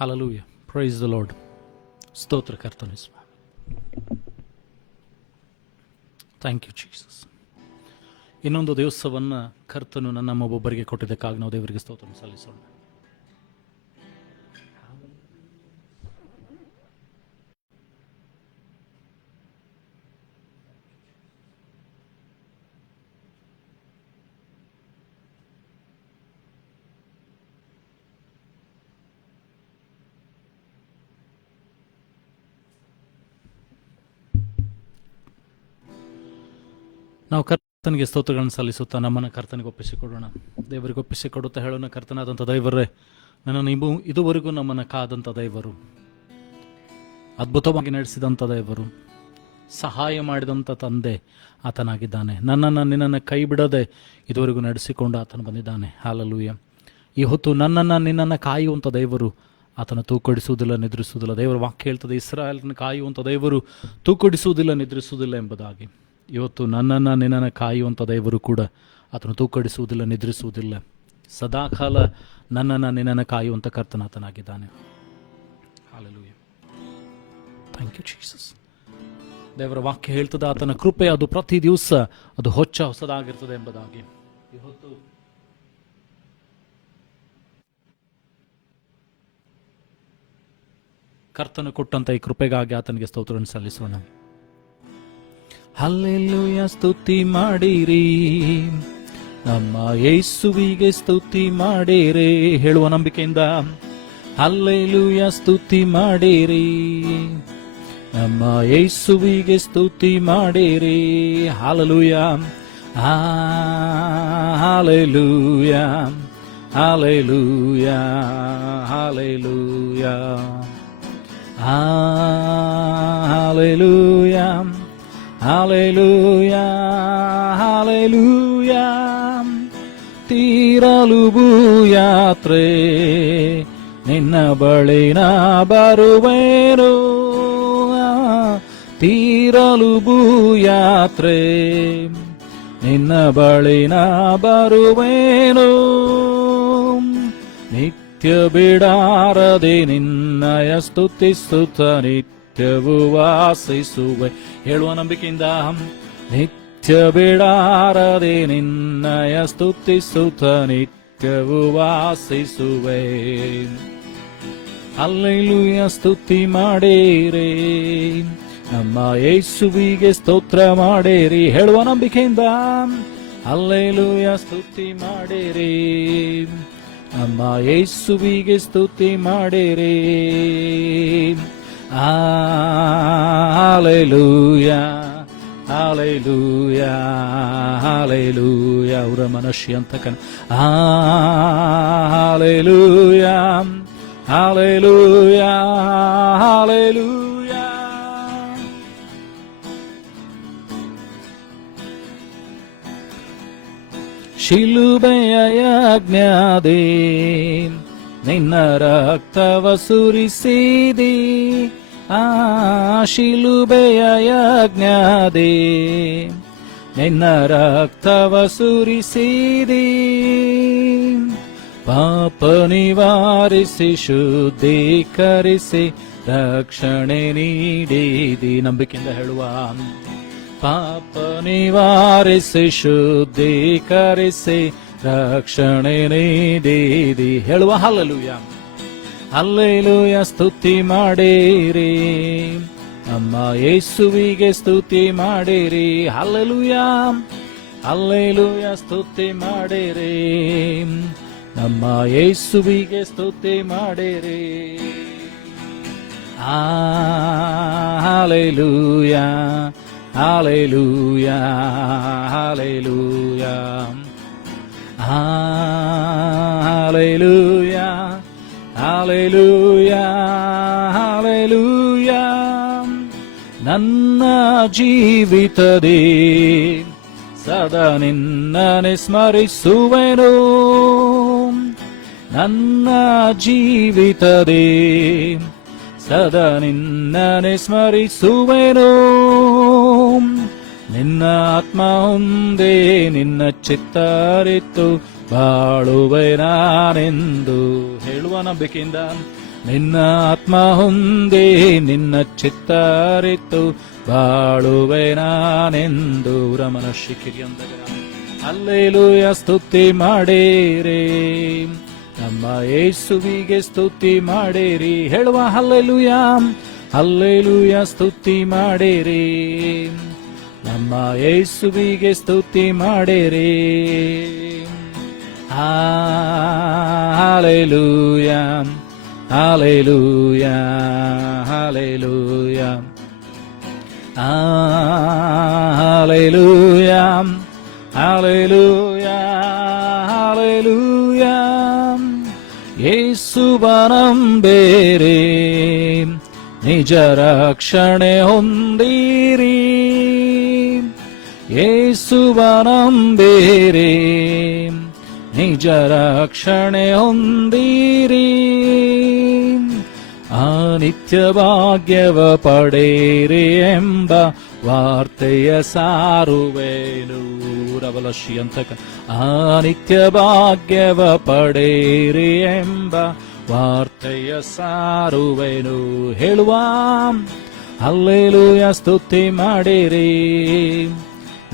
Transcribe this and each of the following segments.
Hallelujah. Praise the Lord. ಸ್ತೋತ್ರ ಕರ್ತನೇ ಸ್ವಾಮಿ. Thank you Jesus. ಇನ್ನೊಂದು ದಿವಸವನ್ನು ಕರ್ತನು ನಮ್ಮ ಒಬ್ಬೊಬ್ಬರಿಗೆ ಕೊಟ್ಟಿದ್ದಕ್ಕಾಗಿ ನಾವು ದೇವರಿಗೆ ಸ್ತೋತ್ರ ಸಲ್ಲಿಸೋಣ. ನಾವು ಕರ್ತನಿಗೆ ಸ್ತೋತ್ರಗಳನ್ನು ಸಲ್ಲಿಸುತ್ತಾ ನಮ್ಮನ್ನು ಕರ್ತನಿಗೆ ಒಪ್ಪಿಸಿಕೊಡೋಣ. ದೇವರಿಗೆ ಒಪ್ಪಿಸಿಕೊಡುತ್ತಾ ಹೇಳೋಣ, ಕರ್ತನಾದಂಥ ದೈವರೇ, ನನ್ನನ್ನು ಇದುವರೆಗೂ ನಮ್ಮನ್ನು ಕಾದಂಥ ದೈವರು, ಅದ್ಭುತವಾಗಿ ನಡೆಸಿದಂಥ ದೈವರು, ಸಹಾಯ ಮಾಡಿದಂಥ ತಂದೆ ಆತನಾಗಿದ್ದಾನೆ. ನಿನ್ನನ್ನು ಕೈ ಬಿಡದೆ ಇದುವರೆಗೂ ನಡೆಸಿಕೊಂಡು ಆತನು ಬಂದಿದ್ದಾನೆ. ಹಾಲೆಲೂಯಾ. ಈ ಹೊತ್ತು ನಿನ್ನನ್ನು ಕಾಯುವಂಥ ದೇವರು ಆತನ ತೂಕೊಡಿಸುವುದಿಲ್ಲ, ನಿದ್ರಿಸುವುದಿಲ್ಲ. ದೇವರ ವಾಕ್ಯ ಹೇಳ್ತದೆ, ಇಸ್ರಾಯೇಲನ್ನು ಕಾಯುವಂಥ ದೇವರು ತೂಕೊಡಿಸುವುದಿಲ್ಲ, ನಿದ್ರಿಸುವುದಿಲ್ಲ ಎಂಬುದಾಗಿ. ಇವತ್ತು ನಿನ್ನನ್ನು ಕಾಯುವಂಥ ದೇವರು ಕೂಡ ಆತನು ತೂಕಡಿಸುವುದಿಲ್ಲ, ನಿದ್ರಿಸುವುದಿಲ್ಲ. ಸದಾಕಾಲ ನಿನ್ನನ್ನು ಕಾಯುವಂಥ ಕರ್ತನಾತನಾಗಿದ್ದಾನೆ. ಹಾಲೆಲೂಯಾ. Thank you Jesus. ದೇವರ ವಾಕ್ಯ ಹೇಳ್ತದೆ, ಆತನ ಕೃಪೆ ಅದು ಪ್ರತಿ ದಿವಸ ಅದು ಹೊಸದಾಗಿರ್ತದೆ ಎಂಬುದಾಗಿ. ಇವತ್ತು ಕರ್ತನು ಕೊಟ್ಟಂತ ಈ ಕೃಪೆಗಾಗಿ ಆತನಿಗೆ ಸ್ತೋತ್ರವನ್ನು ಸಲ್ಲಿಸೋಣ. ಹಲ್ಲೆಲೂಯಾ. ಸ್ತುತಿ ಮಾಡಿರಿ, ನಮ್ಮ ಯೇಸುವಿಗೆ ಸ್ತುತಿ ಮಾಡಿರಿ. ಹೇಳುವ ನಂಬಿಕೆಯಿಂದ ಹಲ್ಲೆಲೂಯಾ. ಸ್ತುತಿ ಮಾಡಿರಿ, ನಮ್ಮ ಯೇಸುವಿಗೆ ಸ್ತುತಿ ಮಾಡಿರಿ. Hallelujah, hallelujah, hallelujah, hallelujah, hallelujah, hallelujah, hallelujah. ತೀರಲು ಭೂಯಾತ್ರೆ ನಿನ್ನ ಬಳಿನ ಬರುವೇನು, ತೀರಲು ಭೂಯಾತ್ರೆ ನಿನ್ನ ಬಳಿನ ಬರುವೇನು. ನಿತ್ಯ ಬಿಡಾರದೆ ನಿನ್ನಯ ಸ್ತುತಿಸುತ್ತ ನಿತ್ಯವೂ ವಾಸಿಸುವೆ. ಹೇಳುವ ನಂಬಿಕೆಯಿಂದ ನಿತ್ಯ ಬಿಡಾರದೆ ನಿನ್ನಯ ಸ್ತುತಿಸುತ್ತ ನಿತ್ಯವೂ ವಾಸಿಸುವೆ. ಹಲ್ಲೆಲೂಯಾ. ಸ್ತುತಿ ಮಾಡೇರಿ, ನಮ್ಮ ಯೇಸುವಿಗೆ ಸ್ತೋತ್ರ ಮಾಡೇರಿ. ಹೇಳುವ ನಂಬಿಕೆಯಿಂದ ಹಲ್ಲೆಲೂಯಾ. ಸ್ತುತಿ ಮಾಡೇರಿ, ನಮ್ಮ ಯೇಸುವಿಗೆ ಸ್ತುತಿ ಮಾಡೇರಿ. Hallelujah, hallelujah, hallelujah. Ura manashi antakan. Hallelujah, hallelujah, hallelujah. ಶಿಲುಬೆಯ ಯಜ್ಞಾದೆ ನಿನ್ನ ರಕ್ತವ ಸುರಿಸಿದಿ. ಶಿಲುಬೆಯ ಯಜ್ಞಾದೆ ನಿನ್ನ ರಕ್ತವ ಸುರಿಸಿದಿ. ಪಾಪ ನಿವಾರಿಸಿ ಶುದ್ಧೀಕರಿಸಿ ರಕ್ಷಣೆ ನೀಡಿದಿ. ನಂಬಿಕೆಯಿಂದ ಹೇಳುವ, ಪಾಪ ನಿವಾರಿಸಿ ಶುದ್ಧೀಕರಿಸಿ ರಕ್ಷಣೆ ನೀಡಿದಿ. ಹೇಳುವ ಹಲ್ಲೆಲೂಯಾ, ಹಲ್ಲೆಲೂಯಾ. ಸ್ತುತಿ ಮಾಡಿರಿ, ನಮ್ಮ ಯೇಸುವಿಗೆ ಸ್ತುತಿ ಮಾಡಿರಿ. Hallelujah, hallelujah. ಸ್ತುತಿ ಮಾಡಿರಿ, ನಮ್ಮ ಯೇಸುವಿಗೆ ಸ್ತುತಿ ಮಾಡಿರಿ. Hallelujah, hallelujah, hallelujah, hallelujah, hallelujah, hallelujah. ನನ್ನ ಜೀವಿತದಿ ಸದಾ ನಿನ್ನನೆ ಸ್ಮರಿಸುವೆನು. ನನ್ನ ಜೀವಿತದಿ ಸದಾ ನಿನ್ನನೆ ಸ್ಮರಿಸುವೆನು. ನಿನ್ನ ಆತ್ಮ ಒಂದೇ ನಿನ್ನ ಚಿತ್ತರಿತು ಬಾಳುವೆ ನಾನೆಂದು. ಹೇಳುವ ನಂಬಿಕೆಯಿಂದ ನಿನ್ನ ಆತ್ಮ ಹೊಂದಿ ನಿನ್ನ ಚಿತ್ತರಿತು ಬಾಳುವೆ ನಾನೆಂದು ರಮನಶಿ ಕಿರಿಯಂದಗ ಹಲ್ಲೆಲೂಯ ಸ್ತುತಿ ಮಾಡಿರಿ ನಮ್ಮ ಯೇಸುವಿಗೆ ಸ್ತುತಿ ಮಾಡಿರಿ ಹೇಳುವ ಹಲ್ಲೆಲೂಯ ಹಲ್ಲೆಲೂಯ ಸ್ತುತಿ ಮಾಡಿರಿ ನಮ್ಮ ಯೇಸುವಿಗೆ ಸ್ತುತಿ ಮಾಡಿರಿ hallelujah hallelujah hallelujah hallelujah hallelujah hallelujah ಯೇಸುವ ನಂಬೇರೆ ನಿಜ ರಕ್ಷಣೆ ಹೊಂದಿರಿ ಯೇಸುವ ನಂಬೇರೆ ನಿಜ ರಕ್ಷಣೆ ಹೊಂದಿರಿ ಅನಿತ್ಯ ಭಾಗ್ಯವ ಪಡೇರಿ ಎಂಬ ವಾರ್ತೆಯ ಸಾರುವೆನು ರವಲಶಿ ಅಂತ ಅನಿತ್ಯ ಭಾಗ್ಯವ ಪಡೇರಿ ಎಂಬ ವಾರ್ತೆಯ ಸಾರುವೆನು ಹೇಳುವ ಹಲ್ಲೆಲೂಯ ಸ್ತುತಿ ಮಾಡಿರಿ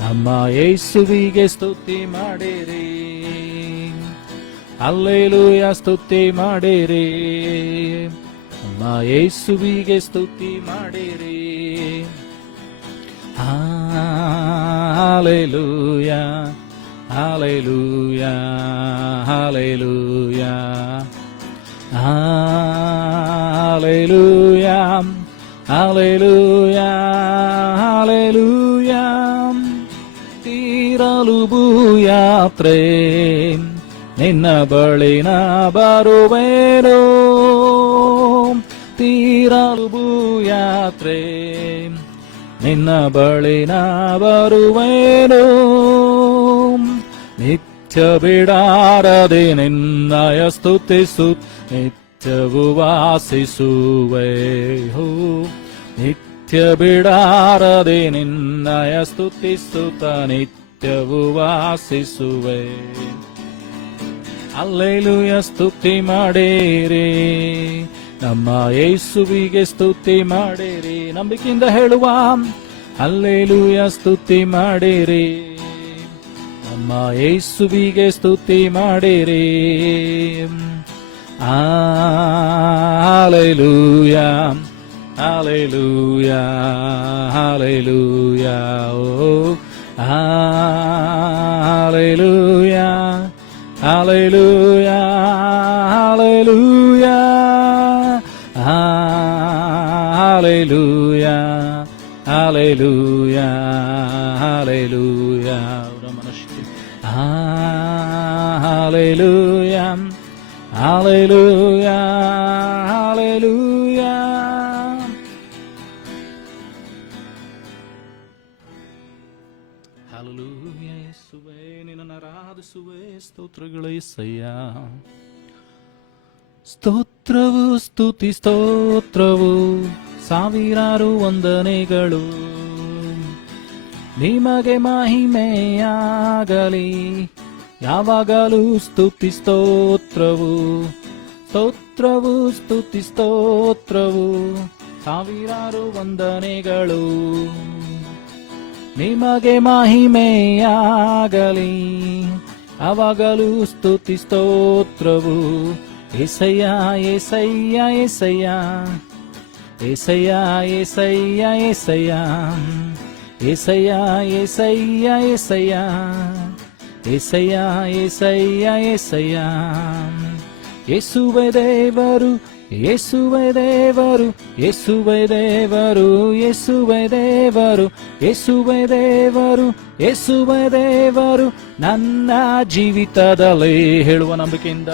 ನಮ್ಮ ಯೇಸುವಿಗೆ ಸ್ತುತಿ ಮಾಡಿರಿ ಹಲ್ಲೆಲೂಯ ಸ್ತುತಿ ಮಾಡಿರಿ ನಮ್ಮ ಯೇಸುವಿಗೆ ಸ್ತುತಿ ಮಾಡಿರಿ hallelujah hallelujah hallelujah hallelujah hallelujah hallelujah ತೀರಲು ಭೂಯಾತ್ರೆ ನಿನ್ನ ಬಳಿನ ಬರುವೆನೋ ತೀರಲು ಭೂಯಾತ್ರೆ ನಿನ್ನ ಬಳಿನ ಬರುವೆನೋ ನಿತ್ಯ ಬಿಡಾರದೆ ನಿನ್ನಯ ಸ್ತುತಿಸು ನಿತ್ಯವು ವಾಸಿಸುವೆ ಹೋ ನಿತ್ಯ ಬಿಡಾರದೆ ನಿನ್ನಯ ಸ್ತುತಿಸುತ್ತ ನಿತ್ಯವು ವಾಸಿಸುವೆ ಹಲ್ಲೆಲೂಯ ಸ್ತುತಿ ಮಾಡಿರಿ ನಮ್ಮ ಯೇಸುವಿಗೆ ಸ್ತುತಿ ಮಾಡಿರಿ ನಂಬಿಕೆಯಿಂದ ಹೇಳುವ ಹಲ್ಲೆಲೂಯ ಸ್ತುತಿ ಮಾಡಿರಿ ನಮ್ಮ ಯೇಸುವಿಗೆ ಸ್ತುತಿ ಮಾಡಿರಿ ಹಲ್ಲೆಲೂಯ ಹಲ್ಲೆಲೂಯ ಹಲ್ಲೆಲೂಯ ಓ hallelujah hallelujah hallelujah hallelujah hallelujah hallelujah hallelujah hallelujah hallelujah hallelujah ಯೇಸುವೇ ನಿನ್ನನ್ನು ಆರಾಧಿಸುವೆ ಸ್ತೋತ್ರಗಳು ಯೆಸಯ್ಯ ಸ್ತೋತ್ರವು ಸ್ತುತಿ ಸ್ತೋತ್ರವು ಸಾವಿರಾರು ವಂದನೆಗಳು ನಿಮಗೆ ಮಹಿಮೆಯಾಗಲಿ ಯಾವಾಗಲೂ ಸ್ತುತಿ ಸ್ತೋತ್ರವು ಸ್ತೋತ್ರವು ಸ್ತುತಿ ಸ್ತೋತ್ರವು ಸಾವಿರಾರು ವಂದನೆಗಳು ನಿಮಗೆ ಮಹಿಮೆಯಾಗಲಿ ಯಾವಾಗಲೂ ಸ್ತುತಿ ಸ್ತೋತ್ರವು ಯೆಸಯ್ಯ ಯೆಸಯ್ಯ ಯೆಸಯ್ಯ ಯೆಸಯ್ಯ ಯೆಸಯ್ಯ ಯೆಸಯ್ಯ ಯೆಸಯ್ಯ ಯೆಸಯ್ಯ ಯೆಸಯ್ಯ ಯೆಸಯ್ಯ ಯೆಸಯ್ಯ ಯೆಸಯ್ಯ ಯೇಸುವೇ ದೇವರು ಯೇಸುವೇ ದೇವರು ಯೇಸುವೇ ದೇವರು ಯೇಸುವೇ ದೇವರು ಯೇಸುವೇ ದೇವರು ಯೇಸುವೇ ದೇವರು ನನ್ನ ಜೀವಿತದಲ್ಲಿ ಹೇಳುವ ನಂಬಿಕೆಯಿಂದ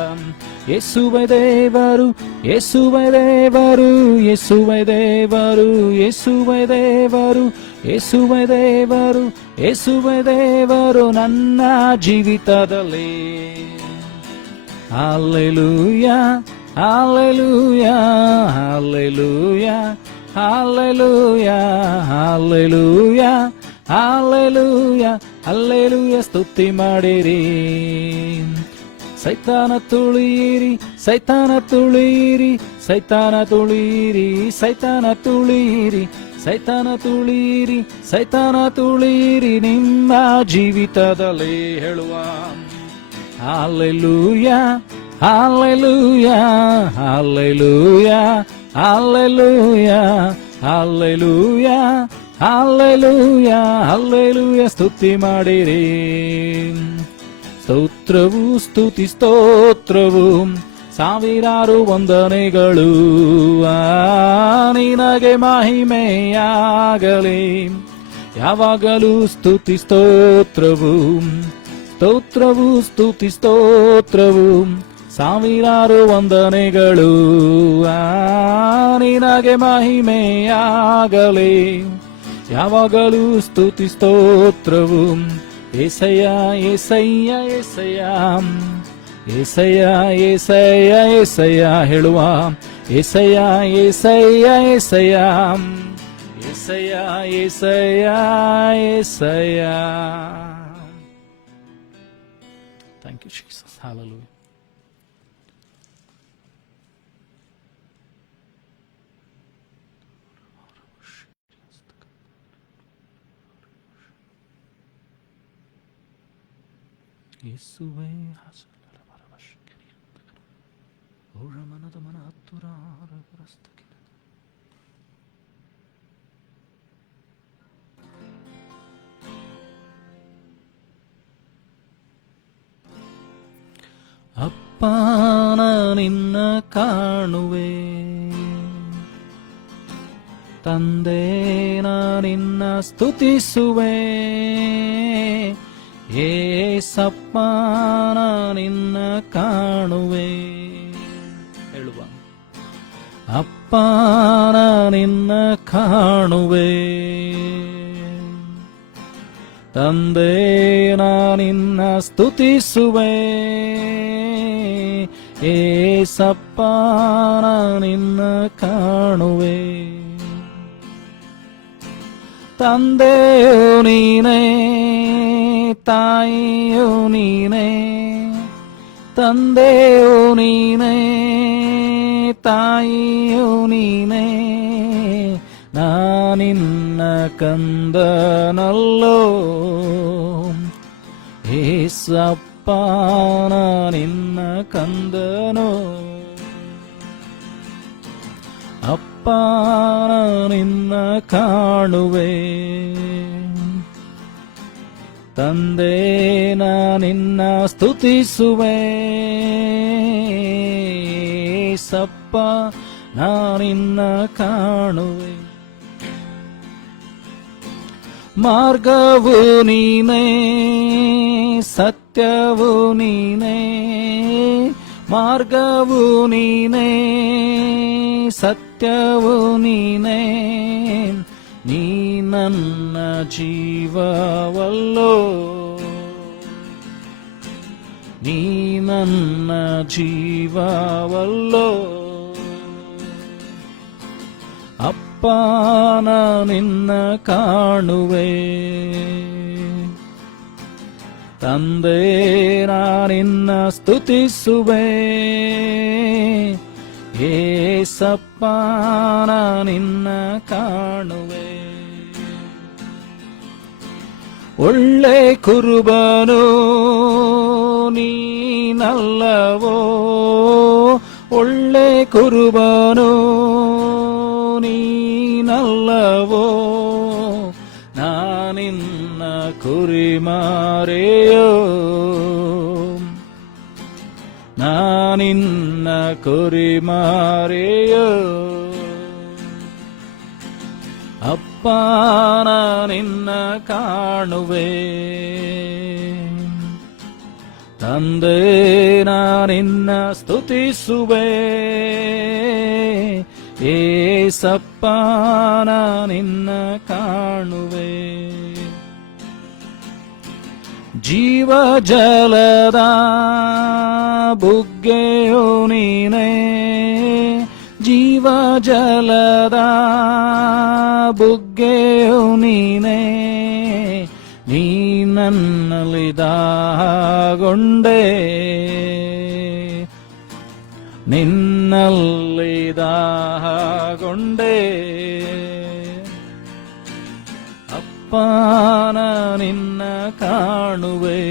ಯೇಸುವೇ ದೇವರು ಯೇಸುವೇ ದೇವರು ಯೇಸುವೇ ದೇವರು ಯೇಸುವೇ ದೇವರು ಯೇಸುವೇ ದೇವರು ಯೇಸುವೇ ದೇವರು ನನ್ನ ಜೀವಿತದಲ್ಲಿ hallelujah hallelujah hallelujah hallelujah hallelujah hallelujah hallelujah ಸ್ತುತಿ ಮಾಡಿರಿ ಸೈತಾನ ತುಳಿಯಿರಿ, ಸೈತಾನ ತುಳಿಯಿರಿ, ಸೈತಾನ ತುಳಿಯಿರಿ, ಸೈತಾನ ತುಳಿಯಿರಿ, ಸೈತಾನ ತುಳಿಯಿರಿ, ಸೈತಾನ ತುಳಿಯಿರಿ ನಿಮ್ಮ ಜೀವಿತದಲ್ಲಿ ಹೇಳುವ hallelujah, hallelujah, hallelujah, hallelujah, hallelujah, hallelujah, hallelujah. ಸ್ತುತಿ ಮಾಡಿರಿ, ಸ್ತೋತ್ರವು ಸ್ತುತಿ ಸ್ತೋತ್ರವು, ಸಾವಿರಾರು ವಂದನೆಗಳು ನಿನಗೆ ಮಹಿಮೆಯಾಗಲಿ. ಯಾವಾಗಲೂ ಸ್ತುತಿ ಸ್ತೋತ್ರವು, ಸ್ತೋತ್ರವು ಸ್ತುತಿ ಸ್ತೋತ್ರವು, ಸಾವಿರಾರು ವಂದನೆಗಳು ನಿನಗೆ ಮಹಿಮೆಯಾಗಲಿ. ಯಾವಾಗಲೂ ಸ್ತುತಿ ಸ್ತೋತ್ರವು. ಏಸಯ್ಯ ಏಸಯ್ಯ ಏಸಯ್ಯ, ಏಸಯ್ಯ ಏಸಯ್ಯ ಏಸಯ್ಯ ಹೇಳುವ ಏಸಯ್ಯ Yesayya Yesayya, Yesayya Yesayya Yesayya. Thank you Jesus. Hallelujah. ಯೇಸುವೇ ಮನದ ಮನ ಹತ್ತುರ ಅಪ್ಪ ನಿನ್ನ ಕಾಣುವೆ, ತಂದೆ ನಿನ್ನ ಸ್ತುತಿಸುವೆ, ಏಸಪ್ಪ ನಿನ್ನ ಕಾಣುವೆ ಹೇಳುವ. ಅಪ್ಪ ನಿನ್ನ ಕಾಣುವೆ, ತಂದೆ ನಿನ್ನ ಸ್ತುತಿಸುವೆ, ಏಸಪ್ಪ ನಿನ್ನ ಕಾಣುವೆ. ತಂದೆಯೋ ನೀನೇ, ತಾಯಿಯೋ ನೀನೇ, ತಂದೆಯೋ ನೀನೇ, ತಾಯಿಯೋ ನೀನೇ, ನಾನಿನ್ನ ಕಂದನಲ್ಲೋ, ಏಸಪ್ಪ ನಿನ್ನ ಕಂದನೋ. ಅಪ್ಪ ನಿನ್ನ ಕಾಣುವೆ, ತಂದೆ ನಿನ್ನ ಸ್ತುತಿಸುವೆ, ಏಸಪ್ಪ ನಿನ್ನ ಕಾಣುವೆ. ಮಾರ್ಗವು ನೀನೇ, ಸತ್ಯವು ನೀನೇ, ಮಾರ್ಗವು ನೀನೇ, ಸತ್ಯವು ನೀನೇ, ನೀ ನನ್ನ ಜೀವವಲ್ಲೋ, ನೀ ನನ್ನ ಜೀವವಲ್ಲೋ. ಅಪ್ಪ ನಿನ್ನ ಕಾಣುವೆ, ತಂದೆ ನಿನ್ನ ಸ್ತುತಿಸುವೆ, ಏಸಪ್ಪ ನಿನ್ನ ಕಾಣುವೆ. ಒಳ್ಳೆ ಕುರುಬನು ನೀನಲ್ಲವೋ, ಒಳ್ಳೆ ಕುರುಬನು ನೀನಲ್ಲವೋ, ನಾನಿನ್ನ ಕುರಿಮರೆಯೋ, ನಾನಿನ್ನ ಕುರಿಮರೆಯೋ. ಅಪ್ಪ ನಿನ್ನ ಕಾಣುವೆ, ತಂದೆ ನಿನ್ನ ಸ್ತುತಿಸುವೆ, ಏಸಪ್ಪ ನಿನ್ನ ಕಾಣುವೆ. ಜೀವ ಜಲದ ಬುಗ್ಗೆಯೋ ನೀನೇ, ಜೀವ ಜಲದ ಬುಗ್ಗೆಯೋ ನೀನೇ, ನೀ ನನ್ನಲ್ಲಿ ದಾಗೊಂಡೆ, ನಿನ್ನಲ್ಲಿ ದಾಹಗೊಂಡೆ ಅಪ್ಪನ ನಿನ್ನ ಕಾಣುವೆ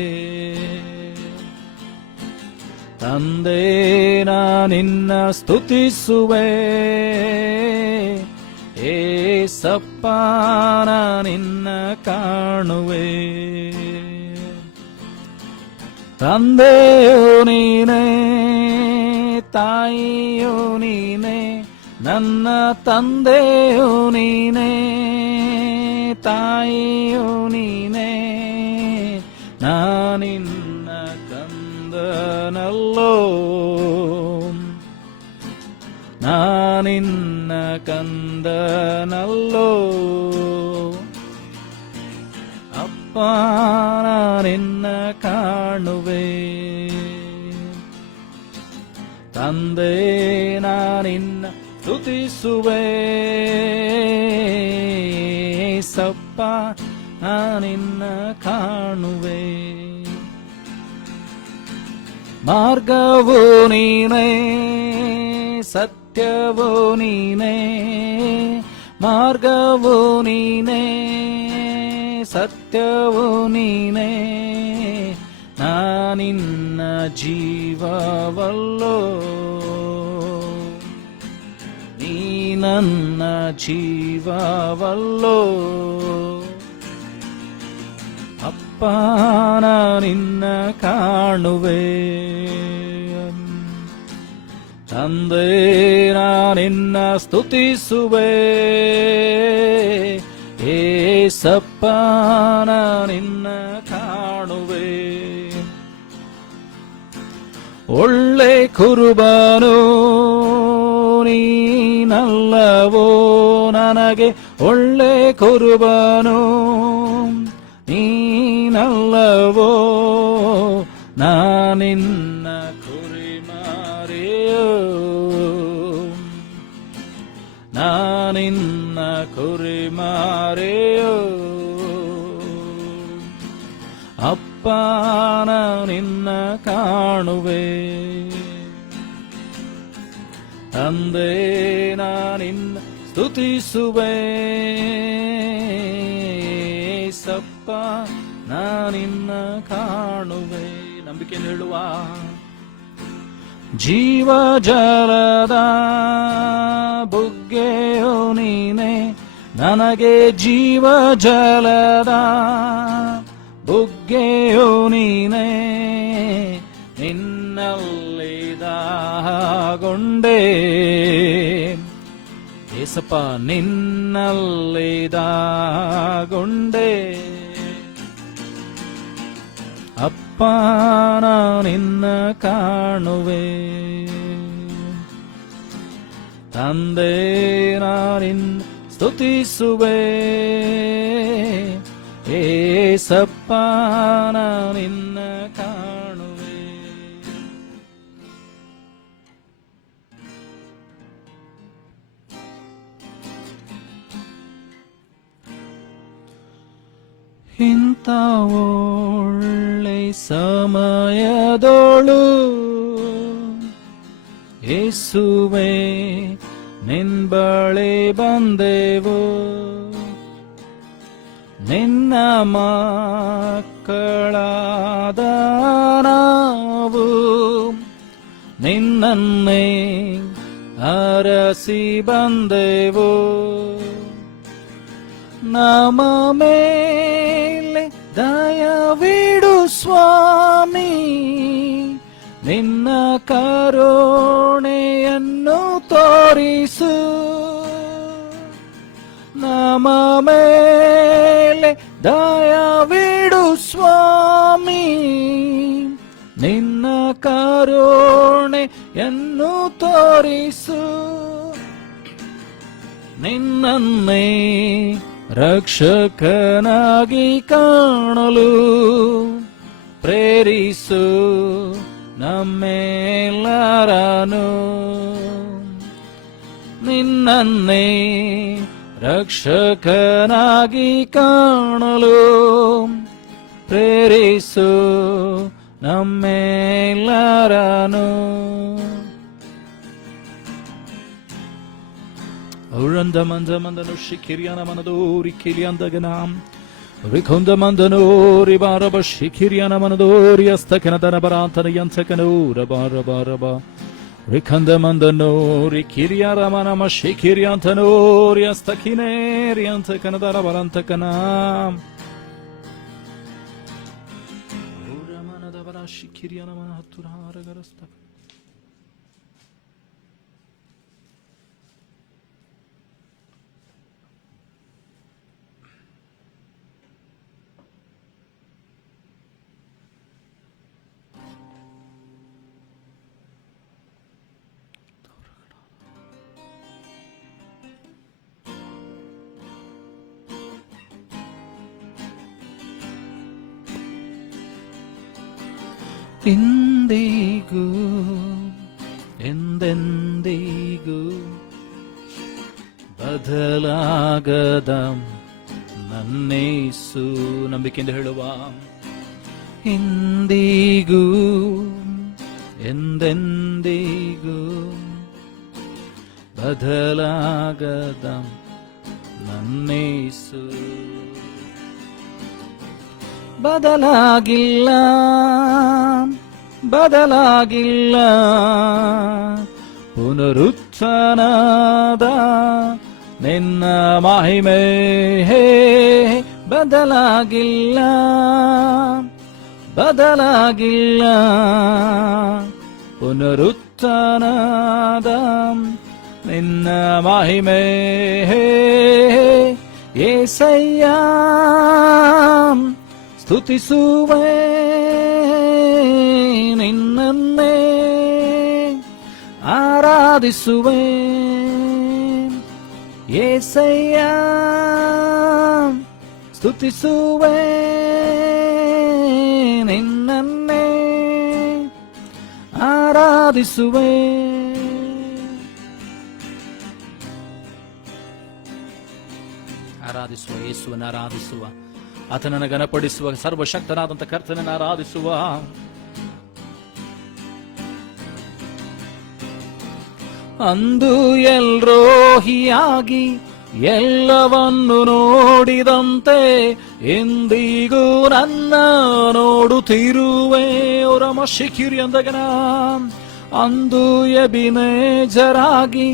ತಂದೆ ನಾ ನಿನ್ನ ಸ್ತುತಿಸುವೆ ಏಸಪ್ಪ ನಾ ನಿನ್ನ ಕಾಣುವೆ ತಂದೆಯೋ ನೀನೇ ತಾಯಿಯೋ ನೀನೇ ನನ್ನ ತಂದೆಯೋ ನೀನೇ ತಾಯಿಯೋ ನೀನೇ ನಾನಿನ್ನ ಕಂದನಲ್ಲೋ ನಾನಿನ್ನ ಕಂದನಲ್ಲೋ ಅಪ್ಪ ನಿನ್ನ ಕಾಣುವೆ ತಂದೆ ನಾನಿನ್ನ ಸ್ತುತಿಸುವೆ ಸಪ್ಪ ನಾನಿನ್ನ ಕಾಣುವೆ ಮಾರ್ಗವೋ ನೀನೇ ಸತ್ಯವೋ ನೀನೇ ಮಾರ್ಗವೋ ನೀನೇ ಸತ್ಯವೋ ನೀನೇ ನಾನಿನ್ನ ಜೀವವಲ್ಲೋ ನೀ ನನ್ನ ಜೀವವಲ್ಲೋ ಅಪ್ಪ ನಿನ್ನ ಕಾಣುವೆ ತಂದೆ ನಿನ್ನ ಸ್ತುತಿಸುವೆ ಏಸಪ್ಪ ನಿನ್ನ ಕಾಣುವೆ ಒಳ್ಳೆ ಕುರುಬನು ನೀನಲ್ಲವೋ ನನಗೆ ಒಳ್ಳೆ ಕುರುಬನು ನೀನಲ್ಲವೋ ನಾನಿನ್ನ ಕುರಿಮರಿಯೋ ನಾನಿನ್ನ ಕುರಿಮರಿಯೋ ಅಪ್ಪ ನಿನ್ನ ಕಾಣುವೆ ತಂದೆ ನಿನ್ನ ಸ್ತುತಿಸುವೆ ಸಪ್ಪ ನಿನ್ನ ಕಾಣುವೆ ನಂಬಿಕೆಯನ್ನು ಹೇಳುವ ಜೀವ ಜಲದ ಬುಗ್ಗೆಯೋ ನೀನೆ ನನಗೆ ಜೀವ ಜಲದ ಬುಗ್ಗೆಯೋ ನೀನೆ ನಿನ್ನಲ್ಲಿ ದಾಹಗೊಂಡೆ ಏಸಪ್ಪ ನಿನ್ನಲ್ಲಿ ದಾಹಗೊಂಡೆ ಅಪ್ಪ ನಿನ್ನ ಕಾಣುವೆ ತಂದೆ ನಿನ್ನ ಸ್ತುತಿಸುವೆ ಏಸಪ್ಪ ನಿನ್ನ ಕಾಣುವೆ ಇಂಥ ಒಳ್ಳೆ ಸಮಯದೋಳು ಯೇಸುವೇ ನಿನ್ ಬಳಿ ಬಂದೆವು ನಿನ್ನ ಮಕ್ಕಳಾದ ನಾವು ನಿನ್ನನ್ನೇ ಅರಸಿ ಬಂದೆವು ನಮ್ಮ ಮೇಲೆ ದಯವಿಡು ಸ್ವಾಮಿ ನಿನ್ನ ಕರುಣೆಯನ್ನು ತೋರಿಸು ನಮ್ಮ ಮೇಲೆ ದಯವಿಡು ಸ್ವಾಮಿ ನಿನ್ನ ಕರುಣೆಯನ್ನು ತೋರಿಸು ನಿನ್ನನ್ನೇ ರಕ್ಷಕನಾಗಿ ಕಾಣಲು ಪ್ರೇರಿಸು ನಮ್ಮೆಲ್ಲರನು ನಿನ್ನನ್ನೇ ರಕ್ಷಕನಾಗಿ ಕಾಣಲು ಪ್ರೇರಿಸು ನಮ್ಮೆಲ್ಲರನು ಔರಂದ ಮಂದ ಮಂದನು ಶಿಖಿರಿಯನ ಮನದೋರಿ ಕಿಲಿಯಂದಗನಾಂ ರಿಖುಂದ ಮಂದನೋರಿ ಬಾರಬ ಶಿಖಿರಿಯನ ಮನದೋರಿ ಅಸ್ತಕನ ದನ ಬರಾಂತನ ಯಂತಕನೂರ ಬಾರಬಾರಬ ರಿಖಂದ ಮಂದನೋರಿ ಕಿರಿಯರ ಮನಮ ಶಿಖಿರಿಯಂತನೋರಿ ಅಸ್ತಕಿನೇರಿ ಅಂತಕನ ದನ ಬರಂತಕನಾಂ ಮನದ ಬರ ಶಿಖಿರಿಯನ ಮನ ಹತ್ತುರ ಹಾರಗರಸ್ತಕ ಇಂದಿಗೂ ಎಂದೆಂದಿಗೂ ಬದಲಾಗದ ನನ್ನೇಸು ನಂಬಿಕೆಯಿಂದ ಹೇಳುವ ಇಂದಿಗೂ ಎಂದೆಂದಿಗೂ ಬದಲಾಗದ ನನ್ನೇಸು ಬದಲಾಗಿಲ್ಲ ಬದಲಾಗಿಲ್ಲ ಪುನರುತ್ಥಾನದ ನಿನ್ನ ಮಹಿಮೆ ಬದಲಾಗಿಲ್ಲ ಬದಲಾಗಿಲ್ಲ ಪುನರುತ್ಥಾನದ ನಿನ್ನ ಮಹಿಮೆ యేసయ్య స్తుతిಸುವೆ ನಿನ್ನನ್ನೇ ಆರಾಧಿಸುವೆ యేసయ్య స్తుತಿಸುವೆ ನಿನ್ನನ್ನೇ ಆರಾಧಿಸುವೆ ಆರಾಧಿಸುವ ಯೇಸುವನ್ನು ಆರಾಧಿಸುವ ಆತನನ್ನು ಘನಪಡಿಸುವ ಸರ್ವಶಕ್ತನಾದಂಥ ಕರ್ತನನ್ನು ಆರಾಧಿಸುವ ಅಂದು ಎಲ್ರೋಹಿಯಾಗಿ ಎಲ್ಲವನ್ನು ನೋಡಿದಂತೆ ಎಂದಿಗೂ ನನ್ನ ನೋಡುತ್ತಿರುವೆ ರಮ ಶಿಖಿರಿ ಅಂದಗನ ಅಂದು ಎಬಿನೇಜರಾಗಿ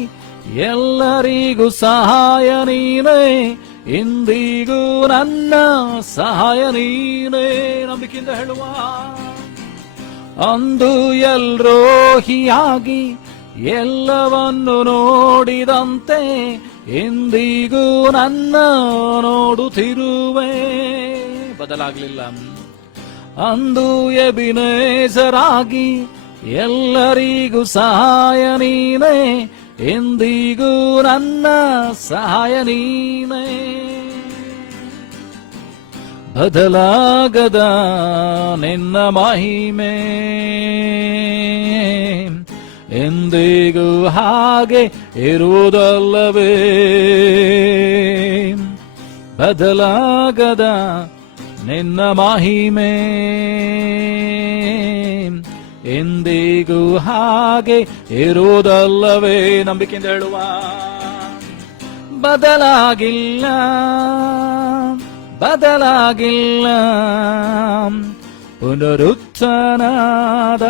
ಎಲ್ಲರಿಗೂ ಸಹಾಯ ನೀನೇ ಇಂದಿಗೂ ನನ್ನ ಸಹಾಯ ನೀನೇ ನಂಬಿಕೆಯಿಂದ ಹೇಳುವ ಅಂದು ಎಲ್ರೋಹಿಯಾಗಿ ಎಲ್ಲವನ್ನು ನೋಡಿದಂತೆ ಇಂದಿಗೂ ನನ್ನ ನೋಡುತ್ತಿರುವೆ ಬದಲಾಗಲಿಲ್ಲ ಅಂದು ಎಬಿನೇಜರಾಗಿ ಎಲ್ಲರಿಗೂ ಸಹಾಯ ನೀನೇ ಎಂದಿಗೂ ನನ್ನ ಸಹಾಯ ನೀನೇ ಬದಲಾಗದ ನಿನ್ನ ಮಹಿಮೆ ಎಂದಿಗೂ ಹಾಗೆ ಇರುವುದಲ್ಲವೇ ಬದಲಾಗದ ನಿನ್ನ ಮಹಿಮೆ ಎಂದಿಗೂ ಹಾಗೆ ಇರುವುದಲ್ಲವೇ ನಂಬಿಕೆಯಿಂದ ಹೇಳುವ ಬದಲಾಗಿಲ್ಲ ಬದಲಾಗಿಲ್ಲ ಪುನರುತ್ಥಾನದ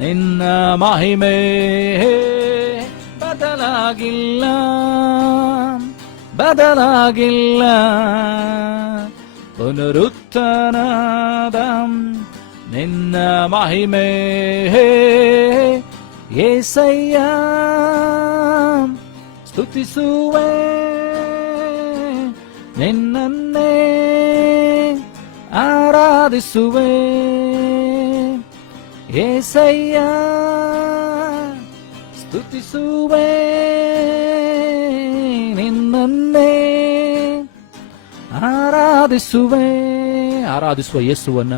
ನಿನ್ನ ಮಹಿಮೆ ಬದಲಾಗಿಲ್ಲ ಬದಲಾಗಿಲ್ಲ ಪುನರುತ್ಥಾನದ ನಿನ್ನ ಮಹಿಮೆ యేసయ్య స్తుತಿಸುವೆ ನಿನ್ನನ್ನೇ ಆರಾಧಿಸುವೆ యేసయ్య స్తుತಿಸುವೆ ನಿನ್ನನ್ನೇ ಆರಾಧಿಸುವೆ ಆರಾಧಿಸುವ ಯೇಸುವನ್ನ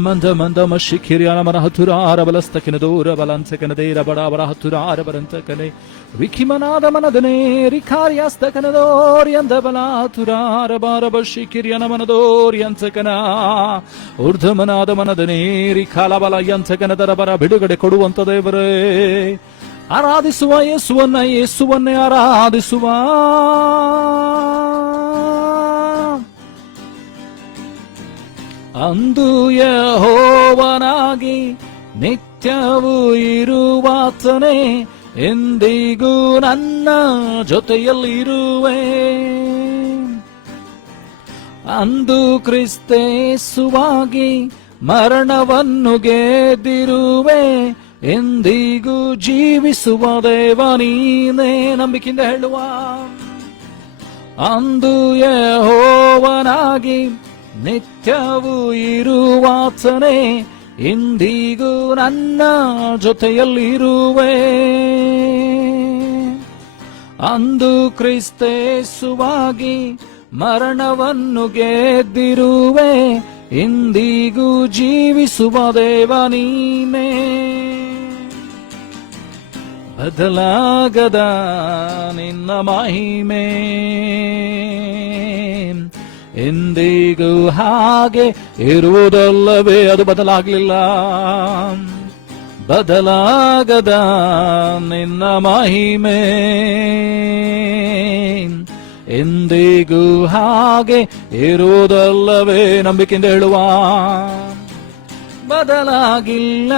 ಮಂದ ಮಂದ ಶಿಖಿರಿಯನ ಮನ ಹತ್ತುರ ಆರಬಲಸ್ತಕಿನ ದೂರ ಬಲಂಸಕನ ದೇರ ಬಡಾಬರ ಹತ್ತುರ ಆರಬರಂತಕನೆ ವಿಖಿಮನಾದ ಮನದನೇ ರಿಖಾರ್ಯಾಸ್ತಕನದೋರಿ ಅಂದ ಬಲ ಹತ್ತುರ ಆರಬಾರಬ ಶಿಖಿರಿಯನ ಮನದೋರಿ ಅಂಸಕನ ಊರ್ಧಮನಾದ ಮನದನೇ ರಿಖಾಲ ಬಲ ಯಂಸಕನ ದರ ಬರ ಬಿಡುಗಡೆ ಕೊಡುವಂತ ದೇವರೇ ಆರಾಧಿಸುವ ಯೇಸುವನ್ನೇ ಆರಾಧಿಸುವ. ಅಂದು ಯೆಹೋವನಾಗಿ ನಿತ್ಯವೂ ಇರುವಾತನೇ, ಎಂದಿಗೂ ನನ್ನ ಜೊತೆಯಲ್ಲಿರುವೆ. ಅಂದು ಕ್ರಿಸ್ತೇಸುವಾಗಿ ಮರಣವನ್ನು ಗೆದ್ದಿರುವೆ, ಎಂದಿಗೂ ಜೀವಿಸುವ ದೇವ ನೀನೇ. ನಂಬಿಕೆಯಿಂದ ಹೇಳುವ. ಅಂದು ಯೆಹೋವನಾಗಿ ನಿತ್ಯವೂ ಇರುವಾತನೇ, ಇಂದಿಗೂ ನನ್ನ ಜೊತೆಯಲ್ಲಿರುವೆ. ಅಂದು ಕ್ರಿಸ್ತೇಸುವಾಗಿ ಮರಣವನ್ನು ಗೆದ್ದಿರುವೆ, ಇಂದಿಗೂ ಜೀವಿಸುವ ದೇವ ನೀನೇ. ಬದಲಾಗದ ನಿನ್ನ ಮಹಿಮೆ ಎಂದಿಗೂ ಹಾಗೆ ಇರುವುದಲ್ಲವೇ? ಅದು ಬದಲಾಗಲಿಲ್ಲ. ಬದಲಾಗದ ನಿನ್ನ ಮಹಿಮೆ ಎಂದಿಗೂ ಹಾಗೆ ಇರುವುದಲ್ಲವೇ? ನಂಬಿಕೆಯಿಂದ ಹೇಳುವ. ಬದಲಾಗಿಲ್ಲ,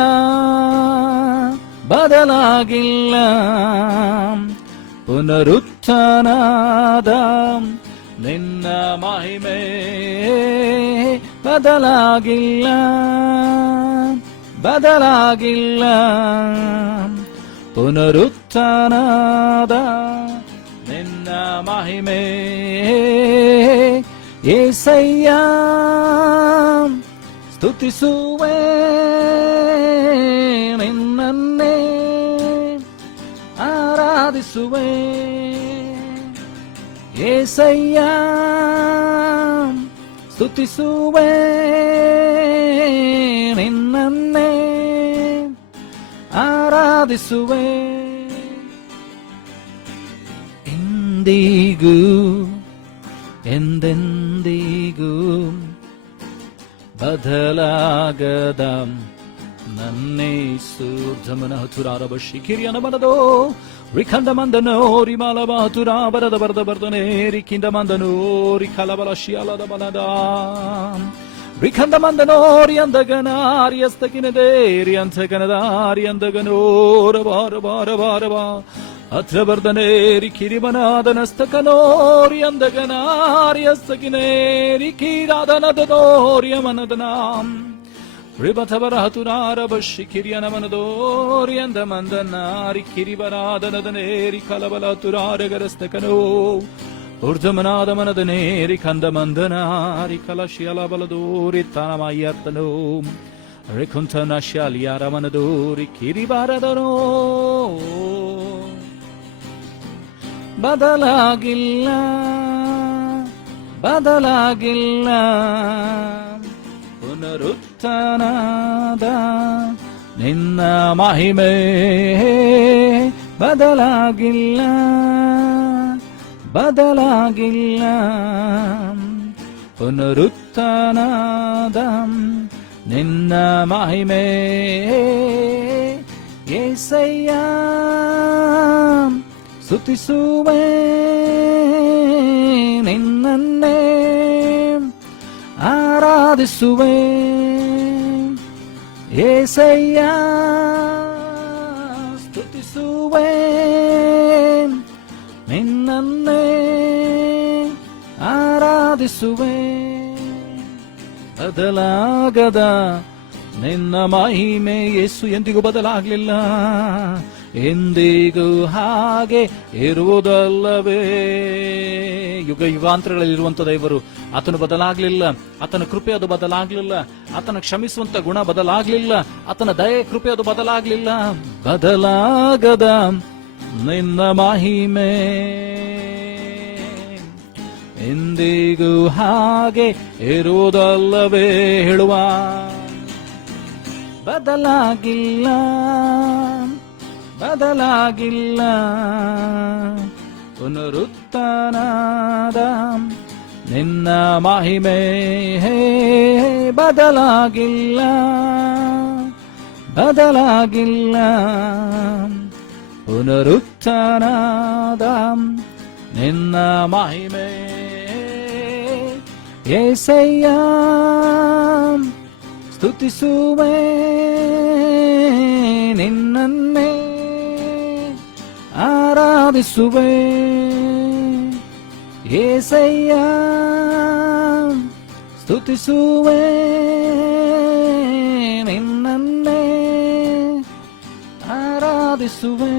ಬದಲಾಗಿಲ್ಲ. ಪುನರುತ್ಥಾನದ ನಿನ್ನ ಮಹಿಮೆ ಬದಲಾಗಿಲ್ಲ, ಬದಲಾಗಿಲ್ಲ. ಪುನರುತ್ಥಾನದ ನಿನ್ನ ಮಹಿಮೆ యేసయ్య స్తుతిಸುವೆ ನಿನ್ನನ್ನೇ ಆರಾಧಿಸುವೆ. యేసయ్య స్తుತಿಸುವೆ ನಿನ್ನನ್ನೇ ಆರಾಧಿಸುವೆ. ಎಂದಿಗೂ ಎಂದೆಂದಿಗೂ ಬದಲಾಗದ ನನ್ನೇಸು ಜಮನ ಹತುರಾರ ಬಶಿ ಕಿರಿಯನ ಮನದೋ ರಿಖಂಡ ಮಂದನೋ ರಿಮಾಲ ಬಹತುರ ಬರದ ಬರದ ಬರ್ದನೆ ರಿಖಿಂಡ ಮಂದನೋ ರಿಖಲಬಲ ಶಿಯಾಲದ ಬಲದ ರಿಖಂಡ ಮಂದನೋ ರಿಯಂದಗನ ರಿಯಸ್ತಕಿನದೇ ರಿಯಂತಗನದ ರಿಯಂದಗನೋರ ಬಾರ ಬಾರ ಬಾರ ಬಾ ಅತ್ರ ಬರ್ದನೇರಿ ಕಿರಿಮನಾದನಸ್ತಕನೋರಿ ಅಂದಗನಾರಿಯಸ್ತಕಿನೇರಿ ಕೀರಾದನದನೋರಿಯ ಮನದನಾಂ ರಿಬಥವರ ಹತುನಾರ ಬಶಿ ಕಿರಿಯನ ಮನದೋರಿ ಅಂದ ಮಂದನಾರಿ ಕಿರಿಬರಾದನದನೇರಿ ಕಲಬಲ ತುರಾರಗರಸ್ತಕನೋ ಊರ್ಧಮನಾದ ಮನದನೇರಿ ಕಂದ ಮಂದನಾರಿ ಕಲಶಿಯಲ ಬಲದೋರಿ ತಾನಮಯ್ಯರ್ತನೋ ರಿಕುಂಠನ ಶಾಲಿಯಾರ ಮನದೋರಿ ಕಿರಿಬಾರದನೋ ಬದಲಾಗಿಲ್ಲ ಬದಲಾಗಿಲ್ಲ ಪುನರುತ್ಥಾನದ ನಿನ್ನ ಮಹಿಮೆ ಬದಲಾಗಿಲ್ಲ ಬದಲಾಗಿಲ್ಲ ಪುನರುತ್ಥಾನದ ನಿನ್ನ ಮಹಿಮೆ యేసయ్య స్తుతిಸುವೆ ನಿನ್ನನ್ನೇ ಆರಾಧಿಸುವೆ. యేసయ్య స్తుತಿಸುವೆ ನಿನ್ನನ್ನೇ ಆರಾಧಿಸುವೆ. ಬದಲಾಗದ ನಿನ್ನ ಮಹಿಮೆ ಯೇಸು ಎಂದಿಗೂ ಬದಲಾಗಲಿಲ್ಲ, ಎಂದಿಗೂ ಹಾಗೆ ಇರುವುದಲ್ಲವೇ? ಯುಗ ಯುಗಾಂತರಗಳಲ್ಲಿರುವಂತ ದೇವರು, ಆತನು ಬದಲಾಗಲಿಲ್ಲ. ಆತನ ಕೃಪೆ ಅದು ಬದಲಾಗಲಿಲ್ಲ. ಆತನ ಕ್ಷಮಿಸುವಂತ ಗುಣ ಬದಲಾಗಲಿಲ್ಲ. ಆತನ ದಯೆ ಕೃಪೆ ಅದು ಬದಲಾಗಲಿಲ್ಲ. ಬದಲಾಗದ ನಿನ್ನ ಮಹಿಮೆ ಎಂದಿಗೂ ಹಾಗೆ ಇರುವುದಲ್ಲವೇ? ಹೇಳುವ. ಬದಲಾಗಿಲ್ಲ ಬದಲಾಗಿಲ್ಲ ಪುನರುತ್ಥಾನದ ನಿನ್ನ ಮಹಿಮೆ ಬದಲಾಗಿಲ್ಲ ಬದಲಾಗಿಲ್ಲ ಪುನರುತ್ಥಾನದ ನಿನ್ನ ಮಹಿಮೆ యేసయ్య స్తుతిಸುವೆ ನಿನ್ನನ್ನೇ ಆರಾಧಿಸುವೆ యేసయ్య స్తుతిಸುವೆ ನಿನ್ನನ್ನೇ ಆರಾಧಿಸುವೆ.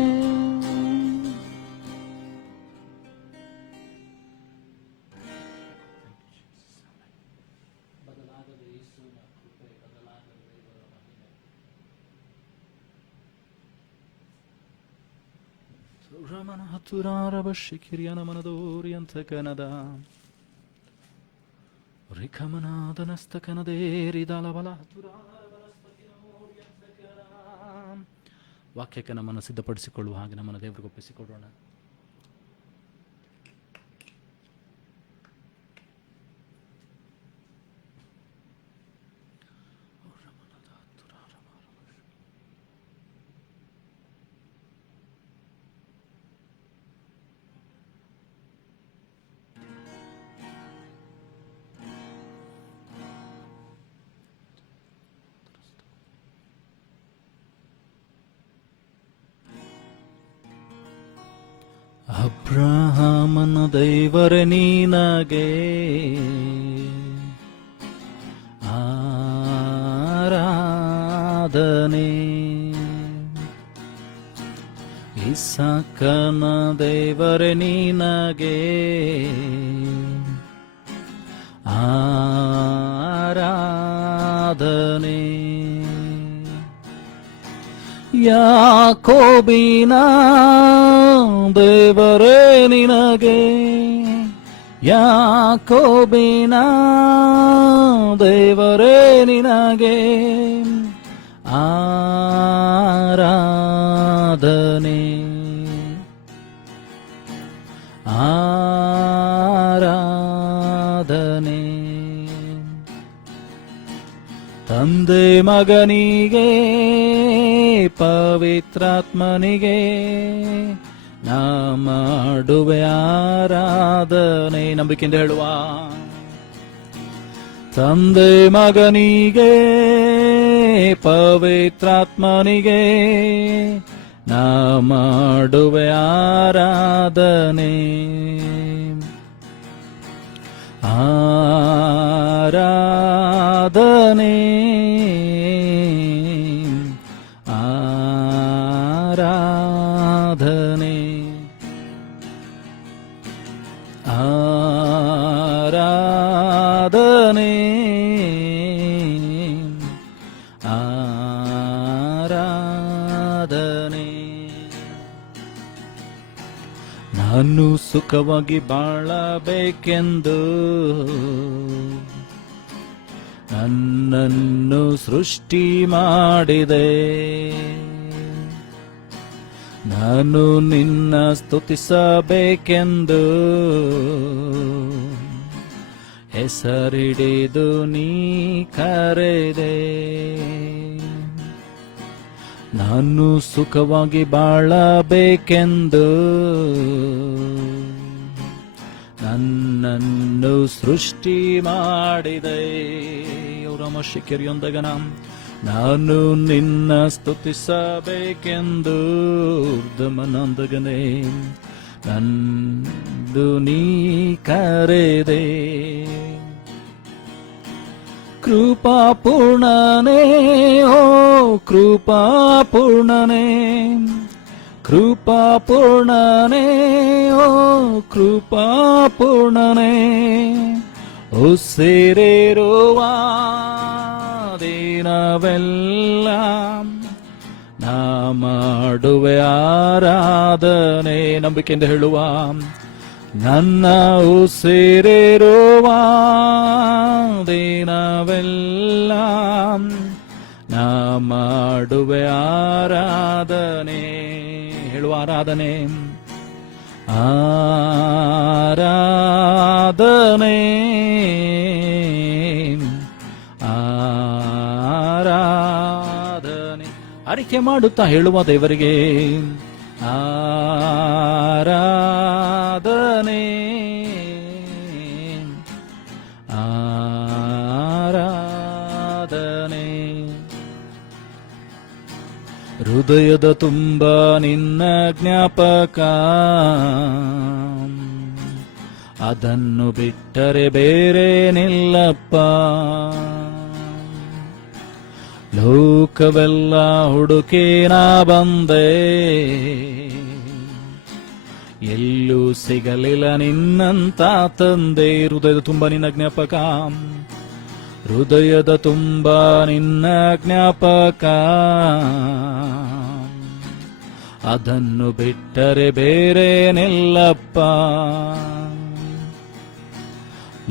ರಮಣ ಹತ್ತುರಾರವ ಶಿಖಿರಿಯನ ಮನದೋರಿಯಂತ ಕನದ ರಿಖಮನಾದನಸ್ತ ಕನದೇರಿದಲಬಲ ವಾಕ್ಯಕ್ಕೆ ನಮ್ಮನ್ನು ಸಿದ್ಧಪಡಿಸಿಕೊಳ್ಳುವ ಹಾಗೆ ನಮ್ಮನ್ನು ದೇವರಿಗೆ ಒಪ್ಪಿಸಿಕೊಡೋಣ. ಅಬ್ರಹಾಮನ ದೇವರೇ ನಿನಗೆ ಆರಾಧನೆ, ಇಸಾಕನ ದೇವರೇ ನಿನಗೆ ಆರಾಧನೆ, ಯಾಕೋಬಿನ ದೇವರೇ ನಿನಗೆ, ಯಾಕೋಬಿನ ದೇವರೇ ನಿನಗೆ ಆರಾಧನೆ, ಆರಾಧನೆ. ತಂದೆ ಮಗನಿಗೆ ಪವಿತ್ರಾತ್ಮನಿಗೆ ನಾ ಮಾಡುವೆ ಆರಾಧನೆ. ನಂಬಿಕೆಯಿಂದ ಹೇಳುವ, ತಂದೆ ಮಗನಿಗೆ ಪವಿತ್ರಾತ್ಮನಿಗೆ ನಾ ಮಾಡುವೆ ಆರಾಧನೆ, ಆರಾಧನೆ, ಆರಾಧನೆ, ಆರಾಧನೆ, ಆರಾಧನೆ. ನಾನು ಸುಖವಾಗಿ ಬಾಳಬೇಕೆಂದು ನನ್ನನ್ನು ಸೃಷ್ಟಿ ಮಾಡಿದೆ, ನಾನು ನಿನ್ನ ಸ್ತುತಿಸಬೇಕೆಂದು ಹೆಸರಿಡಿದು ನೀ ಕರೆದೆ. ನಾನು ಸುಖವಾಗಿ ಬಾಳಬೇಕೆಂದು ನನ್ನನ್ನು ಸೃಷ್ಟಿ ಮಾಡಿದೆ. ರಮಶಿಖರಿಯೊಂದಗನ ನಾನು ನಿನ್ನ ಸ್ತುತಿಸಬೇಕೆಂದು ದಮನಂದಗನೆ ನಂದು ನೀ ಕರೆದೆ. ಕೃಪಾಪೂರ್ಣನೇ ಓ ಕೃಪಾಪೂರ್ಣನೇ, ಕೃಪಾಪೂರ್ಣನೇ ಓ ಕೃಪಾಪೂರ್ಣನೇ, ಉಸಿರಿರುವ ದಿನವೆಲ್ಲ ನಾ ಮಾಡುವೆ ಆರಾಧನೆ. ನಂಬಿಕೆಯಿಂದ ಹೇಳುವ, ನನ್ನ ಉಸಿರಿರುವ ದಿನವೆಲ್ಲ ನಾ ಮಾಡುವೆ ಆರಾಧನೆ. ಹೇಳುವ, ಆರಾಧನೆ, ಆರಾಧನೆ, ಆರಾಧನೆ. ಅರಿಕೆ ಮಾಡುತ್ತಾ ಹೇಳುವ ದೇವರಿಗೆ, ಆರಾಧನೆ ಆರಾಧನೆ. ಹೃದಯದ ತುಂಬ ನಿನ್ನ ಜ್ಞಾಪಕ, ಅದನ್ನು ಬಿಟ್ಟರೆ ಬೇರೆ ನಿಲ್ಲಪ್ಪ. ಲೋಕವೆಲ್ಲ ಹುಡುಕಿ ನಾ ಬಂದೆ, ಎಲ್ಲೂ ಸಿಗಲಿಲ್ಲ ನಿನ್ನಂತ ತಂದೆ. ಹೃದಯದ ತುಂಬ ನಿನ್ನ ಜ್ಞಾಪಕ, ಹೃದಯದ ತುಂಬ ನಿನ್ನ ಜ್ಞಾಪಕ, ಅದನ್ನು ಬಿಟ್ಟರೆ ಬೇರೆ ನಿಲ್ಲಪ್ಪ.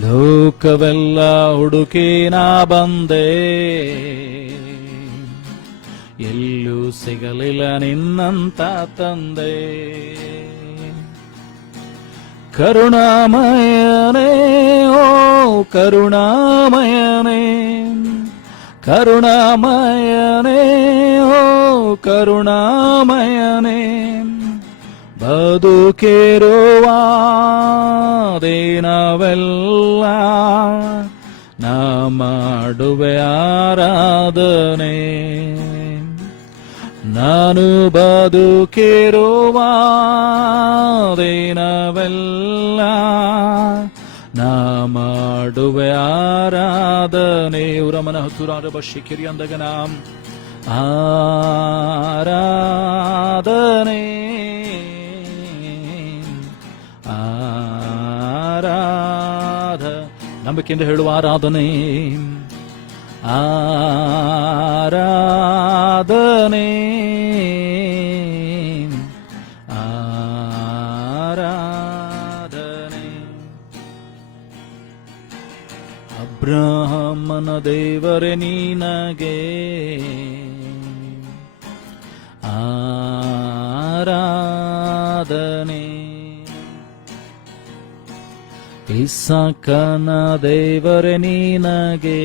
ಲೋಕವೆಲ್ಲ ಹುಡುಕಿ ನಾ ಬಂದೆ, ಎಲ್ಲೂ ಸಿಗಲಿಲ್ಲ ನಿನ್ನಂತ ತಂದೆ. ಕರುಣಾಮಯನೇ ಓ ಕರುಣಾಮಯನೇ, ಕರುಣಾಮಯನೇ ಓ ಕರುಣಾಮಯನೇ, ಬದುಕಿರುವ ದಿನವೆಲ್ಲ ನಾ ಮಾಡುವೆ ಆರಾಧನೆ. ನಾನು ಬದುಕಿರುವ ದಿನವೆಲ್ಲ ನಾ ಮಾಡುವೆ ಆರಾಧನೆ. ರಮನ ಹಸುರಾರ ಬಶಿಕಿರಿ ಅಂದಗನ ಆರಾಧನೆ ಆರಾಧ. ನಂಬಿಕೆಯಿಂದ ಹೇಳುವ ಆರಾಧನೆ ಆರಾಧನೆ ಆರಾಧನೆ. ಅಬ್ರಹಾಮನ ದೇವರೇ ನಿನಗೆ ಆರಾಧನೆ. ಇಸಾಕನ ದೇವರೇ ನಿನಗೆ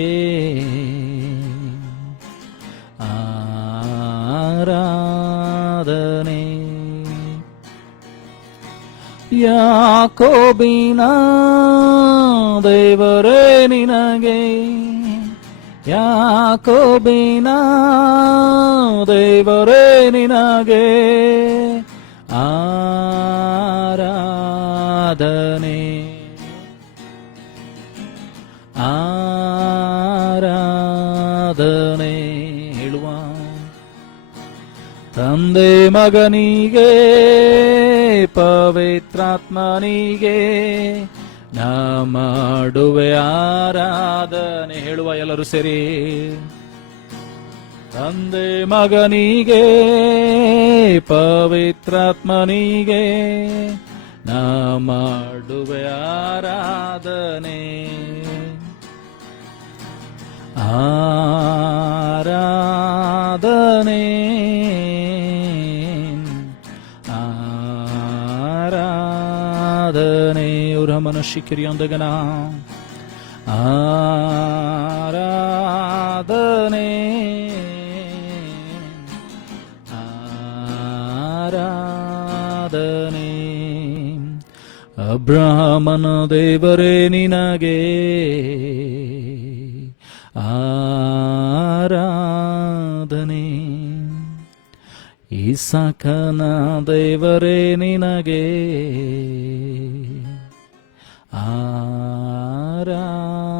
ಆರಾಧನೆ. ಯಾಕೋಬಿನ ದೇವರೇ ನಿನಗೆ, ಯಾಕೋಬಿನ ದೇವರೇ ನಿನಗೆ ಆರಾಧನೆ ಆರಾಧನೆ. ಹೇಳುವ ತಂದೆ ಮಗನಿಗೆ ಪವಿತ್ರಾತ್ಮನಿಗೆ ನಾ ಮಾಡುವೆ ಆರಾಧನೆ. ಹೇಳುವ ಎಲ್ಲರೂ ಸೇರಿ. ತಂದೆ ಮಗನಿಗೆ ಪವಿತ್ರಾತ್ಮನಿಗೆ ನಾ ಮಾಡುವೆ ಆರಾಧನೆ ಆರಾಧನೆ ಆರಾಧನೆ. ರಮನ ಶಿಖರಿ ಅಂದಗನ ಆರಾಧನೆ ಆರಾಧನೆ. ಅಬ್ರಹಾಮನ ದೇವರೇ ನಿನಗೆ ಆರಾಧನೆ. ಇಸಾಕನ ದೇವರೇ ನಿನಗೆ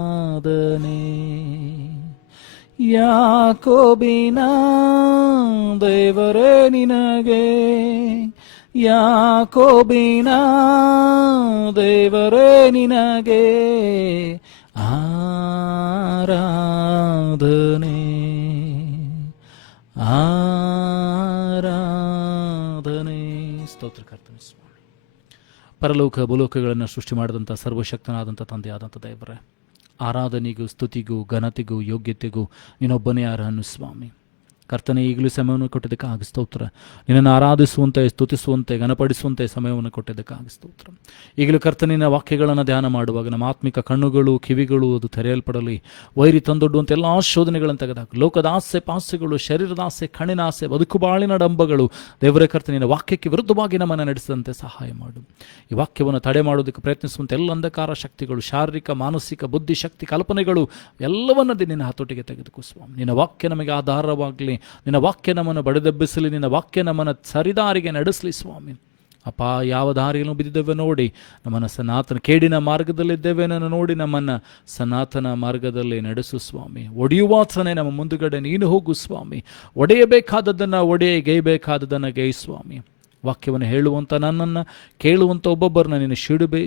ಆರಾಧನೆ. ಯಾಕೋಬಿನ ದೇವರೇ ನಿನಗೆ, ಯಾಕೋಬಿನ ದೇವರೇ ನಿನಗೆ ಆರಾಧನೆ ಆರಾಧನೆ. ಸ್ತೋತ್ರ ಕರ್ತನೇ ಸ್ವಾಮಿ. ಪರಲೋಕ ಭೂಲೋಕಗಳನ್ನು ಸೃಷ್ಟಿ ಮಾಡಿದಂಥ ಸರ್ವಶಕ್ತನಾದಂಥ ತಂದೆಯಾದಂಥ ದೇವರೇ, ಆರಾಧನೆಗೂ ಸ್ತುತಿಗೂ ಘನತೆಗೂ ಯೋಗ್ಯತೆಗೂ ನೀನೊಬ್ಬನೇ ಅರ್ಹನು ಸ್ವಾಮಿ. ಕರ್ತನೆ ಈಗಲೂ ಸಮಯವನ್ನು ಕೊಟ್ಟಿದ್ದಕ್ಕಾಗಿ ಸ್ತೋತ್ರ. ನಿನ್ನನ್ನು ಆರಾಧಿಸುವಂತೆ, ಸ್ತುತಿಸುವಂತೆ, ಘನಪಡಿಸುವಂತೆ ಸಮಯವನ್ನು ಕೊಟ್ಟಿದ್ದಕ್ಕಾಗಿ ಸ್ತೋತ್ರ. ಈಗಲೂ ಕರ್ತನಿನ ವಾಕ್ಯಗಳನ್ನು ಧ್ಯಾನ ಮಾಡುವಾಗ ನಮ್ಮ ಆತ್ಮಿಕ ಕಣ್ಣುಗಳು, ಕಿವಿಗಳು ಅದು ತೆರೆಯಲ್ಪಡಲಿ. ವೈರಿ ತಂದೊಡ್ಡುವಂಥ ಎಲ್ಲ ಶೋಧನೆಗಳನ್ನು ತೆಗೆದಾಕು. ಲೋಕದ ಆಸೆ ಪಾಸೆಗಳು, ಶರೀರದ ಆಸೆ, ಕಣ್ಣಿನ ಆಸೆ, ಬದುಕು ಬಾಳಿನ ಡಂಬಗಳು ದೇವರೇ ಕರ್ತನಿನ ವಾಕ್ಯಕ್ಕೆ ವಿರುದ್ಧವಾಗಿ ನಮ್ಮನ್ನು ನಡೆಸಿದಂತೆ ಸಹಾಯ ಮಾಡು. ಈ ವಾಕ್ಯವನ್ನು ತಡೆ ಮಾಡೋದಕ್ಕೆ ಪ್ರಯತ್ನಿಸುವಂಥ ಎಲ್ಲ ಅಂಧಕಾರ ಶಕ್ತಿಗಳು, ಶಾರೀರಿಕ, ಮಾನಸಿಕ, ಬುದ್ಧಿಶಕ್ತಿ, ಕಲ್ಪನೆಗಳು ಎಲ್ಲವನ್ನದೇ ನಿನ್ನ ಹತೋಟಿಗೆ ತೆಗೆದುಕೋ ಸ್ವಾಮಿ. ನಿನ್ನ ವಾಕ್ಯ ನಮಗೆ ಆಧಾರವಾಗಲಿ. ನಿನ್ನ ವಾಕ್ಯ ನಮ್ಮನ್ನು ಬಡಿದೆಬ್ಬಿಸಲಿ. ನಿನ್ನ ವಾಕ್ಯ ನಮ್ಮನ್ನು ಸರಿದಾರಿಗೆ ನಡೆಸಲಿ ಸ್ವಾಮಿ. ಅಪ್ಪ, ಯಾವ ದಾರಿಯನ್ನು ಬಿದ್ದಿದ್ದೇವೆ ನೋಡಿ, ನಮ್ಮನ್ನು ಸನಾತನ ಕೇಡಿನ ಮಾರ್ಗದಲ್ಲಿದ್ದೇವೆ ನೋಡಿ ನಮ್ಮನ್ನು ಸನಾತನ ಮಾರ್ಗದಲ್ಲಿ ನಡೆಸು ಸ್ವಾಮಿ. ಒಡೆಯುವಾತನೇ ನಮ್ಮ ಮುಂದುಗಡೆ ನೀನು ಹೋಗು ಸ್ವಾಮಿ. ಒಡೆಯಬೇಕಾದದ್ದನ್ನು ಒಡೆಯ, ಗೈಬೇಕಾದದ್ದನ್ನು ಗೈ ಸ್ವಾಮಿ. ವಾಕ್ಯವನ್ನು ಹೇಳುವಂಥ ನನ್ನನ್ನು, ಕೇಳುವಂಥ ಒಬ್ಬೊಬ್ಬರನ್ನ ನಿನ್ನ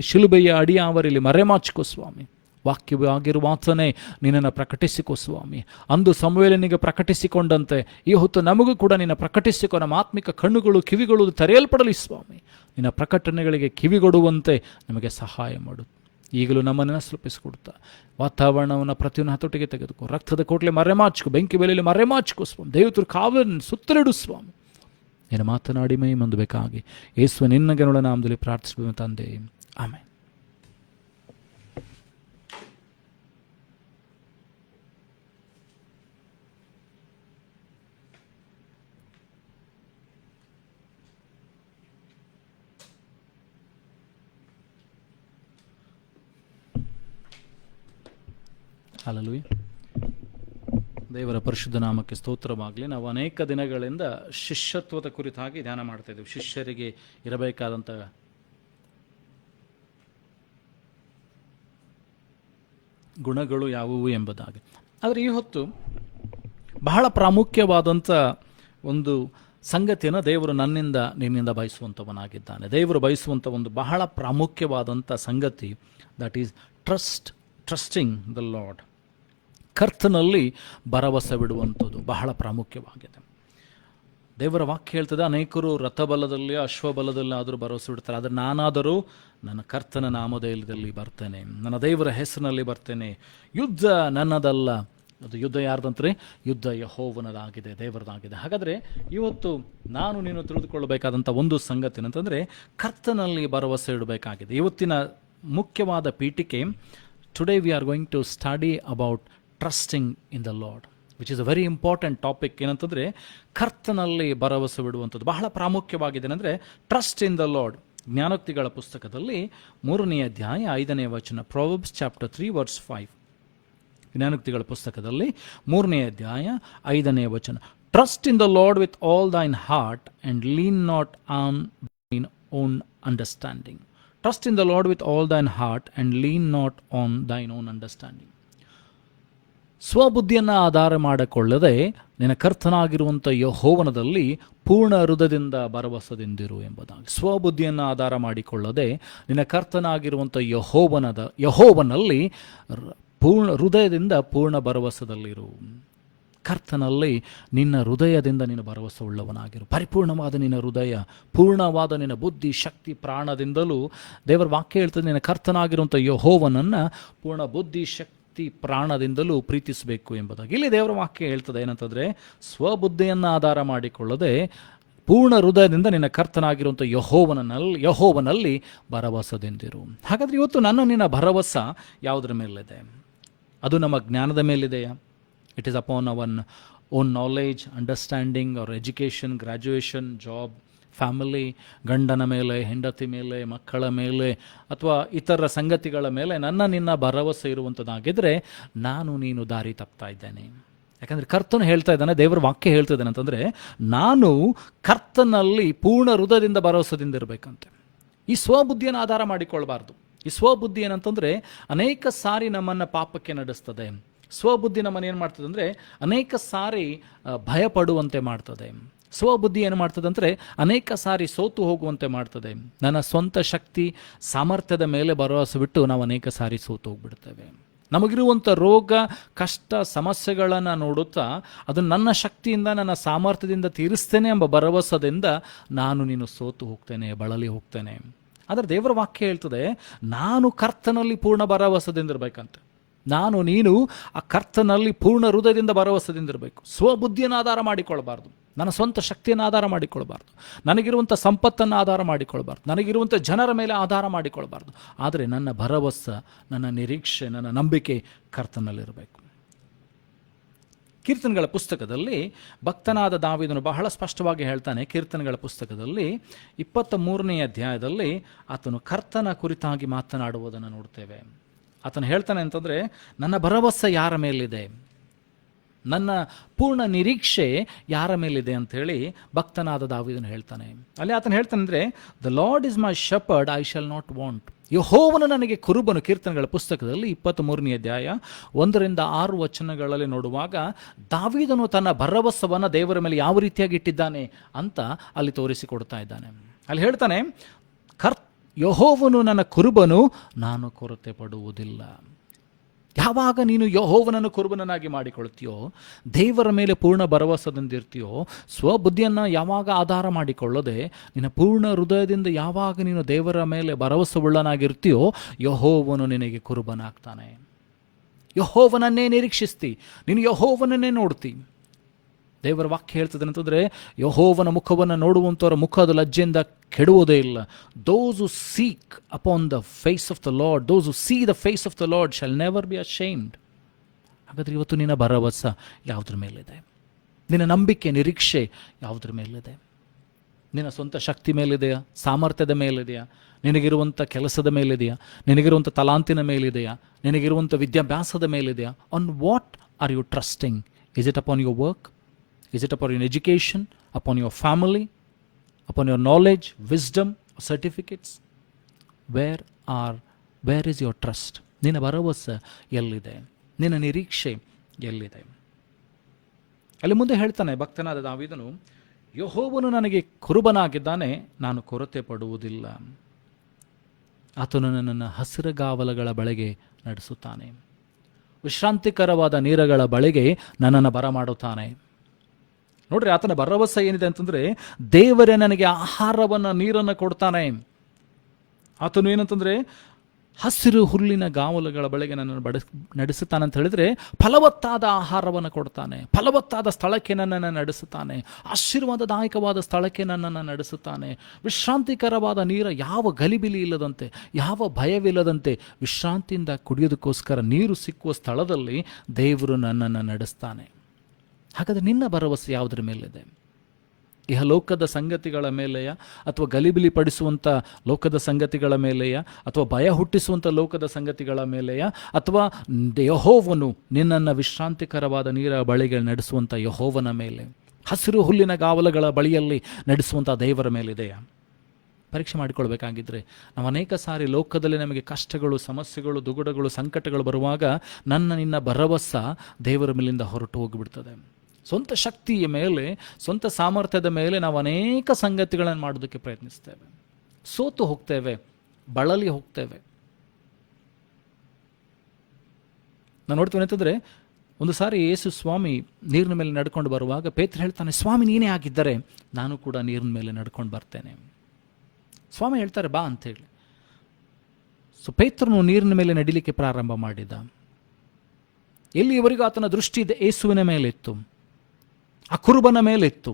ಶಿಲುಬೆಯ ಅಡಿಯಾವರಿಲಿ ಮರೆಮಾಚಿಕೋ ಸ್ವಾಮಿ. ವಾಕ್ಯವೇ ಆಗಿರುವಾತನೇ ನಿನ್ನನ್ನು ಪ್ರಕಟಿಸಿಕೋ ಸ್ವಾಮಿ. ಅಂದು ಸಮುವೇಲನಿಗೆ ಪ್ರಕಟಿಸಿಕೊಂಡಂತೆ ಈ ಹೊತ್ತು ನಮಗೂ ಕೂಡ ನಿನ್ನ ಪ್ರಕಟಿಸಿಕೋ. ನಮ್ಮ ಆತ್ಮಿಕ ಕಣ್ಣುಗಳು, ಕಿವಿಗಳು ತೆರೆಯಲ್ಪಡಲಿ ಸ್ವಾಮಿ. ನಿನ್ನ ಪ್ರಕಟಣೆಗಳಿಗೆ ಕಿವಿಗೊಡುವಂತೆ ನಮಗೆ ಸಹಾಯ ಮಾಡು. ಈಗಲೂ ನಮ್ಮನ್ನು ಸ್ವಲ್ಪಿಸಿಕೊಡ್ತಾ ವಾತಾವರಣವನ್ನು ಪ್ರತಿಯೊಂದು ಹತೋಟಿಗೆ ತೆಗೆದುಕೋ. ರಕ್ತದ ಕೋಟ್ಲೆ ಮರೆಮಾಚಿಕೋ, ಬೆಂಕಿ ಬೆಲೆಯಲ್ಲಿ ಮರೆಮಾಚಿಕೋ ಸ್ವಾಮಿ. ದೇವತರು ಕಾವಲನ್ನು ಸುತ್ತಲಿಡು ಸ್ವಾಮಿ. ನೀನು ಮಾತನಾಡಿ ಮೈ ಮಂದಬೇಕಾಗಿ ಯೇಸುವ ನಿನ್ನ ಗನುಳ ನಾಮದಲ್ಲಿ ಪ್ರಾರ್ಥಿಸುವ ತಂದೆ, ಆಮೆನ್. ಹಲ್ಲೆಲೂಯಾ. ದೇವರ ಪರಿಶುದ್ಧ ನಾಮಕ್ಕೆ ಸ್ತೋತ್ರವಾಗಲಿ. ನಾವು ಅನೇಕ ದಿನಗಳಿಂದ ಶಿಷ್ಯತ್ವದ ಕುರಿತಾಗಿ ಧ್ಯಾನ ಮಾಡ್ತಾ ಇದ್ದೀವಿ. ಶಿಷ್ಯರಿಗೆ ಇರಬೇಕಾದಂಥ ಗುಣಗಳು ಯಾವುವು ಎಂಬುದಾಗಿ. ಆದರೆ ಈ ಹೊತ್ತು ಬಹಳ ಪ್ರಾಮುಖ್ಯವಾದಂಥ ಒಂದು ಸಂಗತಿಯನ್ನು ದೇವರು ನಿನ್ನಿಂದ ಬಯಸುವಂಥವನಾಗಿದ್ದಾನೆ. ದೇವರು ಬಯಸುವಂಥ ಒಂದು ಬಹಳ ಪ್ರಾಮುಖ್ಯವಾದಂಥ ಸಂಗತಿ, that is trusting the lord. ಕರ್ತನಲ್ಲಿ ಭರವಸೆ ಬಿಡುವಂಥದ್ದು ಬಹಳ ಪ್ರಾಮುಖ್ಯವಾಗಿದೆ. ದೇವರ ವಾಕ್ಯ ಹೇಳ್ತದೆ, ಅನೇಕರು ರಥಬಲದಲ್ಲಿ, ಅಶ್ವಬಲದಲ್ಲಿ ಆದರೂ ಭರವಸೆ ಬಿಡ್ತಾರೆ, ಆದರೆ ನಾನಾದರೂ ನನ್ನ ಕರ್ತನ ನಾಮಧೇಯದಲ್ಲಿ ಬರ್ತೇನೆ, ನನ್ನ ದೇವರ ಹೆಸರಿನಲ್ಲಿ ಬರ್ತೇನೆ. ಯುದ್ಧ ನನ್ನದಲ್ಲ. ಅದು ಯುದ್ಧ ಯಾರ್ದಂದ್ರೆ ಯುದ್ಧ ಯೆಹೋವನದಾಗಿದೆ, ದೇವರದಾಗಿದೆ. ಹಾಗಾದರೆ ಇವತ್ತು ನಾನು ನೀನು ತಿಳಿದುಕೊಳ್ಳಬೇಕಾದಂಥ ಒಂದು ಸಂಗತಿ ಏನಂತಂದರೆ, ಕರ್ತನಲ್ಲಿ ಭರವಸೆ ಇಡಬೇಕಾಗಿದೆ. ಇವತ್ತಿನ ಮುಖ್ಯವಾದ ಪೀಠಿಕೆ, today we are going to study about trusting in the Lord, which is a very important topic. ಏನಂತಂದರೆ ಕರ್ತನಲ್ಲಿ ಭರವಸೆ ಬಿಡುವಂಥದ್ದು ಬಹಳ ಪ್ರಾಮುಖ್ಯವಾಗಿದೆ. ಅಂದರೆ ಟ್ರಸ್ಟ್ ಇನ್ ದ ಲಾರ್ಡ್. ಜ್ಞಾನೋಕ್ತಿಗಳ ಪುಸ್ತಕದಲ್ಲಿ 3ನೇ ಅಧ್ಯಾಯ 5ನೇ ವಚನ, ಪ್ರೊವರ್ಬ್ಸ್ ಚಾಪ್ಟರ್ 3 ವರ್ಸ್ 5. ಜ್ಞಾನೋಕ್ತಿಗಳ ಪುಸ್ತಕದಲ್ಲಿ 3ನೇ ಅಧ್ಯಾಯ 5ನೇ ವಚನ, trust in the Lord with all thine heart and lean not on thine own understanding. Trust in the Lord with all thine heart and lean not on thine own understanding. ಸ್ವಬುದ್ಧಿಯನ್ನು ಆಧಾರ ಮಾಡಿಕೊಳ್ಳದೆ ನಿನ್ನ ಕರ್ತನಾಗಿರುವಂಥ ಯೆಹೋವನದಲ್ಲಿ ಪೂರ್ಣ ಹೃದಯದಿಂದ ಭರವಸೆದಿಂದಿರು ಎಂಬುದಾಗಿ. ಸ್ವಬುದ್ಧಿಯನ್ನು ಆಧಾರ ಮಾಡಿಕೊಳ್ಳದೆ ನಿನ್ನ ಕರ್ತನಾಗಿರುವಂಥ ಯೆಹೋವನಲ್ಲಿ ಪೂರ್ಣ ಹೃದಯದಿಂದ ಪೂರ್ಣ ಭರವಸೆದಲ್ಲಿರು. ಕರ್ತನಲ್ಲಿ ನಿನ್ನ ಹೃದಯದಿಂದ ನೀನು ಭರವಸೆ ಉಳ್ಳವನಾಗಿರು. ಪರಿಪೂರ್ಣವಾದ ನಿನ್ನ ಹೃದಯ, ಪೂರ್ಣವಾದ ನಿನ್ನ ಬುದ್ಧಿ, ಶಕ್ತಿ, ಪ್ರಾಣದಿಂದಲೂ ದೇವರ ವಾಕ್ಯ ಹೇಳ್ತದೆ, ನಿನ್ನ ಕರ್ತನಾಗಿರುವಂಥ ಯೆಹೋವನನ್ನು ಪೂರ್ಣ ಬುದ್ಧಿ, ಶಕ್ತಿ, ಪ್ರಾಣದಿಂದಲೂ ಪ್ರೀತಿಸಬೇಕು ಎಂಬುದಾಗಿ. ಇಲ್ಲಿ ದೇವರ ವಾಕ್ಯ ಹೇಳ್ತದೆ ಏನಂತಂದರೆ, ಸ್ವಬುದ್ಧಿಯನ್ನು ಆಧಾರ ಮಾಡಿಕೊಳ್ಳದೆ ಪೂರ್ಣ ಹೃದಯದಿಂದ ನಿನ್ನ ಕರ್ತನಾಗಿರುವಂಥ ಯೆಹೋವನಲ್ಲಿ ಭರವಸೆದಿಂದಿರು. ಹಾಗಾದರೆ ಇವತ್ತು ನಿನ್ನ ಭರವಸೆ ಯಾವುದರ ಮೇಲಿದೆ? ಅದು ನಮ್ಮ ಜ್ಞಾನದ ಮೇಲಿದೆಯಾ? It is upon our own knowledge, understanding, our education, graduation, job, family, ಗಂಡನ ಮೇಲೆ, ಹೆಂಡತಿ ಮೇಲೆ, ಮಕ್ಕಳ ಮೇಲೆ, ಅಥವಾ ಇತರ ಸಂಗತಿಗಳ ಮೇಲೆ ನಿನ್ನ ಭರವಸೆ ಇರುವಂಥದ್ದಾಗಿದ್ದರೆ ನೀನು ದಾರಿ ತಪ್ತಾ ಇದ್ದೇನೆ. ಯಾಕಂದರೆ ಕರ್ತನು ಹೇಳ್ತಾ ಇದ್ದಾನೆ, ದೇವರ ವಾಕ್ಯ ಹೇಳ್ತಾ ಇದ್ದಾನೆ ಅಂತಂದರೆ, ನಾನು ಕರ್ತನಲ್ಲಿ ಪೂರ್ಣ ಹೃದಯದಿಂದ ಭರವಸೆದಿಂದ ಇರಬೇಕಂತೆ. ಈ ಸ್ವಬುದ್ಧಿಯನ್ನು ಆಧಾರ ಮಾಡಿಕೊಳ್ಬಾರ್ದು. ಈ ಸ್ವಬುದ್ಧಿ ಏನಂತಂದರೆ ಅನೇಕ ಸಾರಿ ನಮ್ಮನ್ನು ಪಾಪಕ್ಕೆ ನಡೆಸ್ತದೆ. ಸ್ವಬುದ್ಧಿ ನಮ್ಮನ್ನು ಏನು ಮಾಡ್ತದೆ ಅಂದರೆ ಅನೇಕ ಸಾರಿ ಭಯಪಡುವಂತೆ ಮಾಡ್ತದೆ. ಸ್ವಬುದ್ಧಿ ಏನು ಮಾಡ್ತದೆ ಅಂದರೆ ಅನೇಕ ಸಾರಿ ಸೋತು ಹೋಗುವಂತೆ ಮಾಡ್ತದೆ. ನನ್ನ ಸ್ವಂತ ಶಕ್ತಿ, ಸಾಮರ್ಥ್ಯದ ಮೇಲೆ ಭರವಸೆ ಬಿಟ್ಟು ನಾವು ಅನೇಕ ಸಾರಿ ಸೋತು ಹೋಗ್ಬಿಡ್ತೇವೆ. ನಮಗಿರುವಂಥ ರೋಗ, ಕಷ್ಟ, ಸಮಸ್ಯೆಗಳನ್ನು ನೋಡುತ್ತಾ ಅದು ನನ್ನ ಶಕ್ತಿಯಿಂದ, ನನ್ನ ಸಾಮರ್ಥ್ಯದಿಂದ ತೀರಿಸ್ತೇನೆ ಎಂಬ ಭರವಸೆಯಿಂದ ನೀನು ಸೋತು ಹೋಗ್ತೇನೆ, ಬಳಲಿ ಹೋಗ್ತೇನೆ. ಆದರೆ ದೇವರ ವಾಕ್ಯ ಹೇಳ್ತದೆ, ನಾನು ಕರ್ತನಲ್ಲಿ ಪೂರ್ಣ ಭರವಸೆದಿಂದಿರಬೇಕಂತೆ. ನೀನು ಆ ಕರ್ತನಲ್ಲಿ ಪೂರ್ಣ ಹೃದಯದಿಂದ ಭರವಸೆದಿಂದ ಇರಬೇಕು. ಸ್ವಬುದ್ಧಿಯನ್ನು ಆಧಾರ ಮಾಡಿಕೊಳ್ಬಾರ್ದು, ನನ್ನ ಸ್ವಂತ ಶಕ್ತಿಯನ್ನು ಆಧಾರ ಮಾಡಿಕೊಳ್ಬಾರ್ದು, ನನಗಿರುವಂಥ ಸಂಪತ್ತನ್ನು ಆಧಾರ ಮಾಡಿಕೊಳ್ಬಾರ್ದು, ನನಗಿರುವಂಥ ಜನರ ಮೇಲೆ ಆಧಾರ ಮಾಡಿಕೊಳ್ಬಾರ್ದು. ಆದರೆ ನನ್ನ ಭರವಸೆ, ನನ್ನ ನಿರೀಕ್ಷೆ, ನನ್ನ ನಂಬಿಕೆ ಕರ್ತನಲ್ಲಿರಬೇಕು. ಕೀರ್ತನೆಗಳ ಪುಸ್ತಕದಲ್ಲಿ ಭಕ್ತನಾದ ದಾವೀದನು ಬಹಳ ಸ್ಪಷ್ಟವಾಗಿ ಹೇಳ್ತಾನೆ. ಕೀರ್ತನೆಗಳ ಪುಸ್ತಕದಲ್ಲಿ 23ನೇ ಅಧ್ಯಾಯದಲ್ಲಿ ಆತನು ಕರ್ತನ ಕುರಿತಾಗಿ ಮಾತನಾಡುವುದನ್ನು ನೋಡ್ತೇವೆ. ಆತನು ಹೇಳ್ತಾನೆ ಅಂತಂದರೆ, ನನ್ನ ಭರವಸೆ ಯಾರ ಮೇಲಿದೆ, ನನ್ನ ಪೂರ್ಣ ನಿರೀಕ್ಷೆ ಯಾರ ಮೇಲಿದೆ ಅಂಥೇಳಿ ಭಕ್ತನಾದ ದಾವೀದನು ಹೇಳ್ತಾನೆ. ಅಲ್ಲಿ ಆತನು ಹೇಳ್ತಾನೆ ಅಂದರೆ, the lord is my shepherd, I shall not want. ಯೆಹೋವನು ನನಗೆ ಕುರುಬನು. ಕೀರ್ತನೆಗಳ ಪುಸ್ತಕದಲ್ಲಿ 23ನೇ ಅಧ್ಯಾಯ 1-6 ವಚನಗಳಲ್ಲಿ ನೋಡುವಾಗ ದಾವೀದನು ತನ್ನ ಭರವಸವನ್ನು ದೇವರ ಮೇಲೆ ಯಾವ ರೀತಿಯಾಗಿ ಇಟ್ಟಿದ್ದಾನೆ ಅಂತ ಅಲ್ಲಿ ತೋರಿಸಿಕೊಡ್ತಾ ಇದ್ದಾನೆ. ಅಲ್ಲಿ ಹೇಳ್ತಾನೆ, ಯೆಹೋವನು ನನ್ನ ಕುರುಬನು, ನಾನು ಕೊರತೆ ಪಡುವುದಿಲ್ಲ. ಯಾವಾಗ ನೀನು ಯೆಹೋವನನ್ನು ಕುರುಬನನ್ನಾಗಿ ಮಾಡಿಕೊಳ್ತೀಯೋ, ದೇವರ ಮೇಲೆ ಪೂರ್ಣ ಭರವಸೆದಿಂದಿರ್ತೀಯೋ, ಸ್ವಬುದ್ಧಿಯನ್ನು ಯಾವಾಗ ಆಧಾರ ಮಾಡಿಕೊಳ್ಳದೆ ನಿನ್ನ ಪೂರ್ಣ ಹೃದಯದಿಂದ ಯಾವಾಗ ನೀನು ದೇವರ ಮೇಲೆ ಭರವಸೆ ಉಳ್ಳನಾಗಿರ್ತೀಯೋ, ಯೆಹೋವನು ನಿನಗೆ ಕುರುಬನಾಗ್ತಾನೆ. ಯೆಹೋವನನ್ನೇ ನಿರೀಕ್ಷಿಸ್ತಿ, ನೀನು ಯೆಹೋವನನ್ನೇ ನೋಡ್ತಿ. ದೇವರ ವಾಕ್ಯ ಹೇಳ್ತದೆ ಅಂತಂದರೆ, ಯೆಹೋವನ ಮುಖವನ್ನು ನೋಡುವಂಥವರ ಮುಖದ ಲಜ್ಜೆಯಿಂದ ಕೆಡುವುದೇ ಇಲ್ಲ. Those who seek upon the face of the Lord, those who see the face of the Lord shall never be ashamed. ಹಾಗಾದರೆ ಇವತ್ತು ನಿನ್ನ ಭರವಸೆ ಯಾವುದ್ರ ಮೇಲಿದೆ? ನಿನ್ನ ನಂಬಿಕೆ, ನಿರೀಕ್ಷೆ ಯಾವುದ್ರ ಮೇಲಿದೆ? ನಿನ್ನ ಸ್ವಂತ ಶಕ್ತಿ ಮೇಲಿದೆಯಾ? ಸಾಮರ್ಥ್ಯದ ಮೇಲಿದೆಯಾ? ನಿನಗಿರುವಂಥ ಕೆಲಸದ ಮೇಲಿದೆಯಾ? ನಿನಗಿರುವಂಥ ತಲಾಂತಿನ ಮೇಲಿದೆಯಾ? ನಿನಗಿರುವಂಥ ವಿದ್ಯಾಭ್ಯಾಸದ ಮೇಲಿದೆಯಾ? On what are you trusting? Is it upon your work? Is it upon your education, upon your family, upon your knowledge, wisdom, certificates? Where is your trust? ನಿನ್ನ ಭರವಸೆ ಎಲ್ಲಿದೆ? ನಿನ್ನ ನಿರೀಕ್ಷೆ ಎಲ್ಲಿದೆ? ಅಲ್ಲಿ ಮುಂದೆ ಹೇಳ್ತಾನೆ ಭಕ್ತನಾದ ದಾವೀದನು, ಯೆಹೋವನು ನನಗೆ ಕುರುಬನಾಗಿದ್ದಾನೆ, ನಾನು ಕೊರತೆ ಪಡುವುದಿಲ್ಲ. ಆತನು ನನ್ನನ್ನು ಹಸಿರುಗಾವಲುಗಳ ಬಳಿಗೆ ನಡೆಸುತ್ತಾನೆ, ವಿಶ್ರಾಂತಿಕರವಾದ ನೀರುಗಳ ಬಳಿಗೆ ನನ್ನನ್ನು ಬರಮಾಡುತ್ತಾನೆ. ನೋಡ್ರಿ, ಆತನ ಭರವಸೆ ಏನಿದೆ ಅಂತಂದರೆ, ದೇವರೇ ನನಗೆ ಆಹಾರವನ್ನು, ನೀರನ್ನು ಕೊಡ್ತಾನೆ. ಆತನು ಏನಂತಂದರೆ, ಹಸಿರು ಹುಲ್ಲಿನ ಗಾವಲುಗಳ ಬಳಿಗೆ ನನ್ನನ್ನು ನಡೆಸುತ್ತಾನೆ ಅಂತ ಹೇಳಿದರೆ, ಫಲವತ್ತಾದ ಆಹಾರವನ್ನು ಕೊಡ್ತಾನೆ, ಫಲವತ್ತಾದ ಸ್ಥಳಕ್ಕೆ ನನ್ನನ್ನು ನಡೆಸುತ್ತಾನೆ, ಆಶೀರ್ವಾದದಾಯಕವಾದ ಸ್ಥಳಕ್ಕೆ ನನ್ನನ್ನು ನಡೆಸುತ್ತಾನೆ. ವಿಶ್ರಾಂತಿಕರವಾದ ನೀರು, ಯಾವ ಗಲಿಬಿಲಿ ಇಲ್ಲದಂತೆ, ಯಾವ ಭಯವಿಲ್ಲದಂತೆ ವಿಶ್ರಾಂತಿಯಿಂದ ಕುಡಿಯೋದಕ್ಕೋಸ್ಕರ ನೀರು ಸಿಕ್ಕುವ ಸ್ಥಳದಲ್ಲಿ ದೇವರು ನನ್ನನ್ನು ನಡೆಸ್ತಾನೆ. ಹಾಗಾದರೆ ನಿನ್ನ ಭರವಸೆ ಯಾವುದರ ಮೇಲಿದೆ? ಇಹಲೋಕದ ಸಂಗತಿಗಳ ಮೇಲೆಯ, ಅಥವಾ ಗಲಿಬಿಲಿ ಪಡಿಸುವಂಥ ಲೋಕದ ಸಂಗತಿಗಳ ಮೇಲೆಯ, ಅಥವಾ ಭಯ ಹುಟ್ಟಿಸುವಂಥ ಲೋಕದ ಸಂಗತಿಗಳ ಮೇಲೆಯ, ಅಥವಾ ಯೆಹೋವನು ನಿನ್ನನ್ನು ವಿಶ್ರಾಂತಿಕರವಾದ ನೀರ ಬಳಿಗೆ ನಡೆಸುವಂಥ ಯೆಹೋವನ ಮೇಲೆ, ಹಸಿರು ಹುಲ್ಲಿನ ಗಾವಲುಗಳ ಬಳಿಯಲ್ಲಿ ನಡೆಸುವಂಥ ದೇವರ ಮೇಲಿದೆಯಾ? ಪರೀಕ್ಷೆ ಮಾಡಿಕೊಳ್ಬೇಕಾಗಿದ್ದರೆ, ನಾವು ಅನೇಕ ಸಾರಿ ಲೋಕದಲ್ಲಿ ನಮಗೆ ಕಷ್ಟಗಳು, ಸಮಸ್ಯೆಗಳು, ದುಗುಡಗಳು, ಸಂಕಟಗಳು ಬರುವಾಗ ನಿನ್ನ ಭರವಸೆ ದೇವರ ಮೇಲಿಂದ ಹೊರಟು ಹೋಗಿಬಿಡ್ತದೆ. ಸ್ವಂತ ಶಕ್ತಿಯ ಮೇಲೆ, ಸ್ವಂತ ಸಾಮರ್ಥ್ಯದ ಮೇಲೆ ನಾವು ಅನೇಕ ಸಂಗತಿಗಳನ್ನು ಮಾಡೋದಕ್ಕೆ ಪ್ರಯತ್ನಿಸ್ತೇವೆ, ಸೋತು ಹೋಗ್ತೇವೆ, ಬಳಲಿ ಹೋಗ್ತೇವೆ. ನಾನು ನೋಡ್ತೀನಿ ಅಂತಂದರೆ, ಒಂದು ಸಾರಿ ಯೇಸು ಸ್ವಾಮಿ ನೀರಿನ ಮೇಲೆ ನಡ್ಕೊಂಡು ಬರುವಾಗ ಪೇತ್ರ ಹೇಳ್ತಾನೆ, ಸ್ವಾಮಿ ನೀನೇ ಆಗಿದ್ದರೆ ನಾನು ಕೂಡ ನೀರಿನ ಮೇಲೆ ನಡ್ಕೊಂಡು ಬರ್ತೇನೆ. ಸ್ವಾಮಿ ಹೇಳ್ತಾರೆ ಬಾ ಅಂತೇಳಿ. ಸೊ ಪೇತ್ರನು ನೀರಿನ ಮೇಲೆ ನಡಿಲಿಕ್ಕೆ ಪ್ರಾರಂಭ ಮಾಡಿದ. ಎಲ್ಲಿಯವರೆಗೂ ಆತನ ದೃಷ್ಟಿ ಯೇಸುವಿನ ಮೇಲಿತ್ತು, ಆ ಕುರುಬನ ಮೇಲಿತ್ತು.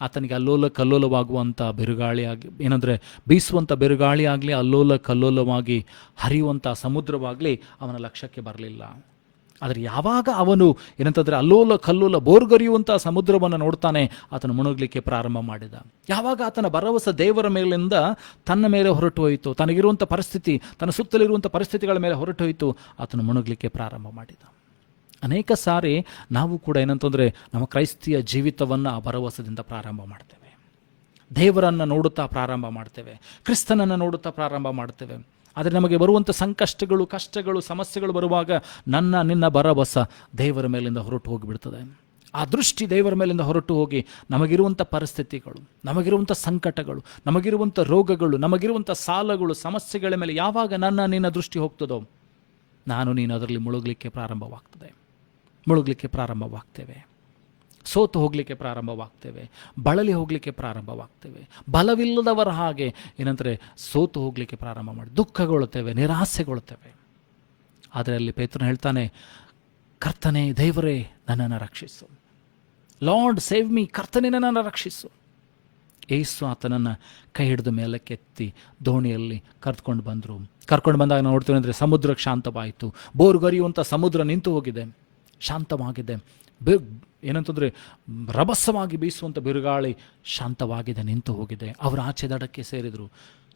ಆತನಿಗೆ ಅಲ್ಲೋಲ ಕಲ್ಲೋಲವಾಗುವಂಥ ಬಿರುಗಾಳಿ ಆಗಿ, ಏನಂದರೆ ಬೀಸುವಂಥ ಬಿರುಗಾಳಿ ಆಗಲಿ, ಅಲ್ಲೋಲ ಕಲ್ಲೋಲವಾಗಿ ಹರಿಯುವಂಥ ಸಮುದ್ರವಾಗಲಿ ಅವನ ಲಕ್ಷ್ಯಕ್ಕೆ ಬರಲಿಲ್ಲ. ಆದರೆ ಯಾವಾಗ ಅವನು ಏನಂತಂದರೆ ಅಲ್ಲೋಲ ಕಲ್ಲೋಲ ಬೋರ್ಗರಿಯುವಂಥ ಸಮುದ್ರವನ್ನು ನೋಡ್ತಾನೆ, ಆತನು ಮುಳುಗಲಿಕ್ಕೆ ಪ್ರಾರಂಭ ಮಾಡಿದ. ಯಾವಾಗ ಆತನ ಭರವಸೆ ದೇವರ ಮೇಲಿಂದ ತನ್ನ ಮೇಲೆ ಹೊರಟು ಹೋಯಿತು, ತನಗಿರುವಂಥ ಪರಿಸ್ಥಿತಿ, ತನ್ನ ಸುತ್ತಲಿರುವಂಥ ಪರಿಸ್ಥಿತಿಗಳ ಮೇಲೆ ಹೊರಟು ಹೋಯಿತು, ಆತನು ಮುಳುಗಲಿಕ್ಕೆ ಪ್ರಾರಂಭ ಮಾಡಿದ. ಅನೇಕ ಸಾರಿ ನಾವು ಕೂಡ ಏನಂತಂದರೆ ನಮ್ಮ ಕ್ರೈಸ್ತಿಯ ಜೀವಿತವನ್ನು ಆ ಭರವಸೆದಿಂದ ಪ್ರಾರಂಭ ಮಾಡ್ತೇವೆ. ದೇವರನ್ನು ನೋಡುತ್ತಾ ಪ್ರಾರಂಭ ಮಾಡ್ತೇವೆ, ಕ್ರಿಸ್ತನನ್ನು ನೋಡುತ್ತಾ ಪ್ರಾರಂಭ ಮಾಡ್ತೇವೆ. ಆದರೆ ನಮಗೆ ಬರುವಂಥ ಸಂಕಷ್ಟಗಳು, ಕಷ್ಟಗಳು, ಸಮಸ್ಯೆಗಳು ಬರುವಾಗ ನಿನ್ನ ಭರವಸೆ ದೇವರ ಮೇಲಿಂದ ಹೊರಟು ಹೋಗಿಬಿಡ್ತದೆ. ಆ ದೃಷ್ಟಿ ದೇವರ ಮೇಲಿಂದ ಹೊರಟು ಹೋಗಿ ನಮಗಿರುವಂಥ ಪರಿಸ್ಥಿತಿಗಳು, ನಮಗಿರುವಂಥ ಸಂಕಟಗಳು, ನಮಗಿರುವಂಥ ರೋಗಗಳು, ನಮಗಿರುವಂಥ ಸಾಲಗಳು, ಸಮಸ್ಯೆಗಳ ಮೇಲೆ ಯಾವಾಗ ನಿನ್ನ ದೃಷ್ಟಿ ಹೋಗ್ತದೋ, ನೀನು ಅದರಲ್ಲಿ ಮುಳುಗಲಿಕ್ಕೆ ಪ್ರಾರಂಭವಾಗ್ತೇವೆ. ಸೋತು ಹೋಗಲಿಕ್ಕೆ ಪ್ರಾರಂಭವಾಗ್ತೇವೆ, ಬಳಲಿ ಹೋಗಲಿಕ್ಕೆ ಪ್ರಾರಂಭವಾಗ್ತೇವೆ. ಬಲವಿಲ್ಲದವರ ಹಾಗೆ ಏನಂದರೆ ಸೋತು ಹೋಗಲಿಕ್ಕೆ ಪ್ರಾರಂಭ ಮಾಡಿ ದುಃಖಗೊಳ್ತೇವೆ, ನಿರಾಸೆಗೊಳ್ತೇವೆ. ಆದರೆ ಅಲ್ಲಿ ಪೇತ್ರನು ಹೇಳ್ತಾನೆ, ಕರ್ತನೇ, ದೇವರೇ, ನನ್ನನ್ನು ರಕ್ಷಿಸು. ಲಾರ್ಡ್ ಸೇವ್ ಮೀ, ಕರ್ತನೇ ನನ್ನನ್ನು ರಕ್ಷಿಸು. ಏಸು ಆತನನ್ನು ಕೈ ಹಿಡಿದು ಮೇಲಕ್ಕೆತ್ತಿ ದೋಣಿಯಲ್ಲಿ ಕರ್ಕೊಂಡು ಬಂದಾಗ ನಾವು ನೋಡ್ತೀವಿ ಅಂದರೆ ಸಮುದ್ರಕ್ಕೆ ಶಾಂತವಾಯಿತು. ಬೋರ್ಗರಿಯುವಂಥ ಸಮುದ್ರ ನಿಂತು ಹೋಗಿದೆ, ಶಾಂತವಾಗಿದೆ. ಏನಂತಂದರೆ ರಭಸವಾಗಿ ಬೀಸುವಂಥ ಬಿರುಗಾಳಿ ಶಾಂತವಾಗಿದೆ, ನಿಂತು ಹೋಗಿದೆ. ಅವರು ಆಚೆ ದಡಕ್ಕೆ ಸೇರಿದರು.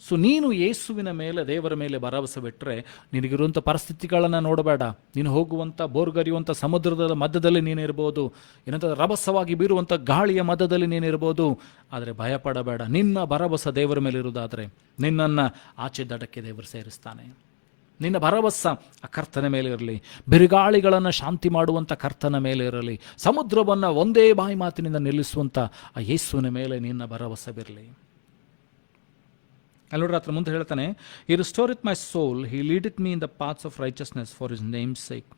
ಸೊ ನೀನು ಯೇಸುವಿನ ಮೇಲೆ, ದೇವರ ಮೇಲೆ ಭರವಸೆ ಬಿಟ್ಟರೆ ನಿನಗಿರುವಂಥ ಪರಿಸ್ಥಿತಿಗಳನ್ನು ನೋಡಬೇಡ. ನೀನು ಹೋಗುವಂಥ ಬೋರ್ಗರಿಯುವಂಥ ಸಮುದ್ರದ ಮಧ್ಯದಲ್ಲಿ ನೀನಿರ್ಬೋದು, ಏನಂತಂದ್ರೆ ರಭಸವಾಗಿ ಬೀರುವಂಥ ಗಾಳಿಯ ಮಧ್ಯದಲ್ಲಿ ನೀನಿರ್ಬೋದು, ಆದರೆ ಭಯಪಡಬೇಡ. ನಿನ್ನ ಭರವಸೆ ದೇವರ ಮೇಲೆ ಇರುವುದಾದರೆ ನಿನ್ನನ್ನು ಆಚೆ ದಡಕ್ಕೆ ದೇವರು ಸೇರಿಸ್ತಾನೆ. ನಿನ್ನ ಭರವಸೆ ಆ ಕರ್ತನ ಮೇಲೆ ಇರಲಿ. ಬಿರುಗಾಳಿಗಳನ್ನು ಶಾಂತಿ ಮಾಡುವಂಥ ಕರ್ತನ ಮೇಲೆ ಇರಲಿ. ಸಮುದ್ರವನ್ನು ಒಂದೇ ಬಾಯಿ ಮಾತಿನಿಂದ ನಿಲ್ಲಿಸುವಂಥ ಆ ಯೇಸುವಿನ ಮೇಲೆ ನಿನ್ನ ಭರವಸೆ ಬಿರಲಿ. ಅಲ್ಲಿ ನೋಡ್ರಿ, ಆತನ ಮುಂದೆ ಹೇಳ್ತಾನೆ, he restoreth my soul, he leadeth me in the paths of righteousness for his name's sake.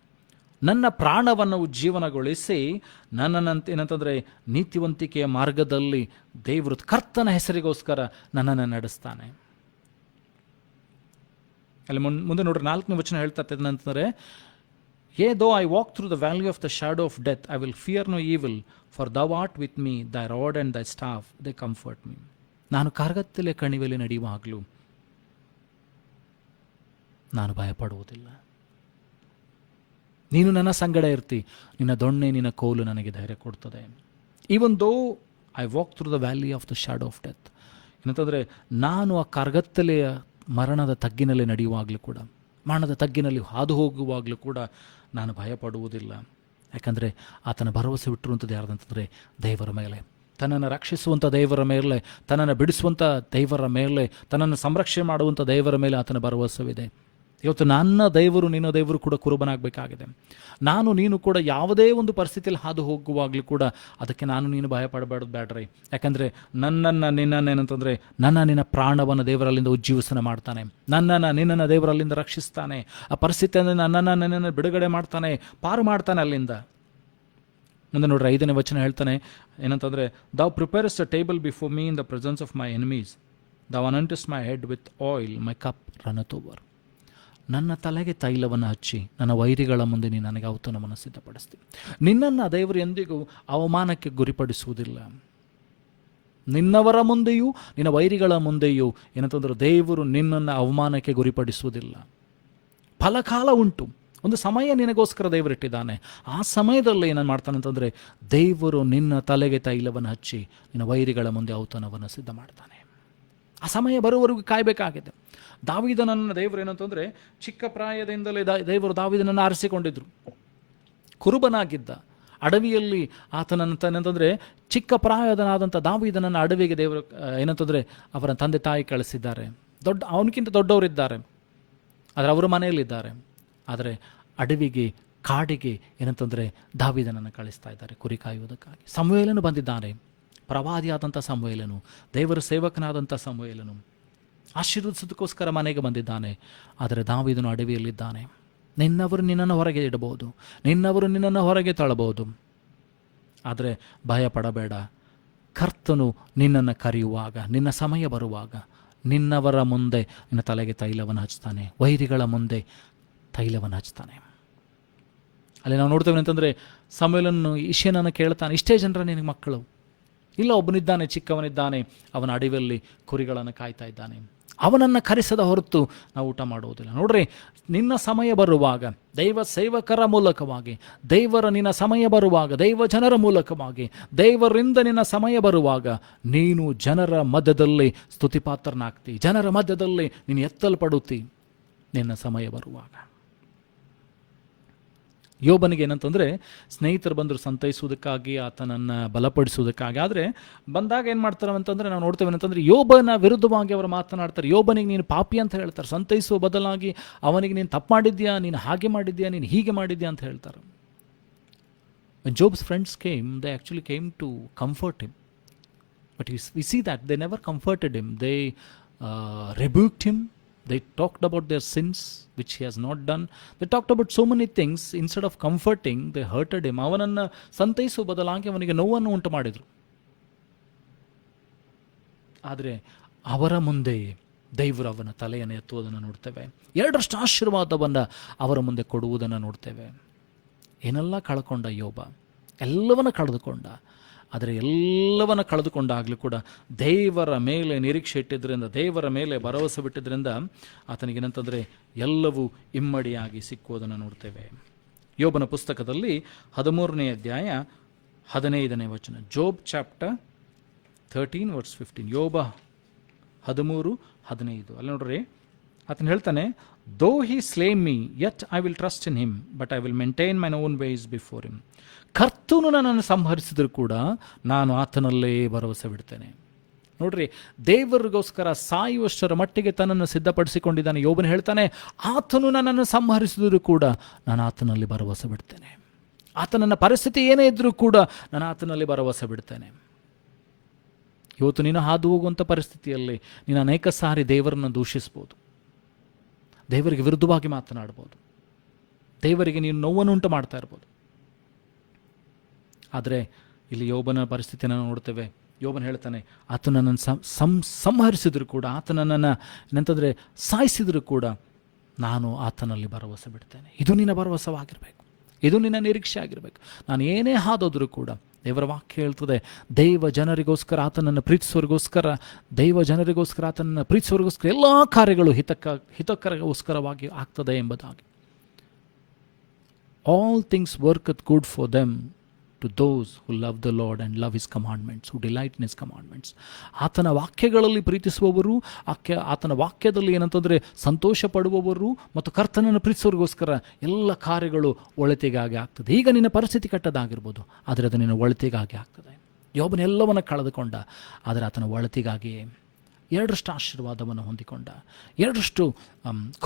ನನ್ನ ಪ್ರಾಣವನ್ನು ಉಜ್ಜೀವನಗೊಳಿಸಿ ನನ್ನನ್ನಂತ ಏನಂತಂದರೆ ನೀತಿವಂತಿಕೆಯ ಮಾರ್ಗದಲ್ಲಿ ದೇವರು ಕರ್ತನ ಹೆಸರಿಗೋಸ್ಕರ ನನ್ನನ್ನು ನಡೆಸ್ತಾನೆ. ಅಲ್ಲಿ ಮುಂದೆ ನೋಡ್ರಿ 4ನೇ ವಚನ ಹೇಳ್ತಾ ಇರ್ತಂದರೆ, yea though I walk through the valley of the shadow of death, I will fear no evil, for thou art with me, thy rod and thy staff they comfort me. ನಾನು ಕಾರ್ಗತ್ತಲೆ ಕಣಿವೆಯಲ್ಲಿ ನಡೆಯುವಾಗಲೂ ನಾನು ಭಯಪಡುವುದಿಲ್ಲ. ನೀನು ನನ್ನ ಸಂಗಡ ಇರ್ತಿ, ನಿನ್ನ ದೊಣ್ಣೆ, ನಿನ್ನ ಕೋಲು ನನಗೆ ಧೈರ್ಯ ಕೊಡ್ತದೆ. Even though I walk through the valley of the shadow of death, ಏನಂತಂದರೆ ನಾನು ಆ ಕಾರ್ಗತ್ತಲೆಯ ಮರಣದ ತಗ್ಗಿನಲ್ಲಿ ನಡೆಯುವಾಗಲೂ ಕೂಡ, ಮರಣದ ತಗ್ಗಿನಲ್ಲಿ ಹಾದು ಹೋಗುವಾಗಲೂ ಕೂಡ ನಾನು ಭಯಪಡುವುದಿಲ್ಲ. ಯಾಕಂದರೆ ಆತನ ಭರವಸೆ ಬಿಟ್ಟಿರುವಂಥದ್ದು ಯಾರ್ದಂತಂದರೆ ದೇವರ ಮೇಲೆ, ತನ್ನನ್ನು ರಕ್ಷಿಸುವಂಥ ದೇವರ ಮೇಲೆ, ತನ್ನನ್ನು ಬಿಡಿಸುವಂಥ ದೇವರ ಮೇಲೆ, ತನ್ನನ್ನು ಸಂರಕ್ಷಣೆ ಮಾಡುವಂಥ ದೇವರ ಮೇಲೆ ಆತನ ಭರವಸವಿದೆ. ಇವತ್ತು ನನ್ನ ದೇವರು, ನಿನ್ನ ದೇವರು ಕೂಡ ಕುರುಬನಾಗಬೇಕಾಗಿದೆ. ನಾನು ನೀನು ಕೂಡ ಯಾವುದೇ ಒಂದು ಪರಿಸ್ಥಿತಿಯಲ್ಲಿ ಹಾದು ಹೋಗುವಾಗಲೂ ಕೂಡ ಅದಕ್ಕೆ ನಾನು ನೀನು ಭಯಪಡಬೇಡ ಬೇಡ್ರಿ. ಯಾಕಂದರೆ ನಿನ್ನನ್ನು ಏನಂತಂದರೆ ನಿನ್ನ ಪ್ರಾಣವನ್ನು ದೇವರಲ್ಲಿಂದ ಉಜ್ಜೀವಿಸನ ಮಾಡ್ತಾನೆ. ನಿನ್ನನ್ನು ದೇವರಲ್ಲಿಂದ ರಕ್ಷಿಸ್ತಾನೆ. ಆ ಪರಿಸ್ಥಿತಿಯಿಂದ ನಿನ್ನನ್ನು ಬಿಡುಗಡೆ ಮಾಡ್ತಾನೆ, ಪಾರು ಮಾಡ್ತಾನೆ ಅಲ್ಲಿಂದ. ಮುಂದೆ ನೋಡ್ರಿ 5ನೇ ವಚನ ಹೇಳ್ತಾನೆ, ಏನಂತಂದರೆ, thou prepares a table before me in the presence of my enemies, thou anoints my head with oil, my cup runneth over. ನನ್ನ ತಲೆಗೆ ತೈಲವನ್ನು ಹಚ್ಚಿ ನನ್ನ ವೈರಿಗಳ ಮುಂದೆ ನೀನು ನನಗೆ ಔತಣವನ್ನು ಸಿದ್ಧಪಡಿಸ್ತೀನಿ. ನಿನ್ನನ್ನು ದೇವರು ಎಂದಿಗೂ ಅವಮಾನಕ್ಕೆ ಗುರಿಪಡಿಸುವುದಿಲ್ಲ. ನಿನ್ನವರ ಮುಂದೆಯೂ ನಿನ್ನ ವೈರಿಗಳ ಮುಂದೆಯೂ ಏನಂತಂದ್ರೆ ದೇವರು ನಿನ್ನನ್ನು ಅವಮಾನಕ್ಕೆ ಗುರಿಪಡಿಸುವುದಿಲ್ಲ. ಫಲಕಾಲ ಉಂಟು, ಒಂದು ಸಮಯ ನಿನಗೋಸ್ಕರ ದೇವರಿಟ್ಟಿದ್ದಾನೆ. ಆ ಸಮಯದಲ್ಲಿ ಏನನ್ನು ಮಾಡ್ತಾನೆ ಅಂತಂದರೆ, ದೇವರು ನಿನ್ನ ತಲೆಗೆ ತೈಲವನ್ನು ಹಚ್ಚಿ ನಿನ್ನ ವೈರಿಗಳ ಮುಂದೆ ಔತಣವನ್ನು ಸಿದ್ಧ ಮಾಡ್ತಾನೆ. ಆ ಸಮಯ ಬರುವವರೆಗೂ ಕಾಯಬೇಕಾಗಿದೆ. ದಾವೀದನನ್ನು ದೇವರು ಏನಂತಂದರೆ, ಚಿಕ್ಕ ಪ್ರಾಯದಿಂದಲೇ ದೇವರು ದಾವೀದನನ್ನು ಆರಿಸಿಕೊಂಡಿದ್ರು. ಕುರುಬನಾಗಿದ್ದ, ಅಡವಿಯಲ್ಲಿ ಆತನಂತಂದರೆ ಚಿಕ್ಕ ಪ್ರಾಯದನಾದಂಥ ದಾವೀದನನ್ನು ಅಡವಿಗೆ ದೇವರು ಏನಂತಂದರೆ ಅವರ ತಂದೆ ತಾಯಿ ಕಳಿಸಿದ್ದಾರೆ. ಅವನಿಗಿಂತ ದೊಡ್ಡವರಿದ್ದಾರೆ, ಆದರೆ ಅವರ ಮನೆಯಲ್ಲಿದ್ದಾರೆ. ಆದರೆ ಅಡವಿಗೆ, ಕಾಡಿಗೆ ಏನಂತಂದರೆ ದಾವೀದನನ್ನು ಕಳಿಸ್ತಾ ಇದ್ದಾರೆ ಕುರಿ ಕಾಯುವುದಕ್ಕಾಗಿ. ಸಮುವೇಲನು ಬಂದಿದ್ದಾನೆ, ಪ್ರವಾದಿಯಾದಂಥ ಸಮುವೇಲನು, ದೇವರ ಸೇವಕನಾದಂಥ ಸಮುವೇಲನು ಆಶೀರ್ವದಿಸೋದಕ್ಕೋಸ್ಕರ ಮನೆಗೆ ಬಂದಿದ್ದಾನೆ. ಆದರೆ ದಾವೀದನು ಅಡವಿಯಲ್ಲಿದ್ದಾನೆ. ನಿನ್ನವರು ನಿನ್ನನ್ನು ಹೊರಗೆ ಇಡಬಹುದು, ನಿನ್ನವರು ನಿನ್ನನ್ನು ಹೊರಗೆ ತಳ್ಳಬಹುದು, ಆದರೆ ಭಯಪಡಬೇಡ. ಕರ್ತನು ನಿನ್ನನ್ನು ಕರೆಯುವಾಗ, ನಿನ್ನ ಸಮಯ ಬರುವಾಗ ನಿನ್ನವರ ಮುಂದೆ ನಿನ್ನ ತಲೆಗೆ ತೈಲವನ್ನು ಹಚ್ತಾನೆ, ವೈರಿಗಳ ಮುಂದೆ ತೈಲವನ್ನು ಹಚ್ತಾನೆ. ಅಲ್ಲಿ ನಾವು ನೋಡ್ತೇವೆ ಅಂತಂದರೆ, ಸಮುವೇಲನು ಇಷಯನನ್ನು ಕೇಳ್ತಾನೆ, ಇಷ್ಟೇ ಜನರ ನಿನಗೆ ಮಕ್ಕಳು? ಇಲ್ಲ, ಒಬ್ಬನಿದ್ದಾನೆ, ಚಿಕ್ಕವನಿದ್ದಾನೆ, ಅವನ ಅಡವಿಯಲ್ಲಿ ಕುರಿಗಳನ್ನು ಕಾಯ್ತಾ ಇದ್ದಾನೆ. ಅವನನ್ನು ಕರೆಸದ ಹೊರತು ನಾವು ಊಟ ಮಾಡುವುದಿಲ್ಲ. ನೋಡ್ರಿ, ನಿನ್ನ ಸಮಯ ಬರುವಾಗ, ದೈವ ಸೇವಕರ ಮೂಲಕವಾಗಿ, ನಿನ್ನ ಸಮಯ ಬರುವಾಗ, ದೈವ ಜನರ ಮೂಲಕವಾಗಿ, ದೇವರಿಂದ ನಿನ್ನ ಸಮಯ ಬರುವಾಗ ನೀನು ಜನರ ಮಧ್ಯದಲ್ಲಿ ಸ್ತುತಿಪಾತ್ರನಾಗ್ತಿ, ಜನರ ಮಧ್ಯದಲ್ಲಿ ನೀನು ಎತ್ತಲ್ಪಡುತ್ತಿ ನಿನ್ನ ಸಮಯ ಬರುವಾಗ. ಯೋಬನಿಗೆ ಏನಂತಂದರೆ, ಸ್ನೇಹಿತರು ಬಂದರು ಸಂತೈಸುವುದಕ್ಕಾಗಿ, ಆತನನ್ನು ಬಲಪಡಿಸುವುದಕ್ಕಾಗಿ. ಆದರೆ ಬಂದಾಗ ಏನು ಮಾಡ್ತಾರೆ ಅಂತಂದರೆ, ನಾವು ನೋಡ್ತೇವೆ ಅಂತಂದರೆ ಯೋಬನ ವಿರುದ್ಧವಾಗಿ ಅವರು ಮಾತನಾಡ್ತಾರೆ. ಯೋಬನಿಗೆ ನೀನು ಪಾಪಿ ಅಂತ ಹೇಳ್ತಾರೆ, ಸಂತೈಸುವ ಬದಲಾಗಿ ಅವನಿಗೆ ನೀನು ತಪ್ಪು ಮಾಡಿದ್ಯಾ, ನೀನು ಹಾಗೆ ಮಾಡಿದ್ಯಾ, ನೀನು ಹೀಗೆ ಮಾಡಿದ್ಯಾ ಅಂತ ಹೇಳ್ತಾರೆ. When Job's friends came, they actually came to comfort him. But we see that they never comforted him. They rebuked him. They talked about their sins, which he has not done. They talked about so many things. Instead of comforting, they hurted him. ಅವನನ್ನು ಸಂತೈಸುವ ಬದಲಾಗಿ ಅವನಿಗೆ ನೋವನ್ನು ಉಂಟು ಮಾಡಿದರು. ಆದರೆ ಅವರ ಮುಂದೆ ದೇವರು ಅವನ ತಲೆಯನ್ನು ಎತ್ತುವುದನ್ನು ನೋಡ್ತೇವೆ. 2ರಷ್ಟು ಆಶೀರ್ವಾದವನ್ನು ಅವರ ಮುಂದೆ ಕೊಡುವುದನ್ನು ನೋಡ್ತೇವೆ. ಏನೆಲ್ಲ ಕಳ್ಕೊಂಡ ಯೋಬ, ಎಲ್ಲವನ್ನ ಕಳೆದುಕೊಂಡ. ಆದರೆ ಎಲ್ಲವನ್ನ ಕಳೆದುಕೊಂಡಾಗಲೂ ಕೂಡ ದೇವರ ಮೇಲೆ ನಿರೀಕ್ಷೆ ಇಟ್ಟಿದ್ದರಿಂದ, ದೇವರ ಮೇಲೆ ಭರವಸೆ ಬಿಟ್ಟಿದ್ದರಿಂದ ಆತನಿಗೇನಂತಂದರೆ ಎಲ್ಲವೂ ಇಮ್ಮಡಿಯಾಗಿ ಸಿಕ್ಕುವುದನ್ನು ನೋಡ್ತೇವೆ. ಯೋಬನ ಪುಸ್ತಕದಲ್ಲಿ 13ನೇ ಅಧ್ಯಾಯ 15ನೇ ವಚನ, ಜೋಬ್ ಚಾಪ್ಟರ್ 13 ವರ್ಸ್ 15. ಯೋಬ 13:15 ಅಲ್ಲಿ ನೋಡ್ರಿ, ಆತನು ಹೇಳ್ತಾನೆ, though he slay me yet I will trust in him, but I will maintain my own ways before him. ಕರ್ತನು ನನ್ನನ್ನು ಸಂಹರಿಸಿದರೂ ಕೂಡ ನಾನು ಆತನಲ್ಲೇ ಭರವಸೆ ಬಿಡ್ತೇನೆ. ನೋಡ್ರಿ, ದೇವರಿಗೋಸ್ಕರ ಸಾಯುವಷ್ಟರ ಮಟ್ಟಿಗೆ ತನ್ನನ್ನು ಸಿದ್ಧಪಡಿಸಿಕೊಂಡಿದ್ದಾನೆ. ಯೋಬನು ಹೇಳ್ತಾನೆ, ಆತನು ನನ್ನನ್ನು ಸಂಹರಿಸಿದರೂ ಕೂಡ ನಾನು ಆತನಲ್ಲಿ ಭರವಸೆ ಬಿಡ್ತೇನೆ. ಆತನನ್ನ ಪರಿಸ್ಥಿತಿ ಏನೇ ಇದ್ದರೂ ಕೂಡ ನಾನು ಆತನಲ್ಲಿ ಭರವಸೆ ಬಿಡ್ತೇನೆ. ಇವತ್ತು ನೀನು ಹಾದು ಹೋಗುವಂಥ ಪರಿಸ್ಥಿತಿಯಲ್ಲಿ ನೀನು ಅನೇಕ ಸಾರಿ ದೇವರನ್ನು ದೂಷಿಸ್ಬೋದು, ದೇವರಿಗೆ ವಿರುದ್ಧವಾಗಿ ಮಾತನಾಡ್ಬೋದು, ದೇವರಿಗೆ ನೀನು ನೋವನ್ನುಂಟು ಮಾಡ್ತಾ ಇರ್ಬೋದು. ಆದರೆ ಇಲ್ಲಿ ಯೋಬನ ಪರಿಸ್ಥಿತಿಯನ್ನು ನೋಡ್ತೇವೆ. ಯೋಬನು ಹೇಳ್ತಾನೆ, ಆತ ನನ್ನನ್ನು ಸಂಹರಿಸಿದ್ರು ಕೂಡ, ಆತ ನನ್ನನ್ನು ಏನಂತಂದರೆ ಸಾಯಿಸಿದರೂ ಕೂಡ ನಾನು ಆತನಲ್ಲಿ ಭರವಸೆ ಬಿಡ್ತೇನೆ. ಇದು ನಿನ್ನ ಭರವಸವಾಗಿರಬೇಕು, ಇದು ನಿನ್ನ ನಿರೀಕ್ಷೆ ಆಗಿರಬೇಕು. ನಾನು ಏನೇ ಹಾದೋದ್ರೂ ಕೂಡ ದೇವರ ವಾಕ್ಯ ಹೇಳ್ತದೆ, ದೈವ ಜನರಿಗೋಸ್ಕರ ಆತನನ್ನು ಪ್ರೀತಿಸೋರಿಗೋಸ್ಕರ, ದೈವ ಜನರಿಗೋಸ್ಕರ ಆತನನ್ನು ಪ್ರೀತಿಸೋರಿಗೋಸ್ಕರ ಎಲ್ಲ ಕಾರ್ಯಗಳು ಹಿತಕರಗೋಸ್ಕರವಾಗಿ ಆಗ್ತದೆ ಎಂಬುದಾಗಿ. All things worketh good for them to those who love the Lord and love his commandments, who delight in his commandments. ಆತನ ವಾಕ್ಯಗಳಲ್ಲಿ ಪ್ರೀತಿಸುವವರು, ಆತನ ವಾಕ್ಯದಲ್ಲಿ ಏನಂತಂದರೆ ಸಂತೋಷ ಪಡುವವರು ಮತ್ತು ಕರ್ತನನ್ನು ಪ್ರೀತಿಸೋರಿಗೋಸ್ಕರ ಎಲ್ಲ ಕಾರ್ಯಗಳು ಒಳಿತಿಗಾಗಿ ಆಗ್ತದೆ. ಈಗ ನಿನ್ನ ಪರಿಸ್ಥಿತಿ ಕೆಟ್ಟದಾಗಿರ್ಬೋದು, ಆದರೆ ಅದು ನಿನ್ನ ಒಳಿತಿಗಾಗಿ ಆಗ್ತದೆ. ಯೋಬನೆಲ್ಲವನ್ನು ಕಳೆದುಕೊಂಡ, ಆದರೆ ಆತನ ಒಳಿತಿಗಾಗಿಯೇ 2ರಷ್ಟು ಆಶೀರ್ವಾದವನ್ನು ಹೊಂದಿಕೊಂಡ, 2ರಷ್ಟು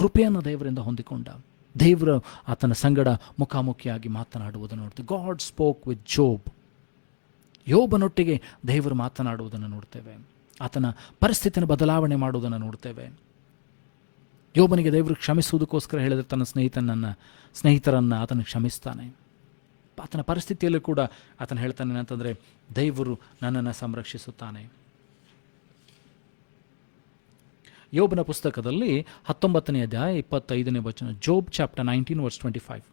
ಕೃಪೆಯನ್ನು ದೇವರಿಂದ ಹೊಂದಿಕೊಂಡ. ದೇವರು ಆತನ ಸಂಗಡ ಮುಖಾಮುಖಿಯಾಗಿ ಮಾತನಾಡುವುದನ್ನು ನೋಡ್ತೇವೆ. God spoke with Job. ಯೋಬನೊಟ್ಟಿಗೆ ದೇವರು ಮಾತನಾಡುವುದನ್ನು ನೋಡ್ತೇವೆ. ಆತನ ಪರಿಸ್ಥಿತಿಯನ್ನು ಬದಲಾವಣೆ ಮಾಡುವುದನ್ನು ನೋಡ್ತೇವೆ. ಯೋಬನಿಗೆ ದೇವರು ಕ್ಷಮಿಸುವುದಕ್ಕೋಸ್ಕರ ಹೇಳಿದರೆ ತನ್ನ ಸ್ನೇಹಿತರನ್ನು ಆತನ ಕ್ಷಮಿಸ್ತಾನೆ. ಆತನ ಪರಿಸ್ಥಿತಿಯಲ್ಲೂ ಕೂಡ ಆತನ ಹೇಳ್ತಾನೆ ಅಂತಂದರೆ, ದೇವರು ನನ್ನನ್ನು ಸಂರಕ್ಷಿಸುತ್ತಾನೆ. ಯೋಬನ ಪುಸ್ತಕದಲ್ಲಿ 19ನೇ ಅಧ್ಯಾಯ 25ನೇ ವಚನ, ಜೋಬ್ ಚಾಪ್ಟರ್ 19 ವರ್ಸ್ 25.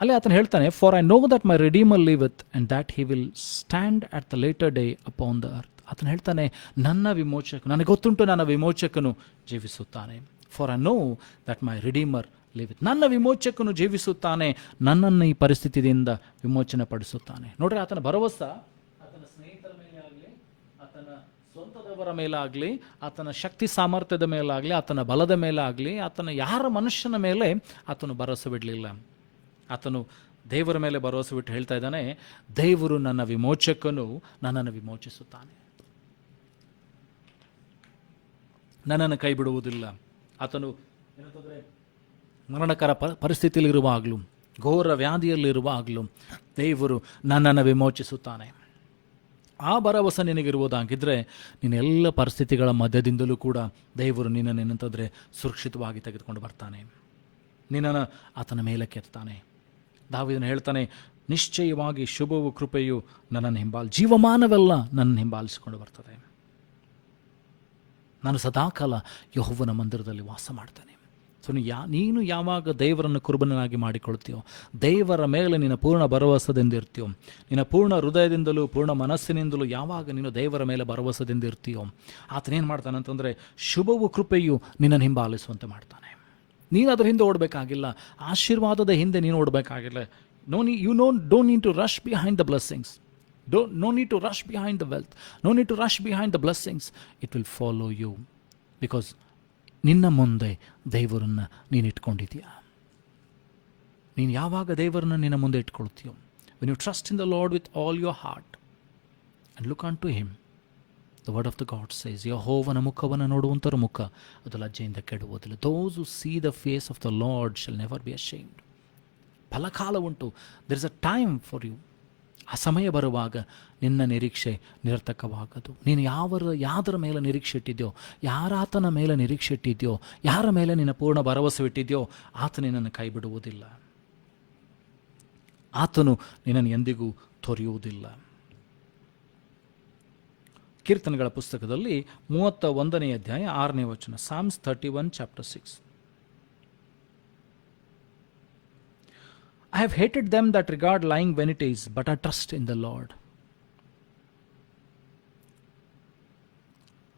ಅಲ್ಲಿ ಆತನು ಹೇಳ್ತಾನೆ, for I know that my redeemer liveth and that he will stand at the latter day upon the earth. ಆತನು ಹೇಳ್ತಾನೆ, ನನ್ನ ವಿಮೋಚಕ, ನನಗೆ ಗೊತ್ತುಂಟು ನನ್ನ ವಿಮೋಚಕನು ಜೀವಿಸುತ್ತಾನೆ. For I know that my redeemer liveth, ನನ್ನ ವಿಮೋಚಕನು ಜೀವಿಸುತ್ತಾನೆ, ನನ್ನನ್ನು ಈ ಪರಿಸ್ಥಿತಿಯಿಂದ ವಿಮೋಚನೆ ಪಡಿಸುತ್ತಾನೆ. ನೋಡ್ರಿ, ಆತನ ಭರವಸೆ ಆತನ ಸ್ನೇಹಿತರ ಮೇಲೆ ಆಗಲಿ, ಆತನ ಸ್ವಂತದವರ ಮೇಲಾಗಲಿ, ಆತನ ಶಕ್ತಿ ಸಾಮರ್ಥ್ಯದ ಮೇಲಾಗಲಿ, ಆತನ ಬಲದ ಮೇಲಾಗಲಿ, ಆತನ ಯಾರ ಮನುಷ್ಯನ ಮೇಲೆ ಆತನು ಭರವಸೆ ಬಿಡಲಿಲ್ಲ. ಆತನು ದೇವರ ಮೇಲೆ ಭರವಸೆ ಬಿಟ್ಟು ಹೇಳ್ತಾ ಇದ್ದಾನೆ, ದೇವರು ನನ್ನ ವಿಮೋಚಕನು, ನನ್ನನ್ನು ವಿಮೋಚಿಸುತ್ತಾನೆ, ನನ್ನನ್ನು ಕೈ ಬಿಡುವುದಿಲ್ಲ. ಆತನು ಏನಂತಂದರೆ ಮರಣಕರ ಪರಿಸ್ಥಿತಿಯಲ್ಲಿರುವಾಗಲೂ, ಘೋರ ವ್ಯಾಧಿಯಲ್ಲಿರುವಾಗಲೂ ದೇವರು ನನ್ನನ್ನು ವಿಮೋಚಿಸುತ್ತಾನೆ. ಆ ಭರವಸೆ ನಿನಗಿರುವುದಾಗಿದ್ದರೆ ನಿನ್ನೆಲ್ಲ ಪರಿಸ್ಥಿತಿಗಳ ಮಧ್ಯದಿಂದಲೂ ಕೂಡ ದೇವರು ನಿನ್ನನ್ನು ಏನಂತಂದರೆ ಸುರಕ್ಷಿತವಾಗಿ ತೆಗೆದುಕೊಂಡು ಬರ್ತಾನೆ, ನಿನ್ನನ್ನು ಆತನ ಮೇಲೆ ಕೆತ್ತಾನೆ. ದಾವೀದನು ಹೇಳ್ತಾನೆ, ನಿಶ್ಚಯವಾಗಿ ಶುಭವು ಕೃಪೆಯು ನನ್ನನ್ನು ಜೀವಮಾನವೆಲ್ಲ ನನ್ನನ್ನು ಹಿಂಬಾಲಿಸಿಕೊಂಡು ಬರ್ತದೆ. ನಾನು ಸದಾಕಾಲ ಯೆಹೋವನ ಮಂದಿರದಲ್ಲಿ ವಾಸ ಮಾಡ್ತೇನೆ. ಸೊ ನೀನು ಯಾವಾಗ ದೇವರನ್ನು ಕುರುಬನಾಗಿ ಮಾಡಿಕೊಳ್ತೀಯೋ, ದೇವರ ಮೇಲೆ ನಿನ್ನ ಪೂರ್ಣ ಭರವಸೆದಿಂದ ಇರ್ತೀಯೋ, ನಿನ್ನ ಪೂರ್ಣ ಹೃದಯದಿಂದಲೂ ಪೂರ್ಣ ಮನಸ್ಸಿನಿಂದಲೂ ಯಾವಾಗ ನೀನು ದೇವರ ಮೇಲೆ ಭರವಸೆದಿಂದ ಇರ್ತೀಯೋ, ಆತನೇನು ಮಾಡ್ತಾನೆ ಅಂತಂದರೆ ಶುಭವು ಕೃಪೆಯು ನಿನ್ನನ್ನು ಹಿಂಬಾಲಿಸುವಂತೆ ಮಾಡ್ತಾನೆ. ನೀನು ಅದರ ಹಿಂದೆ ಓಡಬೇಕಾಗಿಲ್ಲ, ಆಶೀರ್ವಾದದ ಹಿಂದೆ ನೀನು ಓಡಬೇಕಾಗಿಲ್ಲ. Don't need to rush behind the blessings. No need to rush behind the wealth. No need to rush behind the blessings. It will follow you. Because ನಿನ್ನ ಮುಂದೆ ದೇವರನ್ನು ನೀನು ಇಟ್ಕೊಂಡಿದ್ದೀಯಾ. ನೀನು ಯಾವಾಗ ದೇವರನ್ನು ನಿನ್ನ ಮುಂದೆ ಇಟ್ಕೊಳ್ತೀಯೋ, when you trust in the Lord with all your heart and look unto him, the word of the God says, ಯೆಹೋವನ ಮುಖವನ್ನು ನೋಡುವಂಥರ ಮುಖ ಅದು ಲಜ್ಜೆಯಿಂದ ಕೆಡುವುದಿಲ್ಲ. Those who see the face of the Lord shall never be ashamed. ಫಲಕಾಲ ಉಂಟು. there is a time for you. ಆ ಸಮಯ ಬರುವಾಗ ನಿನ್ನ ನಿರೀಕ್ಷೆ ನಿರರ್ಥಕವಾಗದು. ನೀನು ಯಾದರ ಮೇಲೆ ನಿರೀಕ್ಷೆ ಇಟ್ಟಿದ್ಯೋ, ಯಾರಾತನ ಮೇಲೆ ನಿರೀಕ್ಷೆ ಇಟ್ಟಿದ್ಯೋ, ಯಾರ ಮೇಲೆ ನಿನ್ನ ಪೂರ್ಣ ಭರವಸೆ ಇಟ್ಟಿದ್ಯೋ, ಆತ ನಿನ್ನನ್ನು ಕೈ ಬಿಡುವುದಿಲ್ಲ, ಆತನು ನಿನ್ನನ್ನು ಎಂದಿಗೂ ತೊರೆಯುವುದಿಲ್ಲ. ಕೀರ್ತನೆಗಳ ಪುಸ್ತಕದಲ್ಲಿ 31ನೇ ಅಧ್ಯಾಯ 6ನೇ ವಚನ. Psalms 31 chapter 6. I have hated them that regard lying vanities, but I trust in the Lord.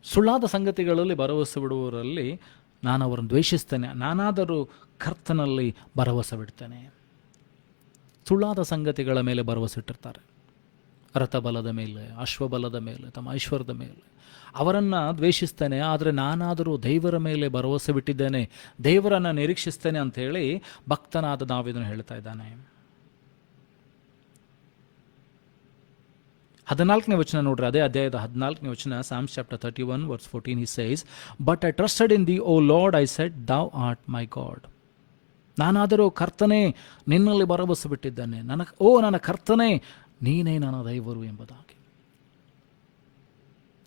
ಸುಳ್ಳಾದ ಸಂಗತಿಗಳಲ್ಲಿ ಭರವಸೆ ಬಿಡುವವರಲ್ಲಿ ನಾನು ಅವರನ್ನು ದ್ವೇಷಿಸ್ತೇನೆ, ನಾನಾದರೂ ಕರ್ತನಲ್ಲಿ ಭರವಸೆ ಬಿಡ್ತೇನೆ. ಸುಳ್ಳಾದ ಸಂಗತಿಗಳ ಮೇಲೆ ಭರವಸೆ ಇಟ್ಟಿರ್ತಾರೆ, ರಥಬಲದ ಮೇಲೆ, ಅಶ್ವಬಲದ ಮೇಲೆ, ತಮ್ಮ ಐಶ್ವರ್ಯದ ಮೇಲೆ. ಅವರನ್ನು ದ್ವೇಷಿಸ್ತೇನೆ, ಆದರೆ ನಾನಾದರೂ ದೇವರ ಮೇಲೆ ಭರವಸೆ ಬಿಟ್ಟಿದ್ದೇನೆ, ದೇವರನ್ನು ನಿರೀಕ್ಷಿಸ್ತೇನೆ ಅಂತ ಹೇಳಿ ಭಕ್ತನಾದ ದಾವೀದನು ಹೇಳ್ತಾ ಇದ್ದಾನೆ. 14ನೇ ವಚನ ನೋಡ್ರಿ, ಅದೇ ಅಧ್ಯಾಯದ 14ನೇ ವಚನ, Psalms chapter 31 verse 14. He says, "But I trusted in thee, O Lord, I said, thou art my God." ನಾನಾದರೂ ಕರ್ತನೇ ನಿನ್ನಲ್ಲಿ ಭರವಸೆ ಬಿಟ್ಟಿದ್ದೇನೆ, ನನ್ನ ಕರ್ತನೇ ನೀನೇ ನನ್ನ ದೈವರು ಎಂಬುದಾಗಿ.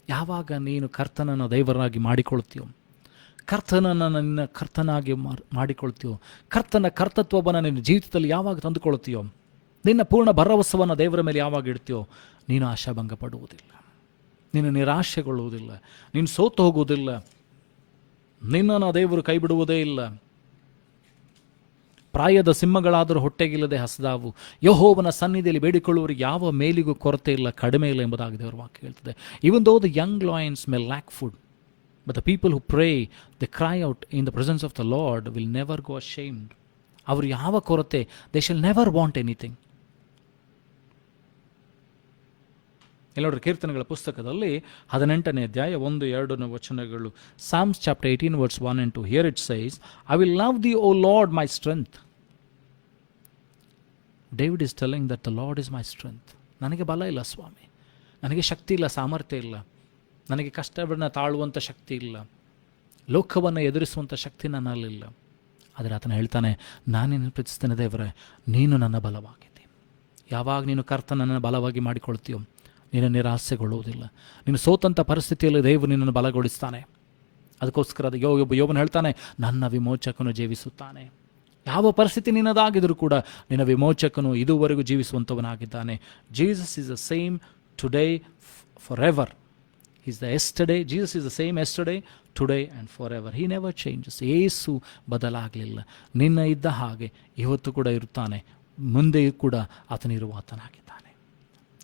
ಯಾವಾಗ ನೀನು ಕರ್ತನನ್ನು ದೈವರಾಗಿ ಮಾಡಿಕೊಳ್ತೀಯೋ, ಕರ್ತನನ್ನು ನಿನ್ನ ಕರ್ತನಾಗಿ ಮಾಡಿಕೊಳ್ತೀಯೋ, ಕರ್ತನ ಕರ್ತತ್ವವನ್ನು ನಿನ್ನ ಜೀವಿತದಲ್ಲಿ ಯಾವಾಗ ತಂದುಕೊಳ್ತೀಯೋ, ನಿನ್ನ ಪೂರ್ಣ ಭರವಸವನ್ನು ದೇವರ ಮೇಲೆ ಯಾವಾಗ ಇಡ್ತೀಯೋ, ನೀನು ಆಶಾಭಂಗ ಪಡುವುದಿಲ್ಲ, ನೀನು ನಿರಾಶೆಗೊಳ್ಳುವುದಿಲ್ಲ, ನೀನು ಸೋತು ಹೋಗುವುದಿಲ್ಲ, ನಿನ್ನನ್ನು ದೇವರು ಕೈ ಬಿಡುವುದೇ ಇಲ್ಲ. ಪ್ರಾಯದ ಸಿಂಹಗಳಾದರೂ ಹೊಟ್ಟೆಗಿಲ್ಲದೆ ಹಸದಾವು, ಯೆಹೋವನ ಸನ್ನಿಧಿಯಲ್ಲಿ ಬೇಡಿಕೊಳ್ಳುವವರಿಗೆ ಯಾವ ಮೇಲಿಗೂ ಕೊರತೆ ಇಲ್ಲ, ಕಡಿಮೆ ಇಲ್ಲ ಎಂಬುದಾಗಿ ದೇವರ ವಾಕ್ಯ ಹೇಳ್ತದೆ. Even though the young lions may lack food, but the people who pray, they cry out in the presence of the Lord, will never go ashamed. ಅವರು ಯಾವ ಕೊರತೆ, they shall never want anything. ಇಲ್ಲಿ ನೋಡ್ರಿ, ಕೀರ್ತನೆಗಳ ಪುಸ್ತಕದಲ್ಲಿ 18ನೇ ಅಧ್ಯಾಯ 1-2 ವಚನಗಳು. Psalms chapter 18 verse 1 and 2. Here it says, "I will love thee, O Lord, my strength." David is telling that the Lord is my strength. ನನಗೆ ಬಲ ಇಲ್ಲ ಸ್ವಾಮಿ, ನನಗೆ ಶಕ್ತಿ ಇಲ್ಲ, ಸಾಮರ್ಥ್ಯ ಇಲ್ಲ, ನನಗೆ ಕಷ್ಟವನ್ನು ತಾಳುವಂಥ ಶಕ್ತಿ ಇಲ್ಲ, ಲೋಕವನ್ನು ಎದುರಿಸುವಂಥ ಶಕ್ತಿ ನನ್ನಲ್ಲಿಲ್ಲ. ಆದರೆ ಆತನ ಹೇಳ್ತಾನೆ, ನಾನೇನು ಪ್ರೀತಿಸ್ತೇನೆ ದೇವರೇ, ನೀನು ನನ್ನ ಬಲವಾಗಿದೆ. ಯಾವಾಗ ನೀನು ಕರ್ತನನ್ನು ಬಲವಾಗಿ ಮಾಡಿಕೊಳ್ತೀಯೋ, ನೀನು ನಿರಾಸೆಗೊಳ್ಳುವುದಿಲ್ಲ. ನೀನು ಸೋತಂಥ ಪರಿಸ್ಥಿತಿಯಲ್ಲಿ ದೇವರು ನಿನ್ನನ್ನು ಬಲಗೊಳಿಸ್ತಾನೆ. ಅದಕ್ಕೋಸ್ಕರ ಅದು ಯೋಬನು ಹೇಳ್ತಾನೆ, ನನ್ನ ವಿಮೋಚಕನು ಜೀವಿಸುತ್ತಾನೆ. ಯಾವ ಪರಿಸ್ಥಿತಿ ನಿನ್ನದಾಗಿದ್ರೂ ಕೂಡ ನಿನ್ನ ವಿಮೋಚಕನು ಇದುವರೆಗೂ ಜೀವಿಸುವಂಥವನಾಗಿದ್ದಾನೆ. Jesus is the same today for ever. Is the yesterday. Jesus is the same yesterday, today and for ever. He never changes. Yesu ಬದಲಾಗಲಿಲ್ಲ. ನಿನ್ನ ಇದ್ದ ಹಾಗೆ ಇವತ್ತು ಕೂಡ ಇರುತ್ತಾನೆ, ಮುಂದೆಯೂ ಕೂಡ ಆತನಿರುವ ಆತನಾಗಿದ್ದಾನೆ.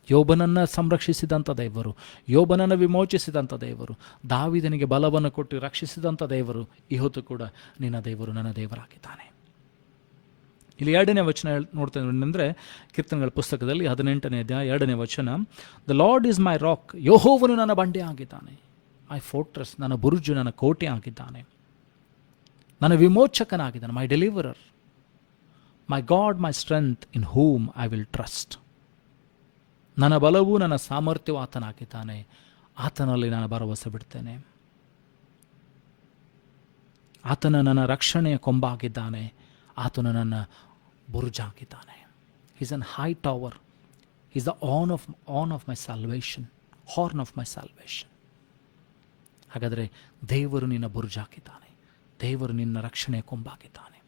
ಯೋಬನನ್ನು ಸಂರಕ್ಷಿಸಿದಂಥ ದೇವರು, ಯೋಬನನ್ನು ವಿಮೋಚಿಸಿದಂಥ ದೇವರು, ದಾವೀದನಿಗೆ ಬಲವನ್ನು ಕೊಟ್ಟು ರಕ್ಷಿಸಿದಂಥ ದೇವರು ಇವತ್ತು ಕೂಡ ನಿನ್ನ ದೇವರು, ನನ್ನ ದೇವರಾಗಿದ್ದಾನೆ. ಇಲ್ಲಿ 2ನೇ ವಚನ ನೋಡ್ತೇವೆ ಅಂದರೆ, ಕೀರ್ತನೆಗಳ ಪುಸ್ತಕದಲ್ಲಿ 18ನೇ ಅಧ್ಯಾಯ 2ನೇ ವಚನ, "the lord is my rock." ಯೆಹೋವನು ನನ್ನ ಬಂಡೆ ಆಗಿದ್ದಾನೆ. ಮೈ ಫೋರ್ಟ್ರೆಸ್, ನನ್ನ ಬುರುಜು, ನನ್ನ ಕೋಟೆ ಆಗಿದ್ದಾನೆ. ನನ್ನ ವಿಮೋಚಕನಾಗಿದ್ದಾನೆ, my deliverer. My God, my strength, in whom I will trust. ನನ್ನ ಬಲವು, ನನ್ನ ಸಾಮರ್ಥ್ಯವು ಆತನಾಗಿದ್ದಾನೆ, ಆತನಲ್ಲಿ ನಾನು ಭರವಸೆ ಬಿಡ್ತೇನೆ. ಆತನ ನನ್ನ ರಕ್ಷಣೆಯ ಕೊಂಬಾಗಿದ್ದಾನೆ, ಆತನು ನನ್ನ ಬುರುಜಾಗಿದ್ದಾನೆ. Is an high tower. Is the horn of my salvation, horn of my salvation. ಹಾಗಾದರೆ ದೇವರು ನಿನ್ನ ಬುರುಜಾಗಿದ್ದಾನೆ, ದೇವರು ನಿನ್ನ ರಕ್ಷಣೆಯ ಕೊಂಬಾಗಿದ್ದಾನೆ,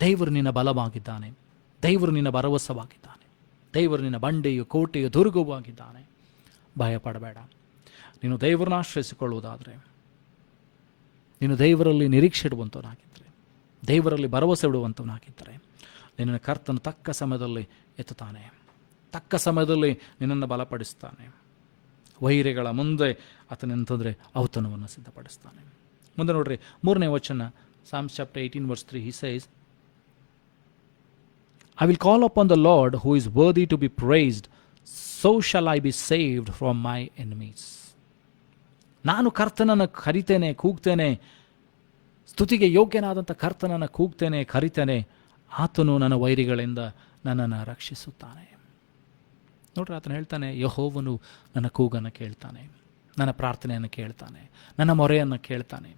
ದೇವರು ನಿನ್ನ ಬಲವಾಗಿದ್ದಾನೆ, ದೇವರು ನಿನ್ನ ಭರವಸವಾಗಿದ್ದಾನೆ, ದೇವರು ನಿನ್ನ ಬಂಡೆಯು, ಕೋಟೆಯು, ದುರ್ಗವಾಗಿದ್ದಾನೆ. ಭಯಪಡಬೇಡ. ನೀನು ದೇವರನ್ನ ಆಶ್ರಯಿಸಿಕೊಳ್ಳುವುದಾದರೆ, ನೀನು ದೇವರಲ್ಲಿ ನಿರೀಕ್ಷೆ ಇಡುವಂಥವನಾಗಿದ್ದರೆ, ದೇವರಲ್ಲಿ ಭರವಸೆ ಇಡುವಂಥವನಾಗಿದ್ದರೆ, ನಿನ್ನನ್ನು ಕರ್ತನು ತಕ್ಕ ಸಮಯದಲ್ಲಿ ಎತ್ತುತ್ತಾನೆ, ತಕ್ಕ ಸಮಯದಲ್ಲಿ ನಿನ್ನನ್ನು ಬಲಪಡಿಸ್ತಾನೆ. ವೈರಿಗಳ ಮುಂದೆ ಆತನೆಂತಂದರೆ ಔತಣವನ್ನು ಸಿದ್ಧಪಡಿಸ್ತಾನೆ. ಮುಂದೆ ನೋಡ್ರಿ, 3ನೇ ವಚನ, Psalms chapter 18 verse 3. He says, "I will call upon the Lord who is worthy to be praised, so shall I be saved from my enemies." ನಾನು ಕರ್ತನನ್ನು ಕರಿತೇನೆ, ಕೂಗ್ತೇನೆ, ಸ್ತುತಿಗೆ ಯೋಗ್ಯನಾದಂಥ ಕರ್ತನನ್ನು ಕೂಗ್ತೇನೆ, ಕರಿತೇನೆ, ಆತನು ನನ್ನ ವೈರಿಗಳಿಂದ ನನ್ನನ್ನು ರಕ್ಷಿಸುತ್ತಾನೆ. ನೋಡ್ರಿ, ಆತನು ಹೇಳ್ತಾನೆ, ಯೆಹೋವನು ನನ್ನ ಕೂಗನ್ನು ಕೇಳ್ತಾನೆ, ನನ್ನ ಪ್ರಾರ್ಥನೆಯನ್ನು ಕೇಳ್ತಾನೆ, ನನ್ನ ಮೊರೆಯನ್ನು ಕೇಳ್ತಾನೆ.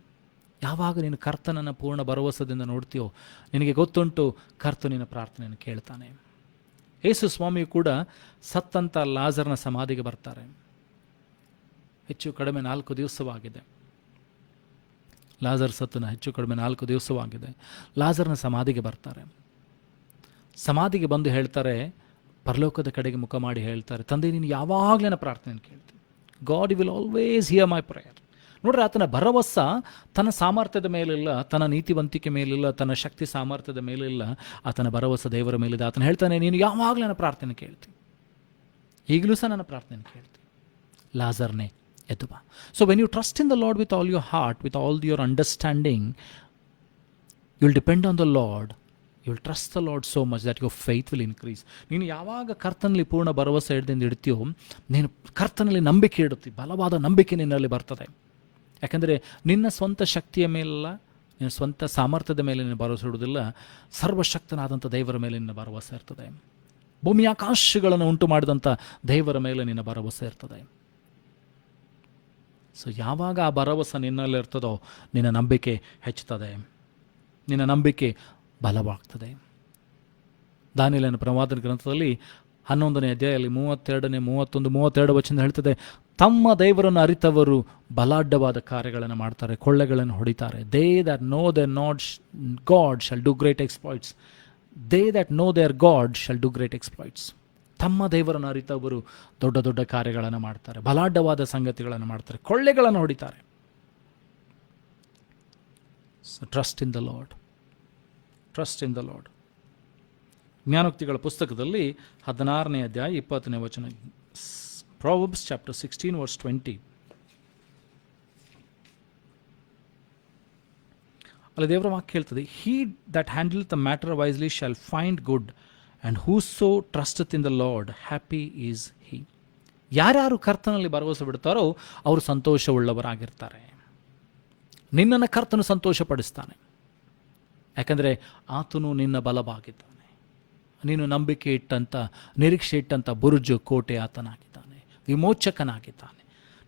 ಯಾವಾಗ ನೀನು ಕರ್ತನನ್ನು ಪೂರ್ಣ ಭರವಸೆಯಿಂದ ನೋಡ್ತೀಯೋ, ನಿನಗೆ ಗೊತ್ತುಂಟು ಕರ್ತ ನಿನ್ನ ಪ್ರಾರ್ಥನೆಯನ್ನು ಕೇಳ್ತಾನೆ. ಯೇಸು ಸ್ವಾಮಿಯು ಕೂಡ ಸತ್ತಂಥ ಲಾಜರ್ನ ಸಮಾಧಿಗೆ ಬರ್ತಾರೆ. ಹೆಚ್ಚು ಕಡಿಮೆ 4 ದಿವಸವಾಗಿದೆ. ಲಾಜರ್ ಸತ್ತನ ಹೆಚ್ಚು ಕಡಿಮೆ 4 ದಿವಸವಾಗಿದೆ. ಲಾಜರ್ನ ಸಮಾಧಿಗೆ ಬರ್ತಾರೆ. ಸಮಾಧಿಗೆ ಬಂದು ಹೇಳ್ತಾರೆ, ಪರಲೋಕದ ಕಡೆಗೆ ಮುಖ ಮಾಡಿ ಹೇಳ್ತಾರೆ, ತಂದೆ ನೀನು ಯಾವಾಗಲೇ ನನ್ನ ಪ್ರಾರ್ಥನೆಯನ್ನು ಕೇಳ್ತೀನಿ. God will always here my prayer. ನೋಡ್ರಿ, ಆತನ ಭರವಸೆ ತನ್ನ ಸಾಮರ್ಥ್ಯದ ಮೇಲಿಲ್ಲ, ತನ್ನ ನೀತಿವಂತಿಕೆ ಮೇಲಿಲ್ಲ, ತನ್ನ ಶಕ್ತಿ ಸಾಮರ್ಥ್ಯದ ಮೇಲಿಲ್ಲ. ಆತನ ಭರವಸೆ ದೇವರ ಮೇಲಿದೆ. ಆತನ ಹೇಳ್ತಾನೆ, ನೀನು ಯಾವಾಗಲೂ ನನ್ನ ಪ್ರಾರ್ಥನೆ ಕೇಳ್ತೀನಿ, ಈಗಲೂ ಸಹ ನನ್ನ ಪ್ರಾರ್ಥನೆ ಕೇಳ್ತೀನಿ, ಲಾಜರ್ನೇ ಎದ್ದು ಬಾ. So when you trust in the Lord with all your heart, with all your understanding, you will depend on the Lord, you will trust the Lord so much that your faith will increase. ನೀನು ಯಾವಾಗ ಕರ್ತನಲ್ಲಿ ಪೂರ್ಣ ಭರವಸೆ ಹಿಡ್ದಿಂದ ಇಡ್ತೀಯೋ, ನೀನು ಕರ್ತನಲ್ಲಿ ನಂಬಿಕೆ ಇಡುತ್ತಿ, ಬಲವಾದ ನಂಬಿಕೆ ನಿನ್ನಲ್ಲಿ ಬರ್ತದೆ. ಯಾಕಂದರೆ ನಿನ್ನ ಸ್ವಂತ ಶಕ್ತಿಯ ಮೇಲಲ್ಲ, ನಿನ್ನ ಸ್ವಂತ ಸಾಮರ್ಥ್ಯದ ಮೇಲೆ ನಿನ್ನ ಭರವಸೆ ಇಡುವುದಿಲ್ಲ, ಸರ್ವಶಕ್ತನಾದಂಥ ದೇವರ ಮೇಲೆ ನಿನ್ನ ಭರವಸೆ ಇರ್ತದೆ. ಭೂಮಿ ಆಕಾಶಗಳನ್ನು ಉಂಟು ಮಾಡಿದಂಥ ದೇವರ ಮೇಲೆ ನಿನ್ನ ಭರವಸೆ ಇರ್ತದೆ. ಸೊ ಯಾವಾಗ ಆ ಭರವಸೆ ನಿನ್ನಲ್ಲಿರ್ತದೋ, ನಿನ್ನ ನಂಬಿಕೆ ಹೆಚ್ಚುತ್ತದೆ, ನಿನ್ನ ನಂಬಿಕೆ ಬಲವಾಗ್ತದೆ. ದಾನಿಯೇಲನ ಪ್ರವಾದನ ಗ್ರಂಥದಲ್ಲಿ 11ನೇ ಅಧ್ಯಾಯದಲ್ಲಿ 32 ವಚನ ಹೇಳ್ತದೆ, ತಮ್ಮ ದೇವರನ್ನು ಅರಿತವರು ಬಲಾಢ್ಯವಾದ ಕಾರ್ಯಗಳನ್ನು ಮಾಡ್ತಾರೆ, ಕೊಳ್ಳೆಗಳನ್ನು ಹೊಡಿತಾರೆ. They that know their God shall do great exploits. They that know their God shall do great exploits. ತಮ್ಮ ದೇವರನ್ನು ಅರಿತವರು ದೊಡ್ಡ ದೊಡ್ಡ ಕಾರ್ಯಗಳನ್ನು ಮಾಡ್ತಾರೆ, ಬಲಾಢ್ಯವಾದ ಸಂಗತಿಗಳನ್ನು ಮಾಡ್ತಾರೆ, ಕೊಳ್ಳೆಗಳನ್ನು ಹೊಡಿತಾರೆ. So trust in the Lord, trust in the Lord. ಜ್ಞಾನೋಕ್ತಿಗಳ ಪುಸ್ತಕದಲ್ಲಿ 16ನೇ ಅಧ್ಯಾಯ 20ನೇ ವಚನ, Proverbs chapter 16 verse 20. ಅಲ್ಲಿ ದೇವರ ವಾಕ್ಯ ಹೇಳ್ತದೆ, he that handle the matter wisely shall find good, and whoso trusteth in the Lord happy is he. ಯಾರ್ಯಾರು ಕರ್ತನಲ್ಲಿ ಭರವಸೆ ಬಿಡ್ತಾರೋ ಅವರು ಸಂತೋಷವುಳ್ಳವರಾಗಿರ್ತಾರೆ. ನಿನ್ನನ್ನು ಕರ್ತನು ಸಂತೋಷಪಡಿಸ್ತಾನೆ, ಯಾಕಂದರೆ ಆತನು ನಿನ್ನ ಬಲವಾಗಿದ್ದಾನೆ. ನೀನು ನಂಬಿಕೆ ಇಟ್ಟಂಥ, ನಿರೀಕ್ಷೆ ಇಟ್ಟಂಥ ಬುರುಜು ಕೋಟೆ ಆತನಾಗಿದ್ದಾನೆ, ವಿಮೋಚಕನಾಗಿದ್ದಾನೆ,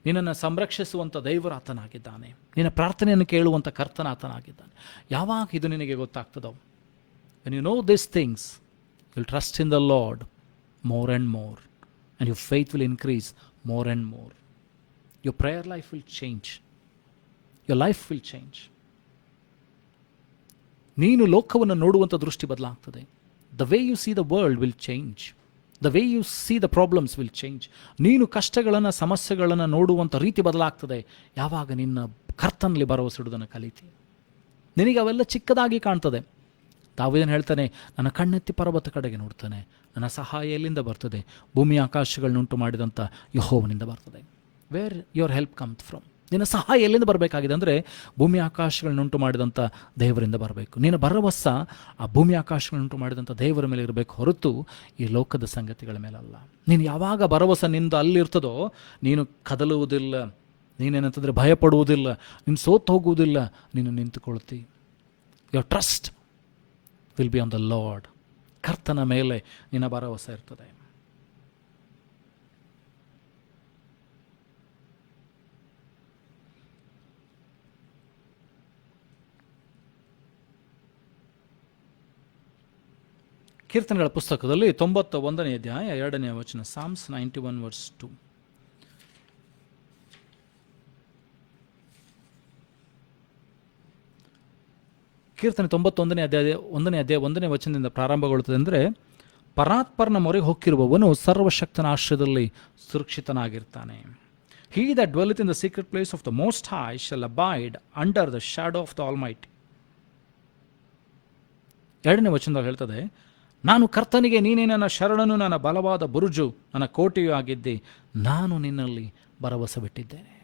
ನಿನ್ನನ್ನು ಸಂರಕ್ಷಿಸುವಂಥ ದೇವರು ಆತನಾಗಿದ್ದಾನೆ, ನಿನ್ನ ಪ್ರಾರ್ಥನೆಯನ್ನು ಕೇಳುವಂಥ ಕರ್ತನ ಆತನಾಗಿದ್ದಾನೆ. ಯಾವಾಗ ಇದು ನಿನಗೆ ಗೊತ್ತಾಗ್ತದೋ, when you know this things, you will trust in the Lord more and more, and your faith will increase more and more. Your prayer life will change, your life will change. ನೀನು ಲೋಕವನ್ನು ನೋಡುವಂಥ ದೃಷ್ಟಿ ಬದಲಾಗ್ತದೆ. The way you see the world will change. The way you see the problems will change. ನೀನು ಕಷ್ಟಗಳನ್ನು, ಸಮಸ್ಯೆಗಳನ್ನು ನೋಡುವಂಥ ರೀತಿ ಬದಲಾಗ್ತದೆ ಯಾವಾಗ ನಿನ್ನ ಕರ್ತನಲ್ಲಿ ಭರವಸೆ ಇಡುವುದನ್ನು ಕಲಿತಿ. ನಿನಗೆ ಅವೆಲ್ಲ ಚಿಕ್ಕದಾಗಿ ಕಾಣ್ತದೆ. ದಾವೀದನು ಹೇಳ್ತಾನೆ, ನನ್ನ ಕಣ್ಣೆತ್ತಿ ಪರ್ವತ ಕಡೆಗೆ ನೋಡ್ತಾನೆ, ನನ್ನ ಸಹಾಯ ಎಲ್ಲಿಂದ ಬರ್ತದೆ? ಭೂಮಿ ಆಕಾಶಗಳನ್ನುಂಟು ಮಾಡಿದಂಥ ಯೆಹೋವನಿಂದ ಬರ್ತದೆ. Where your help comes from. ನಿನ್ನ ಸಹಾಯ ಎಲ್ಲಿಂದ ಬರಬೇಕಾಗಿದೆ ಅಂದರೆ ಭೂಮಿ ಆಕಾಶಗಳನ್ನುಂಟು ಮಾಡಿದಂಥ ದೇವರಿಂದ ಬರಬೇಕು. ನಿನ್ನ ಭರವಸೆ ಆ ಭೂಮಿ ಆಕಾಶಗಳನ್ನುಂಟು ಮಾಡಿದಂಥ ದೇವರ ಮೇಲೆ ಇರಬೇಕು, ಹೊರತು ಈ ಲೋಕದ ಸಂಗತಿಗಳ ಮೇಲಲ್ಲ. ನೀನು ಯಾವಾಗ ಭರವಸೆ ನಿಂದ ಅಲ್ಲಿರ್ತದೋ, ನೀನು ಕದಲುವುದಿಲ್ಲ, ನೀನೇನಂತಂದರೆ ಭಯಪಡುವುದಿಲ್ಲ, ನೀನು ಸೋತು ಹೋಗುವುದಿಲ್ಲ, ನೀನು ನಿಂತುಕೊಳ್ತಿ. Your trust will be on the Lord. ಕರ್ತನ ಮೇಲೆ ನಿನ್ನ ಭರವಸೆ ಇರ್ತದೆ. ಕೀರ್ತನೆಗಳ ಪುಸ್ತಕದಲ್ಲಿ 91ನೇ ಅಧ್ಯಾಯ 2ನೇ ವಚನ, Psalms 91 verse 2. ಕೀರ್ತನೆ 91ನೇ ಅಧ್ಯಾಯ 1ನೇ ವಚನದಿಂದ ಪ್ರಾರಂಭಗೊಳ್ಳುತ್ತದೆ. ಅಂದರೆ, ಪರಾತ್ಪರನ ಮೊರೆ ಹೊಕ್ಕಿರುವವನು ಸರ್ವಶಕ್ತನ ಆಶ್ರಯದಲ್ಲಿ ಸುರಕ್ಷಿತನಾಗಿರ್ತಾನೆ. He that dwelleth in the secret place of the Most High shall abide under the shadow of the Almighty. 2ನೇ ವಚನದಲ್ಲಿ ಹೇಳ್ತದೆ, ನಾನು ಕರ್ತನಿಗೆ ನೀನೇ ನನ್ನ ಶರಣನು, ನನ್ನ ಬಲವಾದ ಬುರುಜು, ನನ್ನ ಕೋಟೆಯೂ ಆಗಿದ್ದೆ, ನಾನು ನಿನ್ನಲ್ಲಿ ಭರವಸೆ ಬಿಟ್ಟಿದ್ದೇನೆ.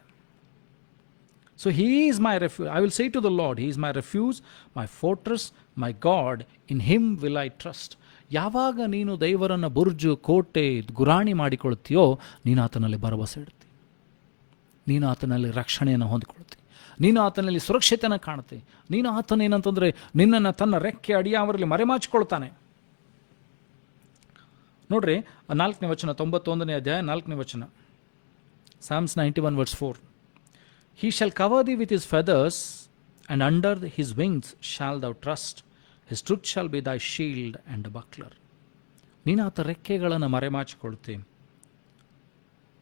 So he is my refuge, I will say to the Lord, he is my refuge, my fortress, my God, in him will I trust. ಯಾವಾಗ ನೀನು ದೇವರನ್ನು ಬುರ್ಜು, ಕೋಟೆ, ಗುರಾಣಿ ಮಾಡಿಕೊಳ್ತೀಯೋ, ನೀನು ಆತನಲ್ಲಿ ಭರವಸೆ ಇಡ್ತಿ, ನೀನು ಆತನಲ್ಲಿ ರಕ್ಷಣೆಯನ್ನು ಹೊಂದಿಕೊಳ್ತಿ, ನೀನು ಆತನಲ್ಲಿ ಸುರಕ್ಷತೆಯನ್ನು ಕಾಣ್ತಿ. ನೀನು ಆತನೇನಂತಂದರೆ ನಿನ್ನನ್ನು ತನ್ನ ರೆಕ್ಕೆ ಅಡಿಯಾವರಲ್ಲಿ ಮರೆಮಾಚಿಕೊಳ್ತಾನೆ. ನೋಡ್ರಿ, 4ನೇ ವಚನ, 91ನೇ ಅಧ್ಯಾಯ 4ನೇ ವಚನ, Psalms 91 verse 4. He shall cover thee with his feathers, and under his wings shall thou trust. His truth shall be thy shield and buckler. ನೀನು ಆತ ರೆಕ್ಕೆಗಳನ್ನು ಮರೆಮಾಚಿಕೊಳ್ತಿ,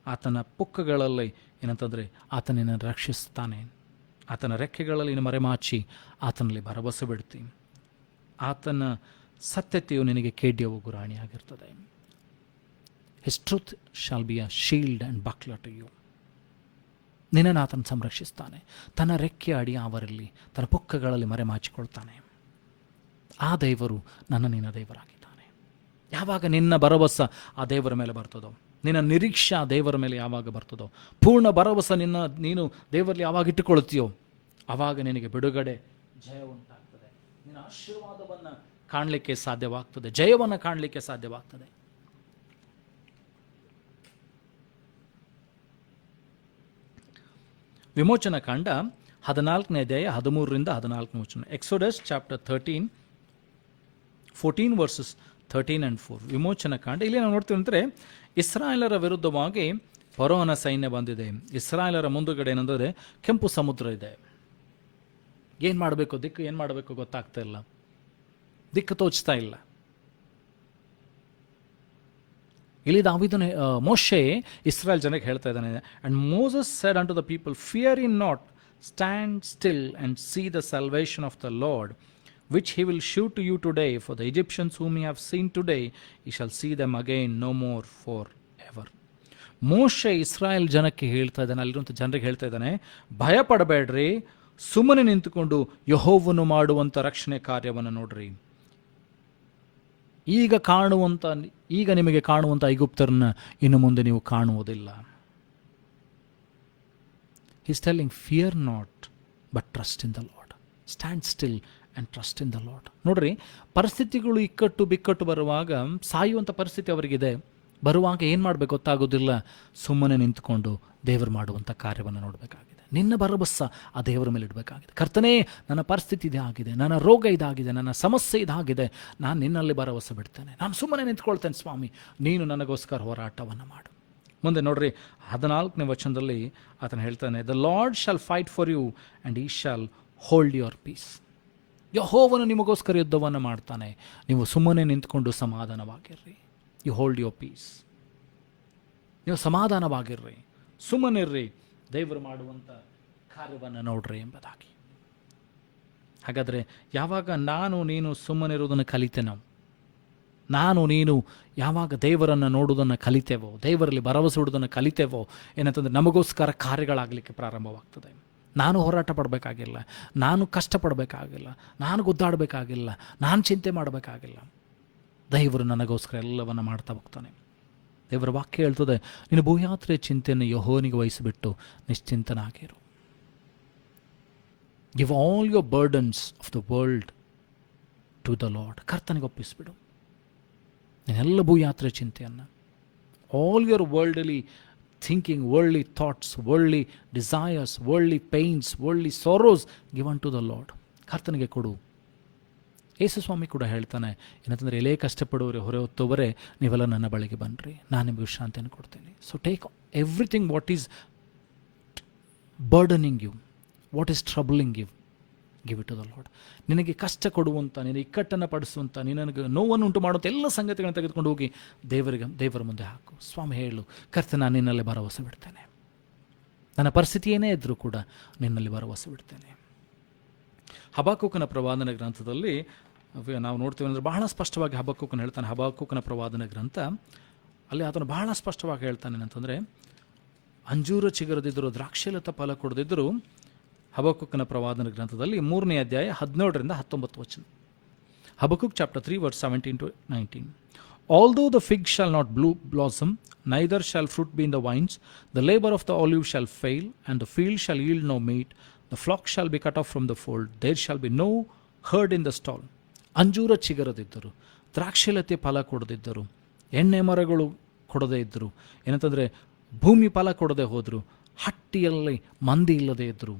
ಆತನ ಪುಕ್ಕಗಳಲ್ಲಿ ಏನಂತಂದರೆ ಆತನನ್ನು ರಕ್ಷಿಸ್ತಾನೆ. ಆತನ ರೆಕ್ಕೆಗಳಲ್ಲಿ ನೀನು ಮರೆಮಾಚಿ ಆತನಲ್ಲಿ ಭರವಸೆ ಬಿಡ್ತಿ. ಆತನ ಸತ್ಯತೆಯು ನಿನಗೆ ಕೇಡ್ಯವು ಗುರಾಣಿಯಾಗಿರ್ತದೆ. His truth shall be a shield and buckler to you. ನಿನ್ನನ್ನು ಆತನು ಸಂರಕ್ಷಿಸ್ತಾನೆ. ತನ್ನ ರೆಕ್ಕೆ ಅಡಿ ಆವರಲ್ಲಿ, ತನ್ನ ಪುಕ್ಕಗಳಲ್ಲಿ ಮರೆಮಾಚಿಕೊಳ್ತಾನೆ. ಆ ದೇವರು ನಿನ್ನ ದೇವರಾಗಿದ್ದಾನೆ. ಯಾವಾಗ ನಿನ್ನ ಭರವಸೆ ಆ ದೇವರ ಮೇಲೆ ಬರ್ತದೋ, ನಿನ್ನ ನಿರೀಕ್ಷೆ ಆ ದೇವರ ಮೇಲೆ ಯಾವಾಗ ಬರ್ತದೋ, ಪೂರ್ಣ ಭರವಸೆ ನೀನು ದೇವರಲ್ಲಿ ಯಾವಾಗ ಇಟ್ಟುಕೊಳ್ತೀಯೋ, ಆವಾಗ ನಿನಗೆ ಬಿಡುಗಡೆ, ಜಯ ಉಂಟಾಗ್ತದೆ. ನಿನ್ನ ಆಶೀರ್ವಾದವನ್ನು ಕಾಣಲಿಕ್ಕೆ ಸಾಧ್ಯವಾಗ್ತದೆ, ಜಯವನ್ನು ಕಾಣಲಿಕ್ಕೆ ಸಾಧ್ಯವಾಗ್ತದೆ. ವಿಮೋಚನ ಕಾಂಡ 14ನೇ ಅಧ್ಯಾಯ 13ರಿಂದ 14ನೇ ವಚನ. Exodus chapter 14 versus 13 and 4. ವಿಮೋಚನ ಕಾಂಡ. ಇಲ್ಲಿ ನಾವು ನೋಡ್ತೀವಿ ಅಂದರೆ, ಇಸ್ರಾಯೇಲರ ವಿರುದ್ಧವಾಗಿ ಫರೋಹನ ಸೈನ್ಯ ಬಂದಿದೆ. ಇಸ್ರಾಯೇಲರ ಮುಂದುಗಡೆ ಏನಂದರೆ ಕೆಂಪು ಸಮುದ್ರ ಇದೆ. ಏನು ಮಾಡಬೇಕು, ಏನು ಮಾಡಬೇಕು ಗೊತ್ತಾಗ್ತಾ ಇಲ್ಲ, ದಿಕ್ಕು ತೋಚ್ತಾ ಇಲ್ಲ. ಇಲ್ಲಿ ದಾವೀದನ ಮೋಶೆ ಇಸ್ರಾಯೇಲ್ ಜನಕ್ಕೆ ಹೇಳ್ತಾ ಇದ್ದಾನೆ, ಅಂಡ್ ಮೋಸಸ್ ಸೆಡ್ ಅಂಟು the people, fear in not, stand still and C the salvation of the lord which he will shew to you today. For the Egyptians whom you have seen today, you shall see them again no more forever. ಮೋಶೆ ಇಸ್ರಾಯೇಲ್ ಜನಕ್ಕೆ ಹೇಳ್ತಾ ಇದ್ದಾನೆ, ಅಲ್ಲಿರುವಂಥ ಜನರಿಗೆ ಹೇಳ್ತಾ ಇದ್ದಾನೆ, ಭಯ ಪಡಬೇಡ್ರಿ, ಸುಮ್ಮನೆ ನಿಂತುಕೊಂಡು ಯೆಹೋವನು ಮಾಡುವಂಥ ರಕ್ಷಣೆ ಕಾರ್ಯವನ್ನು ನೋಡ್ರಿ. ಈಗ ನಿಮಗೆ ಕಾಣುವಂಥ ಐಗುಪ್ತರನ್ನ ಇನ್ನು ಮುಂದೆ ನೀವು ಕಾಣುವುದಿಲ್ಲ. He's telling, fear not, but trust in the Lord. Stand still and trust in the Lord. ನೋಡ್ರಿ, ಪರಿಸ್ಥಿತಿಗಳು ಇಕ್ಕಟ್ಟು ಬಿಕ್ಕಟ್ಟು ಬರುವಾಗ, ಸಾಯುವಂಥ ಪರಿಸ್ಥಿತಿ ಅವರಿಗಿದೆ, ಬರುವಾಗ ಏನು ಮಾಡಬೇಕು ಗೊತ್ತಾಗೋದಿಲ್ಲ. ಸುಮ್ಮನೆ ನಿಂತುಕೊಂಡು ದೇವರು ಮಾಡುವಂಥ ಕಾರ್ಯವನ್ನು ನೋಡಬೇಕಾಗಿದೆ. ನಿನ್ನ ಭರವಸೆ ಆ ದೇವರ ಮೇಲೆ ಇಡಬೇಕಾಗಿದೆ. ಕರ್ತನೇ, ನನ್ನ ಪರಿಸ್ಥಿತಿ ಇದಾಗಿದೆ, ನನ್ನ ರೋಗ ಇದಾಗಿದೆ, ನನ್ನ ಸಮಸ್ಯೆ ಇದಾಗಿದೆ, ನಾನು ನಿನ್ನಲ್ಲಿ ಭರವಸೆ ಬಿಡ್ತೇನೆ, ನಾನು ಸುಮ್ಮನೆ ನಿಂತ್ಕೊಳ್ತೇನೆ ಸ್ವಾಮಿ, ನೀನು ನನಗೋಸ್ಕರ ಹೋರಾಟವನ್ನು ಮಾಡು. ಮುಂದೆ ನೋಡ್ರಿ, 14ನೇ ವಚನದಲ್ಲಿ ಆತನು ಹೇಳ್ತಾನೆ, the Lord shall fight for you and ye shall hold your peace. ಯೆಹೋವನು ನಿಮಗೋಸ್ಕರ ಯುದ್ಧವನ್ನು ಮಾಡ್ತಾನೆ, ನೀವು ಸುಮ್ಮನೆ ನಿಂತ್ಕೊಂಡು ಸಮಾಧಾನವಾಗಿರ್ರಿ. You hold your peace. ನೀವು ಸಮಾಧಾನವಾಗಿರ್ರಿ, ಸುಮ್ಮನಿರ್ರಿ, ದೇವರು ಮಾಡುವಂಥ ಕಾರ್ಯವನ್ನು ನೋಡ್ರಿ ಎಂಬುದಾಗಿ. ಹಾಗಾದರೆ ಯಾವಾಗ ನೀನು ಸುಮ್ಮನಿರುವುದನ್ನು ಕಲಿತೇನೋ, ನೀನು ಯಾವಾಗ ದೇವರನ್ನು ನೋಡುವುದನ್ನು ಕಲಿತೇವೋ, ದೇವರಲ್ಲಿ ಭರವಸೆ ಇಡುವುದನ್ನು ಕಲಿತೇವೋ, ಏನಂತಂದರೆ ನಮಗೋಸ್ಕರ ಕಾರ್ಯಗಳಾಗಲಿಕ್ಕೆ ಪ್ರಾರಂಭವಾಗ್ತದೆ. ನಾನು ಹೋರಾಟ ಪಡಬೇಕಾಗಿಲ್ಲ, ನಾನು ಕಷ್ಟಪಡಬೇಕಾಗಿಲ್ಲ, ನಾನು ಗುದ್ದಾಡಬೇಕಾಗಿಲ್ಲ, ನಾನು ಚಿಂತೆ ಮಾಡಬೇಕಾಗಿಲ್ಲ. ದೇವರು ನನಗೋಸ್ಕರ ಎಲ್ಲವನ್ನು ಮಾಡ್ತಾ ಹೋಗ್ತಾನೆ. ದೇವರ ವಾಕ್ಯ ಹೇಳ್ತದೆ, ನೀನು ಭೂಯಾತ್ರೆ ಚಿಂತೆಯನ್ನು ಯೆಹೋವನಿಗೆ ವಹಿಸಿಬಿಟ್ಟು ನಿಶ್ಚಿಂತನಾಗಿರು. Give all your burdens of the world to the Lord. ಕರ್ತನಿಗೆ ಒಪ್ಪಿಸ್ಬಿಡು ನೀನೆಲ್ಲ ಭೂಯಾತ್ರೆ ಚಿಂತೆಯನ್ನು. All your worldly thinking, worldly thoughts, worldly desires, worldly pains, worldly sorrows, given to the Lord. ಕರ್ತನಿಗೆ ಕೊಡು. ಯೇಸು ಸ್ವಾಮಿ ಕೂಡ ಹೇಳ್ತಾನೆ, ಏನಂತಂದರೆ, ಎಲೇ ಕಷ್ಟಪಡುವರೆ, ಹೊರೆ ಹೊತ್ತುವರೆ, ನೀವೆಲ್ಲ ನನ್ನ ಬಳಿಗೆ ಬನ್ನಿರಿ, ನಾನು ನಿಮಗೆ ವಿಶ್ರಾಂತಿಯನ್ನು ಕೊಡ್ತೇನೆ. So take everything what is burdening you, what is troubling you, give it to the Lord. ನಿನಗೆ ಕಷ್ಟ ಕೊಡುವಂಥ, ನಿನಗೆ ಇಕ್ಕಟ್ಟನ್ನು ಪಡಿಸುವಂಥ, ನಿನಗೆ ನೋವನ್ನು ಉಂಟು ಮಾಡುವಂಥ ಎಲ್ಲ ಸಂಗತಿಗಳನ್ನು ತೆಗೆದುಕೊಂಡು ಹೋಗಿ ದೇವರ ಮುಂದೆ ಹಾಕು. ಸ್ವಾಮಿ ಹೇಳು, ಕರ್ತನೆ, ನಾನು ನಿನ್ನಲ್ಲಿ ಭರವಸೆ ಬಿಡ್ತೇನೆ, ನನ್ನ ಪರಿಸ್ಥಿತಿ ಏನೇ ಇದ್ದರೂ ಕೂಡ ನಿನ್ನಲ್ಲಿ ಭರವಸೆ ಬಿಡ್ತೇನೆ. ಹಬಕ್ಕೂಕನ ಪ್ರವಾದನ ಗ್ರಂಥದಲ್ಲಿ ನಾವು ನೋಡ್ತೀವಿ ಅಂದರೆ, ಬಹಳ ಸ್ಪಷ್ಟವಾಗಿ ಹಬಕ್ಕೂಕನ ಹೇಳ್ತಾನೆ. ಹಬಕ್ಕೂಕನ ಪ್ರವಾದನ ಗ್ರಂಥ ಅಲ್ಲಿ ಆತನು ಬಹಳ ಸ್ಪಷ್ಟವಾಗಿ ಹೇಳ್ತಾನೆ ಏನಂತಂದರೆ, ಅಂಜೂರ ಚಿಗುರದಿದ್ದರೂ, ದ್ರಾಕ್ಷಿಲತ ಫಲ ಕೊಡದಿದ್ದರೂ, ಹಬಕ್ಕೂಕನ ಪ್ರವಾದನ ಗ್ರಂಥದಲ್ಲಿ 3ನೇ ಅಧ್ಯಾಯ 17ರಿಂದ 19 ವಚನ. Habakkuk chapter 3 verse 17 to 19. Although the fig shall not blossom, neither shall fruit be in the vines, the labor of the olive shall fail, and the field shall yield no meat, the flock shall be cut off from the fold, there shall be no herd in the stall. ಅಂಜೂರ ಚಿಗರದಿದ್ದರು, ದ್ರಾಕ್ಷಿಲತೆ ಫಲ ಕೊಡದಿದ್ದರು, ಎಣ್ಣೆ ಮರಗಳು ಕೊಡದೇ ಇದ್ದರು, ಏನಂತಂದರೆ ಭೂಮಿ ಫಲ ಕೊಡದೆ ಹೋದರು, ಹಟ್ಟಿಯಲ್ಲಿ ಮಂದಿ ಇಲ್ಲದೆ ಇದ್ದರು,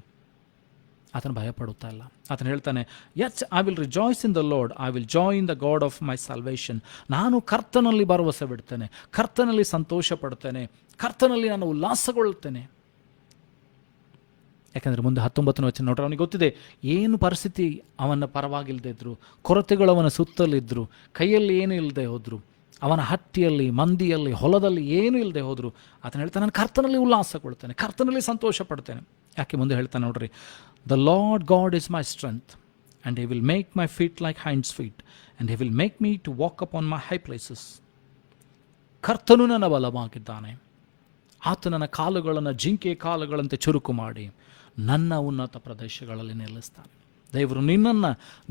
ಆತನು ಭಯಪಡುತ್ತಾ ಇಲ್ಲ. ಆತನು ಹೇಳ್ತಾನೆ, yes I will rejoice in the Lord, I will joy in the God of my salvation. ನಾನು ಕರ್ತನಲ್ಲಿ ಭರವಸೆ ಬಿಡ್ತೇನೆ, ಕರ್ತನಲ್ಲಿ ಸಂತೋಷ ಪಡ್ತೇನೆ, ಕರ್ತನಲ್ಲಿ ನಾನು ಉಲ್ಲಾಸಗೊಳ್ತೇನೆ. ಯಾಕಂದರೆ ಮುಂದೆ 19ನೇ ವಚನ ನೋಡ್ರೆ, ಅವನಿಗೆ ಗೊತ್ತಿದೆ ಏನು ಪರಿಸ್ಥಿತಿ ಅವನ ಪರವಾಗಿಲ್ಲದೆ ಇದ್ದರು, ಕೊರತೆಗಳು ಅವನ ಸುತ್ತಲಿದ್ದರು, ಕೈಯಲ್ಲಿ ಏನೂ ಇಲ್ಲದೆ ಹೋದರು, ಅವನ ಹಟ್ಟಿಯಲ್ಲಿ, ಮಂದಿಯಲ್ಲಿ, ಹೊಲದಲ್ಲಿ ಏನೂ ಇಲ್ಲದೆ ಹೋದರು. ಆತನು ಹೇಳ್ತಾನೆ, ನಾನು ಕರ್ತನಲ್ಲಿ ಉಲ್ಲಾಸಗೊಳ್ತೇನೆ, ಕರ್ತನಲ್ಲಿ ಸಂತೋಷ ಪಡ್ತೇನೆ. ಯಾಕೆ ಮುಂದೆ ಹೇಳ್ತಾನೆ ನೋಡ್ರಿ, the Lord God is my strength, and he will make my feet like hinds' feet, and he will make me to walk up on my high places. ಕರ್ತನು ನನ್ನ ಬಲವಾಗಿದ್ದಾನೆ, ಆತನ ಕಾಲುಗಳನ್ನು ಜಿಂಕೆ ಕಾಲುಗಳಂತೆ ಚುರುಕು ಮಾಡಿ ನನ್ನ ಉನ್ನತ ಪ್ರದೇಶಗಳಲ್ಲಿ ನಿಲ್ಲಿಸ್ತಾನೆ. ದೇವರು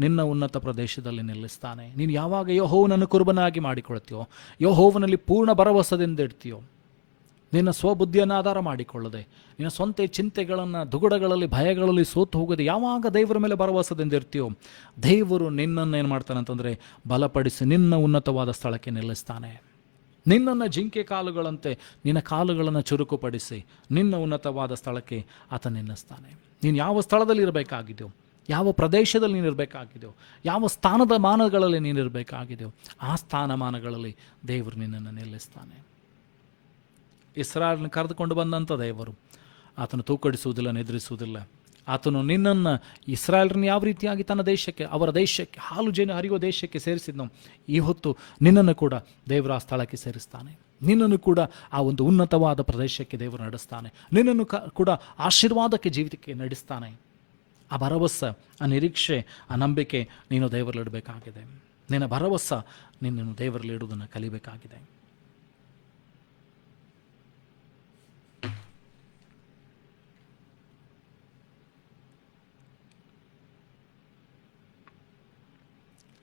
ನಿನ್ನ ಉನ್ನತ ಪ್ರದೇಶದಲ್ಲಿ ನಿಲ್ಲಿಸ್ತಾನೆ. ನೀನು ಯಾವಾಗ ಯೆಹೋವನನ್ನು ಕುರುಬನಾಗಿ ಮಾಡಿಕೊಳ್ತೀಯೋ, ಯೆಹೋವನಲ್ಲಿ ಪೂರ್ಣ ಭರವಸೆದಿಂದ ಇಡ್ತೀಯೋ, ನಿನ್ನ ಸ್ವಬುದ್ಧಿಯನ್ನು ಆಧಾರ ಮಾಡಿಕೊಳ್ಳದೆ, ನಿನ್ನ ಸ್ವಂತ ಚಿಂತೆಗಳನ್ನು, ದುಗುಡಗಳಲ್ಲಿ, ಭಯಗಳಲ್ಲಿ ಸೋತು ಹೋಗದೆ ಯಾವಾಗ ದೇವರ ಮೇಲೆ ಭರವಸೆದಿಂದ ಇರ್ತೀಯೋ, ದೇವರು ನಿನ್ನನ್ನು ಏನು ಮಾಡ್ತಾನೆ ಅಂತಂದರೆ ಬಲಪಡಿಸಿ ನಿನ್ನ ಉನ್ನತವಾದ ಸ್ಥಳಕ್ಕೆ ನಿಲ್ಲಿಸ್ತಾನೆ. ನಿನ್ನನ್ನು ಜಿಂಕೆ ಕಾಲುಗಳಂತೆ ನಿನ್ನ ಕಾಲುಗಳನ್ನು ಚುರುಕುಪಡಿಸಿ ನಿನ್ನ ಉನ್ನತವಾದ ಸ್ಥಳಕ್ಕೆ ಆತ ನಿಲ್ಲಿಸ್ತಾನೆ. ನೀನು ಯಾವ ಸ್ಥಳದಲ್ಲಿ ಇರಬೇಕಾಗಿದೆಯೋ, ಯಾವ ಪ್ರದೇಶದಲ್ಲಿ ನೀನಿರಬೇಕಾಗಿದೆಯೋ, ಯಾವ ಸ್ಥಾನದ ಮಾನಗಳಲ್ಲಿ ನೀನಿರಬೇಕಾಗಿದೆಯೋ, ಆ ಸ್ಥಾನಮಾನಗಳಲ್ಲಿ ದೇವರು ನಿನ್ನನ್ನು ನಿಲ್ಲಿಸ್ತಾನೆ. ಇಸ್ರಾಯೇಲನ್ನು ಕರೆದುಕೊಂಡು ಬಂದಂಥ ದೇವರು ಆತನು ತೂಕಡಿಸುವುದಿಲ್ಲ, ನಿದ್ರಿಸುವುದಿಲ್ಲ. ಆತನು ನಿನ್ನನ್ನು, ಇಸ್ರಾಯೇಲರನ್ನು ಯಾವ ರೀತಿಯಾಗಿ ತನ್ನ ದೇಶಕ್ಕೆ, ಅವರ ದೇಶಕ್ಕೆ, ಹಾಲು ಜೇನು ಹರಿಯುವ ದೇಶಕ್ಕೆ ಸೇರಿಸಿದ್ನೋ, ಈ ಹೊತ್ತು ನಿನ್ನನ್ನು ಕೂಡ ದೇವರು ಆ ಸ್ಥಳಕ್ಕೆ ಸೇರಿಸ್ತಾನೆ. ನಿನ್ನನ್ನು ಕೂಡ ಆ ಒಂದು ಉನ್ನತವಾದ ಪ್ರದೇಶಕ್ಕೆ ದೇವರು ನಡೆಸ್ತಾನೆ. ನಿನ್ನನ್ನು ಕೂಡ ಆಶೀರ್ವಾದಕ್ಕೆ ಜೀವಿತಕ್ಕೆ ನಡೆಸ್ತಾನೆ. ಆ ಭರವಸೆ, ಆ ನಿರೀಕ್ಷೆ, ಆ ನಂಬಿಕೆ ನೀನು ದೇವರಲ್ಲಿ ಇಡಬೇಕಾಗಿದೆ. ನಿನ್ನ ಭರವಸೆ ನಿನ್ನನ್ನು ದೇವರಲ್ಲಿ ಇಡುವುದನ್ನು ಕಲಿಬೇಕಾಗಿದೆ.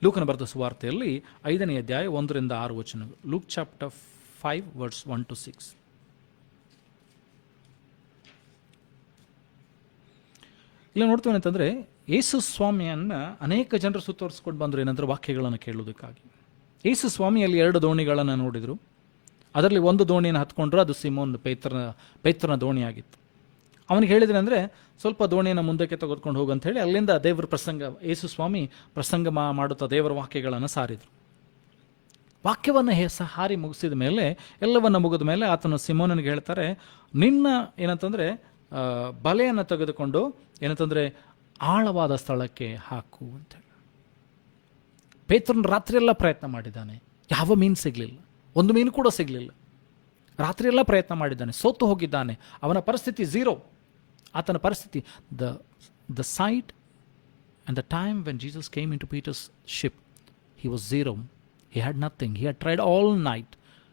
ಲೂಕನ ಬರೆದ ಸುವಾರ್ತೆಯಲ್ಲಿ 5ನೇ ಅಧ್ಯಾಯ 1-6 ವಚನಗಳು. Luke chapter 5 verse 1-6. ಇಲ್ಲ ನೋಡ್ತೀವಿ ಅಂತಂದರೆ, ಯೇಸು ಸ್ವಾಮಿಯನ್ನು ಅನೇಕ ಜನರು ಸುತ್ತುವರಿಸ್ಕೊಂಡು ಬಂದರು. ಏನಂದ್ರೆ ವಾಕ್ಯಗಳನ್ನು ಕೇಳುವುದಕ್ಕಾಗಿ. ಯೇಸು ಸ್ವಾಮಿಯಲ್ಲಿ 2 ದೋಣಿಗಳನ್ನು ನೋಡಿದರು. ಅದರಲ್ಲಿ ಒಂದು ದೋಣಿಯನ್ನು ಹತ್ಕೊಂಡ್ರು. ಅದು ಸಿಮೋನ್ ಪೇತ್ರನ ದೋಣಿಯಾಗಿತ್ತು. ಅವನಿಗೆ ಹೇಳಿದ್ರೆ ಅಂದರೆ ಸ್ವಲ್ಪ ದೋಣಿಯನ್ನು ಮುಂದಕ್ಕೆ ತೆಗೆದುಕೊಂಡು ಹೋಗಂತ ಹೇಳಿ ಅಲ್ಲಿಂದ ದೇವರ ಯೇಸು ಸ್ವಾಮಿ ಪ್ರಸಂಗ ಮಾಡುತ್ತಾ ದೇವರ ವಾಕ್ಯಗಳನ್ನು ಸಾರಿದರು. ವಾಕ್ಯವನ್ನು ಹಾರಿ ಮುಗಿಸಿದ ಮೇಲೆ, ಎಲ್ಲವನ್ನು ಮುಗಿದ ಮೇಲೆ ಆತನು ಸಿಮೋನನಿಗೆ ಹೇಳ್ತಾರೆ, ನಿನ್ನ ಏನಂತಂದರೆ ಬಲೆಯನ್ನು ತೆಗೆದುಕೊಂಡು ಏನಂತಂದರೆ ಆಳವಾದ ಸ್ಥಳಕ್ಕೆ ಹಾಕು ಅಂತೇಳಿ. ಪೇತ್ರನು ರಾತ್ರಿಯೆಲ್ಲ ಪ್ರಯತ್ನ ಮಾಡಿದ್ದಾನೆ, ಯಾವ ಮೀನು ಸಿಗಲಿಲ್ಲ, ಒಂದು ಮೀನು ಕೂಡ ಸಿಗಲಿಲ್ಲ. ರಾತ್ರಿಯೆಲ್ಲ ಪ್ರಯತ್ನ ಮಾಡಿದ್ದಾನೆ, ಸೋತು ಹೋಗಿದ್ದಾನೆ. ಅವನ ಪರಿಸ್ಥಿತಿ ಝೀರೋ. ಆತನ ಪರಿಸ್ಥಿತಿ, the sight and the time when Jesus came into Peter's ship, he was zero. He had nothing. He had tried all night.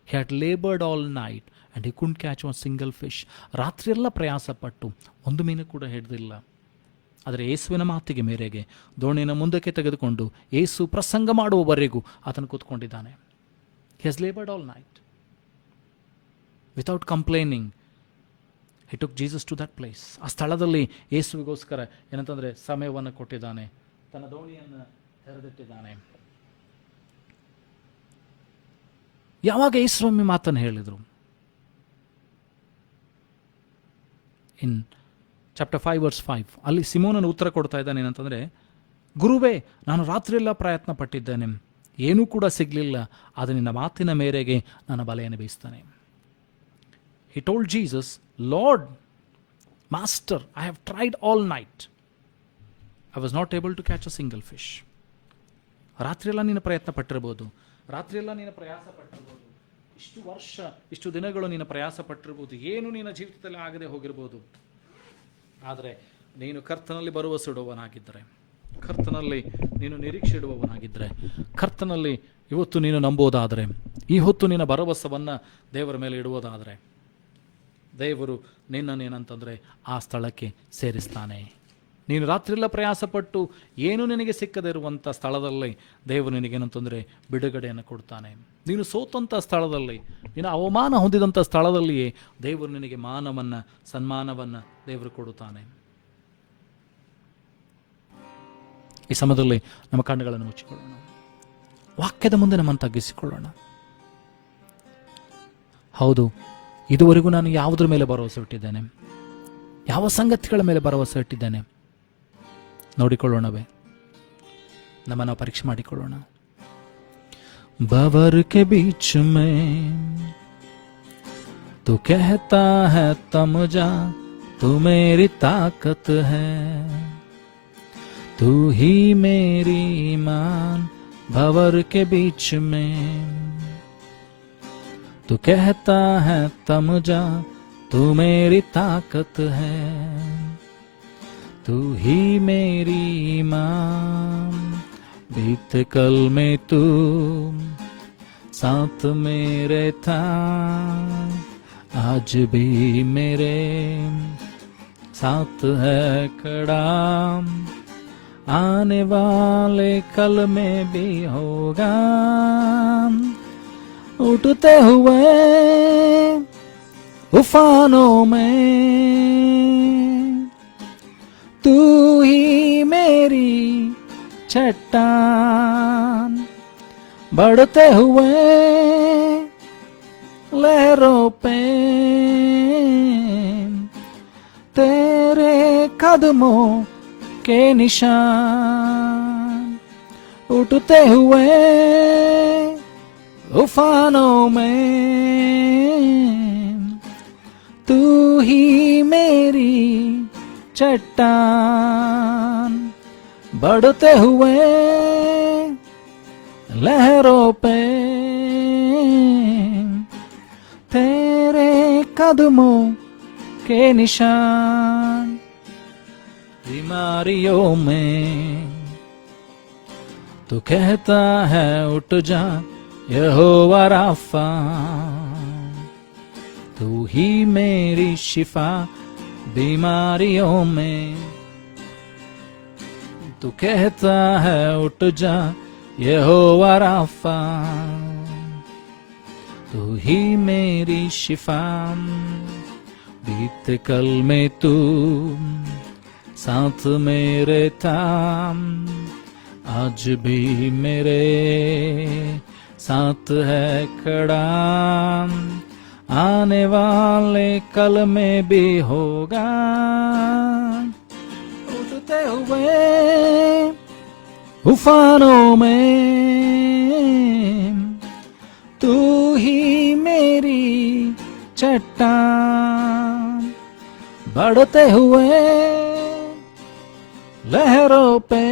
He had labored all night and he couldn't catch one single fish. ರಾತ್ರಿಯೆಲ್ಲ ಪ್ರಯಾಸಪಟ್ಟು ಒಂದು ಮೀನು ಕೂಡ ಹಿಡಿದಿಲ್ಲ. ಆದರೆ ಯೇಸುವಿನ ಮಾತಿಗೆ ಮೇರೆಗೆ ದೋಣಿನ ಮುಂದಕ್ಕೆ ತೆಗೆದುಕೊಂಡು ಯೇಸು ಪ್ರಸಂಗ ಮಾಡುವವರೆಗೂ ಆತನು ಕೂತ್ಕೊಂಡಿದ್ದಾನೆ. He has labored all night. Without complaining, he took Jesus to that place. ಆ ಸ್ಥಳದಲ್ಲಿ ಯೇಸುವಿಗೋಸ್ಕರ ಏನಂತಂದರೆ ಸಮಯವನ್ನು ಕೊಟ್ಟಿದ್ದಾನೆ, ತನ್ನ ದೋಣಿಯನ್ನು ತೆರೆದಿಟ್ಟಿದ್ದಾನೆ. ಯಾವಾಗ ಯೇಸುಸ್ವಾಮಿ ಮಾತನ್ನು ಹೇಳಿದರು? ಇನ್ ಚಾಪ್ಟರ್ 5 ವರ್ಸ್ 5 ಅಲ್ಲಿ ಸಿಮೋನನು ಉತ್ತರ ಕೊಡ್ತಾ ಇದ್ದಾನೆ. ಏನಂತಂದರೆ, ಗುರುವೇ, ನಾನು ರಾತ್ರಿಯೆಲ್ಲ ಪ್ರಯತ್ನ ಪಟ್ಟಿದ್ದೇನೆ, ಏನೂ ಕೂಡ ಸಿಗಲಿಲ್ಲ, ಆದರೆ ನಿನ್ನ ಮಾತಿನ ಮೇರೆಗೆ ನನ್ನ ಬಲೆಯನ್ನು ಬೀಸ್ತಾನೆ. He told Jesus, Lord, Master, I have tried all night. I was not able to catch a single fish. ರಾತ್ರಿಯೆಲ್ಲ ನೀನು ಪ್ರಯತ್ನ ಪಟ್ಟಿರ್ಬೋದು, ರಾತ್ರಿಯೆಲ್ಲ ನೀನು ಪ್ರಯಾಸ ಪಟ್ಟಿರ್ಬೋದು, ಇಷ್ಟು ವರ್ಷ, ಇಷ್ಟು ದಿನಗಳು ನೀನು ಪ್ರಯಾಸ ಪಟ್ಟಿರ್ಬೋದು, ಏನು ನಿನ್ನ ಜೀವಿತದಲ್ಲಿ ಆಗದೆ ಹೋಗಿರ್ಬೋದು. ಆದರೆ ನೀನು ಕರ್ತನಲ್ಲಿ ಭರವಸೆ ಇಡುವವನಾಗಿದ್ದರೆ, ಕರ್ತನಲ್ಲಿ ನೀನು ನಿರೀಕ್ಷೆ ಇಡುವವನಾಗಿದ್ದರೆ, ಕರ್ತನಲ್ಲಿ ಇವತ್ತು ನೀನು ನಂಬೋದಾದರೆ, ಈ ಹೊತ್ತು ನಿನ್ನ ಭರವಸವನ್ನು ದೇವರ ಮೇಲೆ ಇಡುವುದಾದರೆ, ದೇವರು ನಿನ್ನನ್ನೇನಂತಂದರೆ ಆ ಸ್ಥಳಕ್ಕೆ ಸೇರಿಸ್ತಾನೆ. ನೀನು ರಾತ್ರಿಯೆಲ್ಲ ಪ್ರಯಾಸಪಟ್ಟು ಏನು ನಿನಗೆ ಸಿಕ್ಕದೇ ಇರುವಂಥ ಸ್ಥಳದಲ್ಲಿ ದೇವರು ನಿನಗೇನಂತಂದರೆ ಬಿಡುಗಡೆಯನ್ನು ಕೊಡ್ತಾನೆ. ನೀನು ಸೋತಂಥ ಸ್ಥಳದಲ್ಲಿ, ನೀನು ಅವಮಾನ ಹೊಂದಿದಂಥ ಸ್ಥಳದಲ್ಲಿಯೇ ದೇವರು ನಿನಗೆ ಮಾನವನ್ನು, ಸನ್ಮಾನವನ್ನು ದೇವರು ಕೊಡುತ್ತಾನೆ. ಈ ಸಮಯದಲ್ಲಿ ನಮ್ಮ ಕಣ್ಣುಗಳನ್ನು ಮುಚ್ಚಿಕೊಳ್ಳೋಣ, ವಾಕ್ಯದ ಮುಂದೆ ನಮ್ಮನ್ನು ತಗ್ಗಿಸಿಕೊಳ್ಳೋಣ. ಹೌದು, ಇದುವರೆಗೂ ನಾನು ಯಾವುದ್ರ ಮೇಲೆ ಭರವಸೆ ಇಟ್ಟಿದ್ದೇನೆ, ಯಾವ ಸಂಗತಿಗಳ ಮೇಲೆ ಭರವಸೆ ಇಟ್ಟಿದ್ದೇನೆ ನೋಡಿಕೊಳ್ಳೋಣವೇ? ನಮ್ಮನ್ನು ಪರೀಕ್ಷೆ ಮಾಡಿಕೊಳ್ಳೋಣ. बवर के बीच में तू कहता है तम जा, तू मेरी ताकत है, तू ही मेरी ईमान. भंवर के बीच में तू कहता है तम जा, तू मेरी ताकत है, तू ही मेरी ईमान. बीत कल में तू साथ मेरे था, आज भी मेरे साथ है खड़ा, आने वाले कल में भी होगा। उठते हुए उफानों में तू ही मेरी चट्टान, बढ़ते हुए लहरों पे तेरे कदमों के निशान। उठते हुए उफानों में तू ही मेरी चट्टान, बढ़ते हुए लहरों पे तेरे कदमों के निशान। बीमारियों में तू कहता है उठ जा यहोवा राफा, तू ही मेरी शिफा। बीमारियों में तू कहता है उठ जा यहोवा राफा, तू ही मेरी शिफा। बीते कल में तू साथ मेरे था, आज भी मेरे साथ है खड़ा, आने वाले कल में भी होगा। उठते हुए उफानों में तू ही मेरी चट्टान, बढ़ते हुए लहरों पे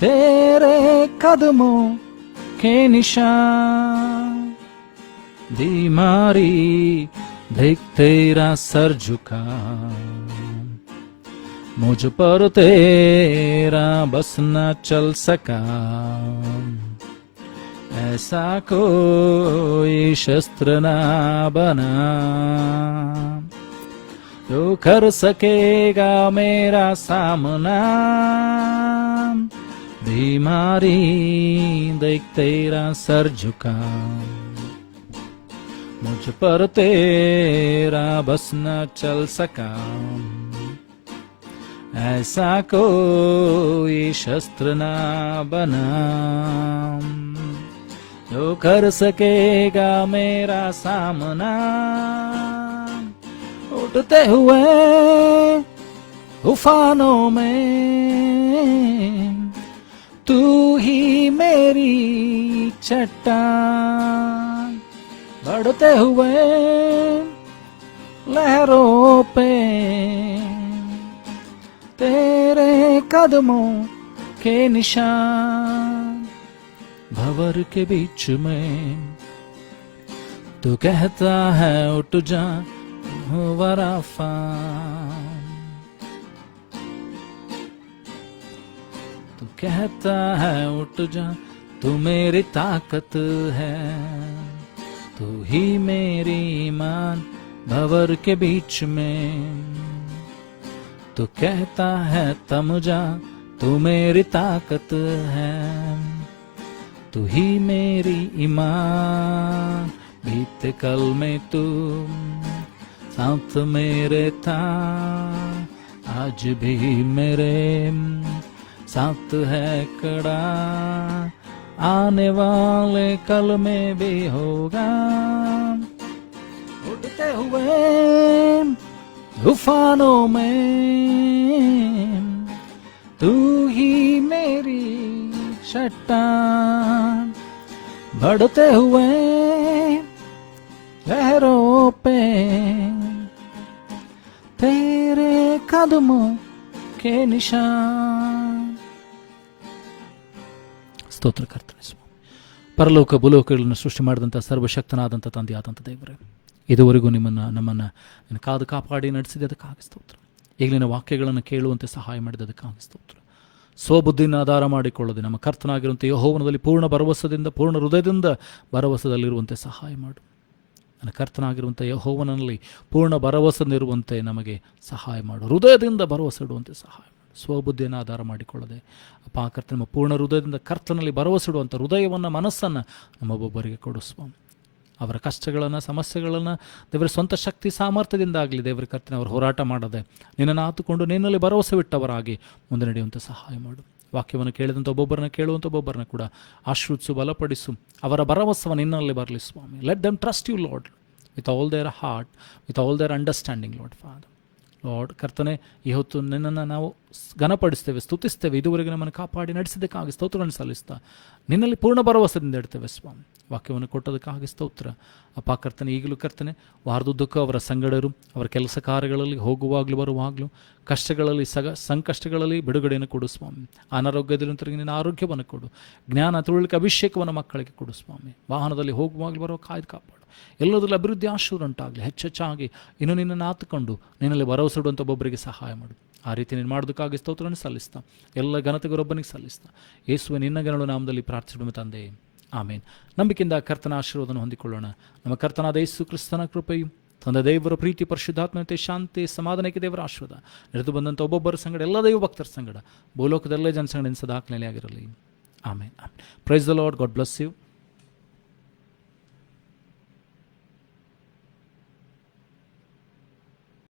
तेरे कदमों के निशान। बीमारी देख तेरा सर झुका, मुझ पर तेरा बस न चल सका। ऐसा कोई शस्त्र न बना जो कर सकेगा मेरा सामना। बीमारी देख तेरा सर झुका, मुझ पर तेरा बस न चल सका। ऐसा कोई शस्त्र न बना जो कर सकेगा मेरा सामना। उठते हुए उफानों में तू ही मेरी चट्टान, बढ़ते हुए लहरों पे तेरे कदमों के निशान। भंवर के बीच में तू कहता है उठ जा यहोवा राफा, तू कहता है उठ जा, तू मेरी ताकत है, तू ही मेरी ईमान। भंवर के बीच में तू कहता है थम जा, तू मेरी ताकत है, तू ही मेरी ईमान। बीते कल में तू साथ मेरे था, आज भी मेरे साथ है खड़ा, आने वाले कल में भी होगा। उठते हुए तूफानों में तू ही मेरी चट्टान, बढ़ते हुए लहरों पे तेरे कदमों के निशान. ಸ್ತೋತ್ರ ಕರ್ತನೆ ಸ್ವಾಮಿ. ಪರಲೋಕ ಭೂಲೋಕಗಳನ್ನು ಸೃಷ್ಟಿ ಮಾಡಿದಂಥ ಸರ್ವಶಕ್ತನಾದಂಥ ತಂದೆಯಾದಂಥ ದೇವರೇ, ಇದುವರೆಗೂ ನಮ್ಮನ್ನು ಕಾದು ಕಾಪಾಡಿ ನಡೆಸಿದ್ದಕ್ಕಾಗಿ ಸ್ತೋತ್ರ. ಈಗಲಿನ ವಾಕ್ಯಗಳನ್ನು ಕೇಳುವಂತೆ ಸಹಾಯ ಮಾಡಿದ್ದಕ್ಕಾಗಿ ಸ್ತೋತ್ರ. ಸ್ವಬುದ್ಧಿನ ಆಧಾರ ಮಾಡಿಕೊಳ್ಳದೆ ನಮ್ಮ ಕರ್ತನಾಗಿರುವಂಥ ಯೆಹೋವನಲ್ಲಿ ಪೂರ್ಣ ಭರವಸೆಯಿಂದ, ಪೂರ್ಣ ಹೃದಯದಿಂದ ಭರವಸೆದಲ್ಲಿರುವಂತೆ ಸಹಾಯ ಮಾಡು. ನನ್ನ ಕರ್ತನಾಗಿರುವಂಥ ಯೆಹೋವನಲ್ಲಿ ಪೂರ್ಣ ಭರವಸೆನಿರುವಂತೆ ನಮಗೆ ಸಹಾಯ ಮಾಡು. ಹೃದಯದಿಂದ ಭರವಸೆ ಇಡುವಂತೆ ಸಹಾಯ ಮಾಡು. ಸ್ವಬುದ್ಧಿಯನ್ನು ಆಧಾರ ಮಾಡಿಕೊಳ್ಳದೆ ಅಪ್ಪ ಕರ್ತನೆ, ನಮ್ಮ ಪೂರ್ಣ ಹೃದಯದಿಂದ ಕರ್ತನಲ್ಲಿ ಭರವಸೆ ಇಡುವಂಥ ಹೃದಯವನ್ನು, ಮನಸ್ಸನ್ನು ನಮ್ಮೊಬ್ಬೊಬ್ಬರಿಗೆ ಕೊಡು ಸ್ವಾಮಿ. ಅವರ ಕಷ್ಟಗಳನ್ನು, ಸಮಸ್ಯೆಗಳನ್ನು ದೇವರ ಸ್ವಂತ ಶಕ್ತಿ ಸಾಮರ್ಥ್ಯದಿಂದ ಆಗಲಿ ದೇವರ ಕರ್ತನೆ ಅವರು ಹೋರಾಟ ಮಾಡದೆ ನಿನ್ನನ್ನು ಆತುಕೊಂಡು ನಿನ್ನಲ್ಲಿ ಭರವಸೆ ಬಿಟ್ಟವರಾಗಿ ಮುಂದೆ ನಡೆಯುವಂಥ ಸಹಾಯ ಮಾಡು. ವಾಕ್ಯವನ್ನು ಕೇಳಿದಂಥ ಒಬ್ಬೊಬ್ಬರನ್ನ ಕೇಳುವಂಥ ಒಬ್ಬೊಬ್ಬರನ್ನ ಕೂಡ ಆಶ್ರಯಿಸು, ಬಲಪಡಿಸು. ಅವರ ಭರವಸವನ್ನು ನಿನ್ನಲ್ಲಿ ಬರಲಿ ಸ್ವಾಮಿ. Let them trust you Lord with all their heart, with all their understanding Lord Father. Lord ಕರ್ತನೆ, ಈ ಹೊತ್ತು ನಿನ್ನನ್ನು ನಾವು ಘನಪಡಿಸ್ತೇವೆ, ಸ್ತುತಿಸ್ತೇವೆ. ಇದುವರೆಗೆ ನಮ್ಮನ್ನು ಕಾಪಾಡಿ ನಡೆಸಿದ್ದಕ್ಕಾಗಿ ಸ್ತೋತ್ರಗಳನ್ನು ಸಲ್ಲಿಸ್ತಾ ನಿನ್ನಲ್ಲಿ ಪೂರ್ಣ ಭರವಸೆಯಿಂದ ಇಡ್ತೇವೆ ಸ್ವಾಮಿ. ವಾಕ್ಯವನ್ನು ಕೊಟ್ಟದಕ್ಕಾಗಿ ಸ್ತೋತ್ರ. ಅಪ್ಪ ಕರ್ತನೆ, ಈಗಲೂ ಕರ್ತನೆ ವಾರದುದ್ದಕ್ಕೂ ಅವರ ಸಂಗಡರು ಅವರ ಕೆಲಸ ಕಾರ್ಯಗಳಲ್ಲಿ ಹೋಗುವಾಗಲೂ ಬರುವಾಗಲೂ ಕಷ್ಟಗಳಲ್ಲಿ ಸಂಕಷ್ಟಗಳಲ್ಲಿ ಬಿಡುಗಡೆಯನ್ನು ಕೊಡು ಸ್ವಾಮಿ. ಅನಾರೋಗ್ಯದಲ್ಲಿ ನಿನ್ನ ಆರೋಗ್ಯವನ್ನು ಕೊಡು. ಜ್ಞಾನ ತಿಳುವಳಿಕೆ ಅಭಿಷೇಕವನ್ನು ಮಕ್ಕಳಿಗೆ ಕೊಡು ಸ್ವಾಮಿ. ವಾಹನದಲ್ಲಿ ಹೋಗುವಾಗಲೂ ಬರೋ ಕಾಪಾಡು. ಎಲ್ಲದರಲ್ಲಿ ಅಭಿವೃದ್ಧಿ ಆಶೀರ್ವಾದ ಉಂಟಾಗಲಿ. ಹೆಚ್ಚೆಚ್ಚಾಗಿ ಇನ್ನು ನಿನ್ನನ್ನು ಆತುಕೊಂಡು ನಿನ್ನಲ್ಲಿ ಭರವಸೆ ಇಡುವಂಥ ಒಬ್ಬೊಬ್ಬರಿಗೆ ಸಹಾಯ ಮಾಡು. ಆ ರೀತಿ ನೀನು ಮಾಡೋದಕ್ಕಾಗಿ ಸ್ತೋತ್ರವನ್ನು ಸಲ್ಲಿಸ್ತಾ ಎಲ್ಲ ಘನತೆಗೊಬ್ಬನಿಗೆ ಸಲ್ಲಿಸ್ತಾ ಯೇಸುವೆ ನಿನ್ನ ಗಣಗಳು ನಾಮದಲ್ಲಿ ಪ್ರಾರ್ಥಿಸಿಡುವ ತಂದೆ, ಆಮೇನ್. ನಂಬಿಕೆಯಿಂದ ಕರ್ತನ ಆಶೀರ್ವಾದವನ್ನು ಹೊಂದಿಕೊಳ್ಳೋಣ. ನಮ್ಮ ಕರ್ತನಾದ ಯೇಸು ಕ್ರಿಸ್ತನ ಕೃಪೆಯು, ತಂದೆ ದೇವರ ಪ್ರೀತಿ, ಪರಿಶುದ್ಧಾತ್ಮತೆ, ಶಾಂತಿ, ಸಮಾಧಾನಕ್ಕೆ ದೇವರ ಆಶೀರ್ವಾದ ನಡೆದು ಬಂದಂಥ ಒಬ್ಬೊಬ್ಬರ ಸಂಗಡ, ಎಲ್ಲ ದೈವ ಭಕ್ತರ ಸಂಗಡ, ಭೂಲೋಕದಲ್ಲೇ ಜನಸಂಗಡ ಸದಾಕಲೇ ಆಗಿರಲಿ. Amen. Praise the Lord. God bless you.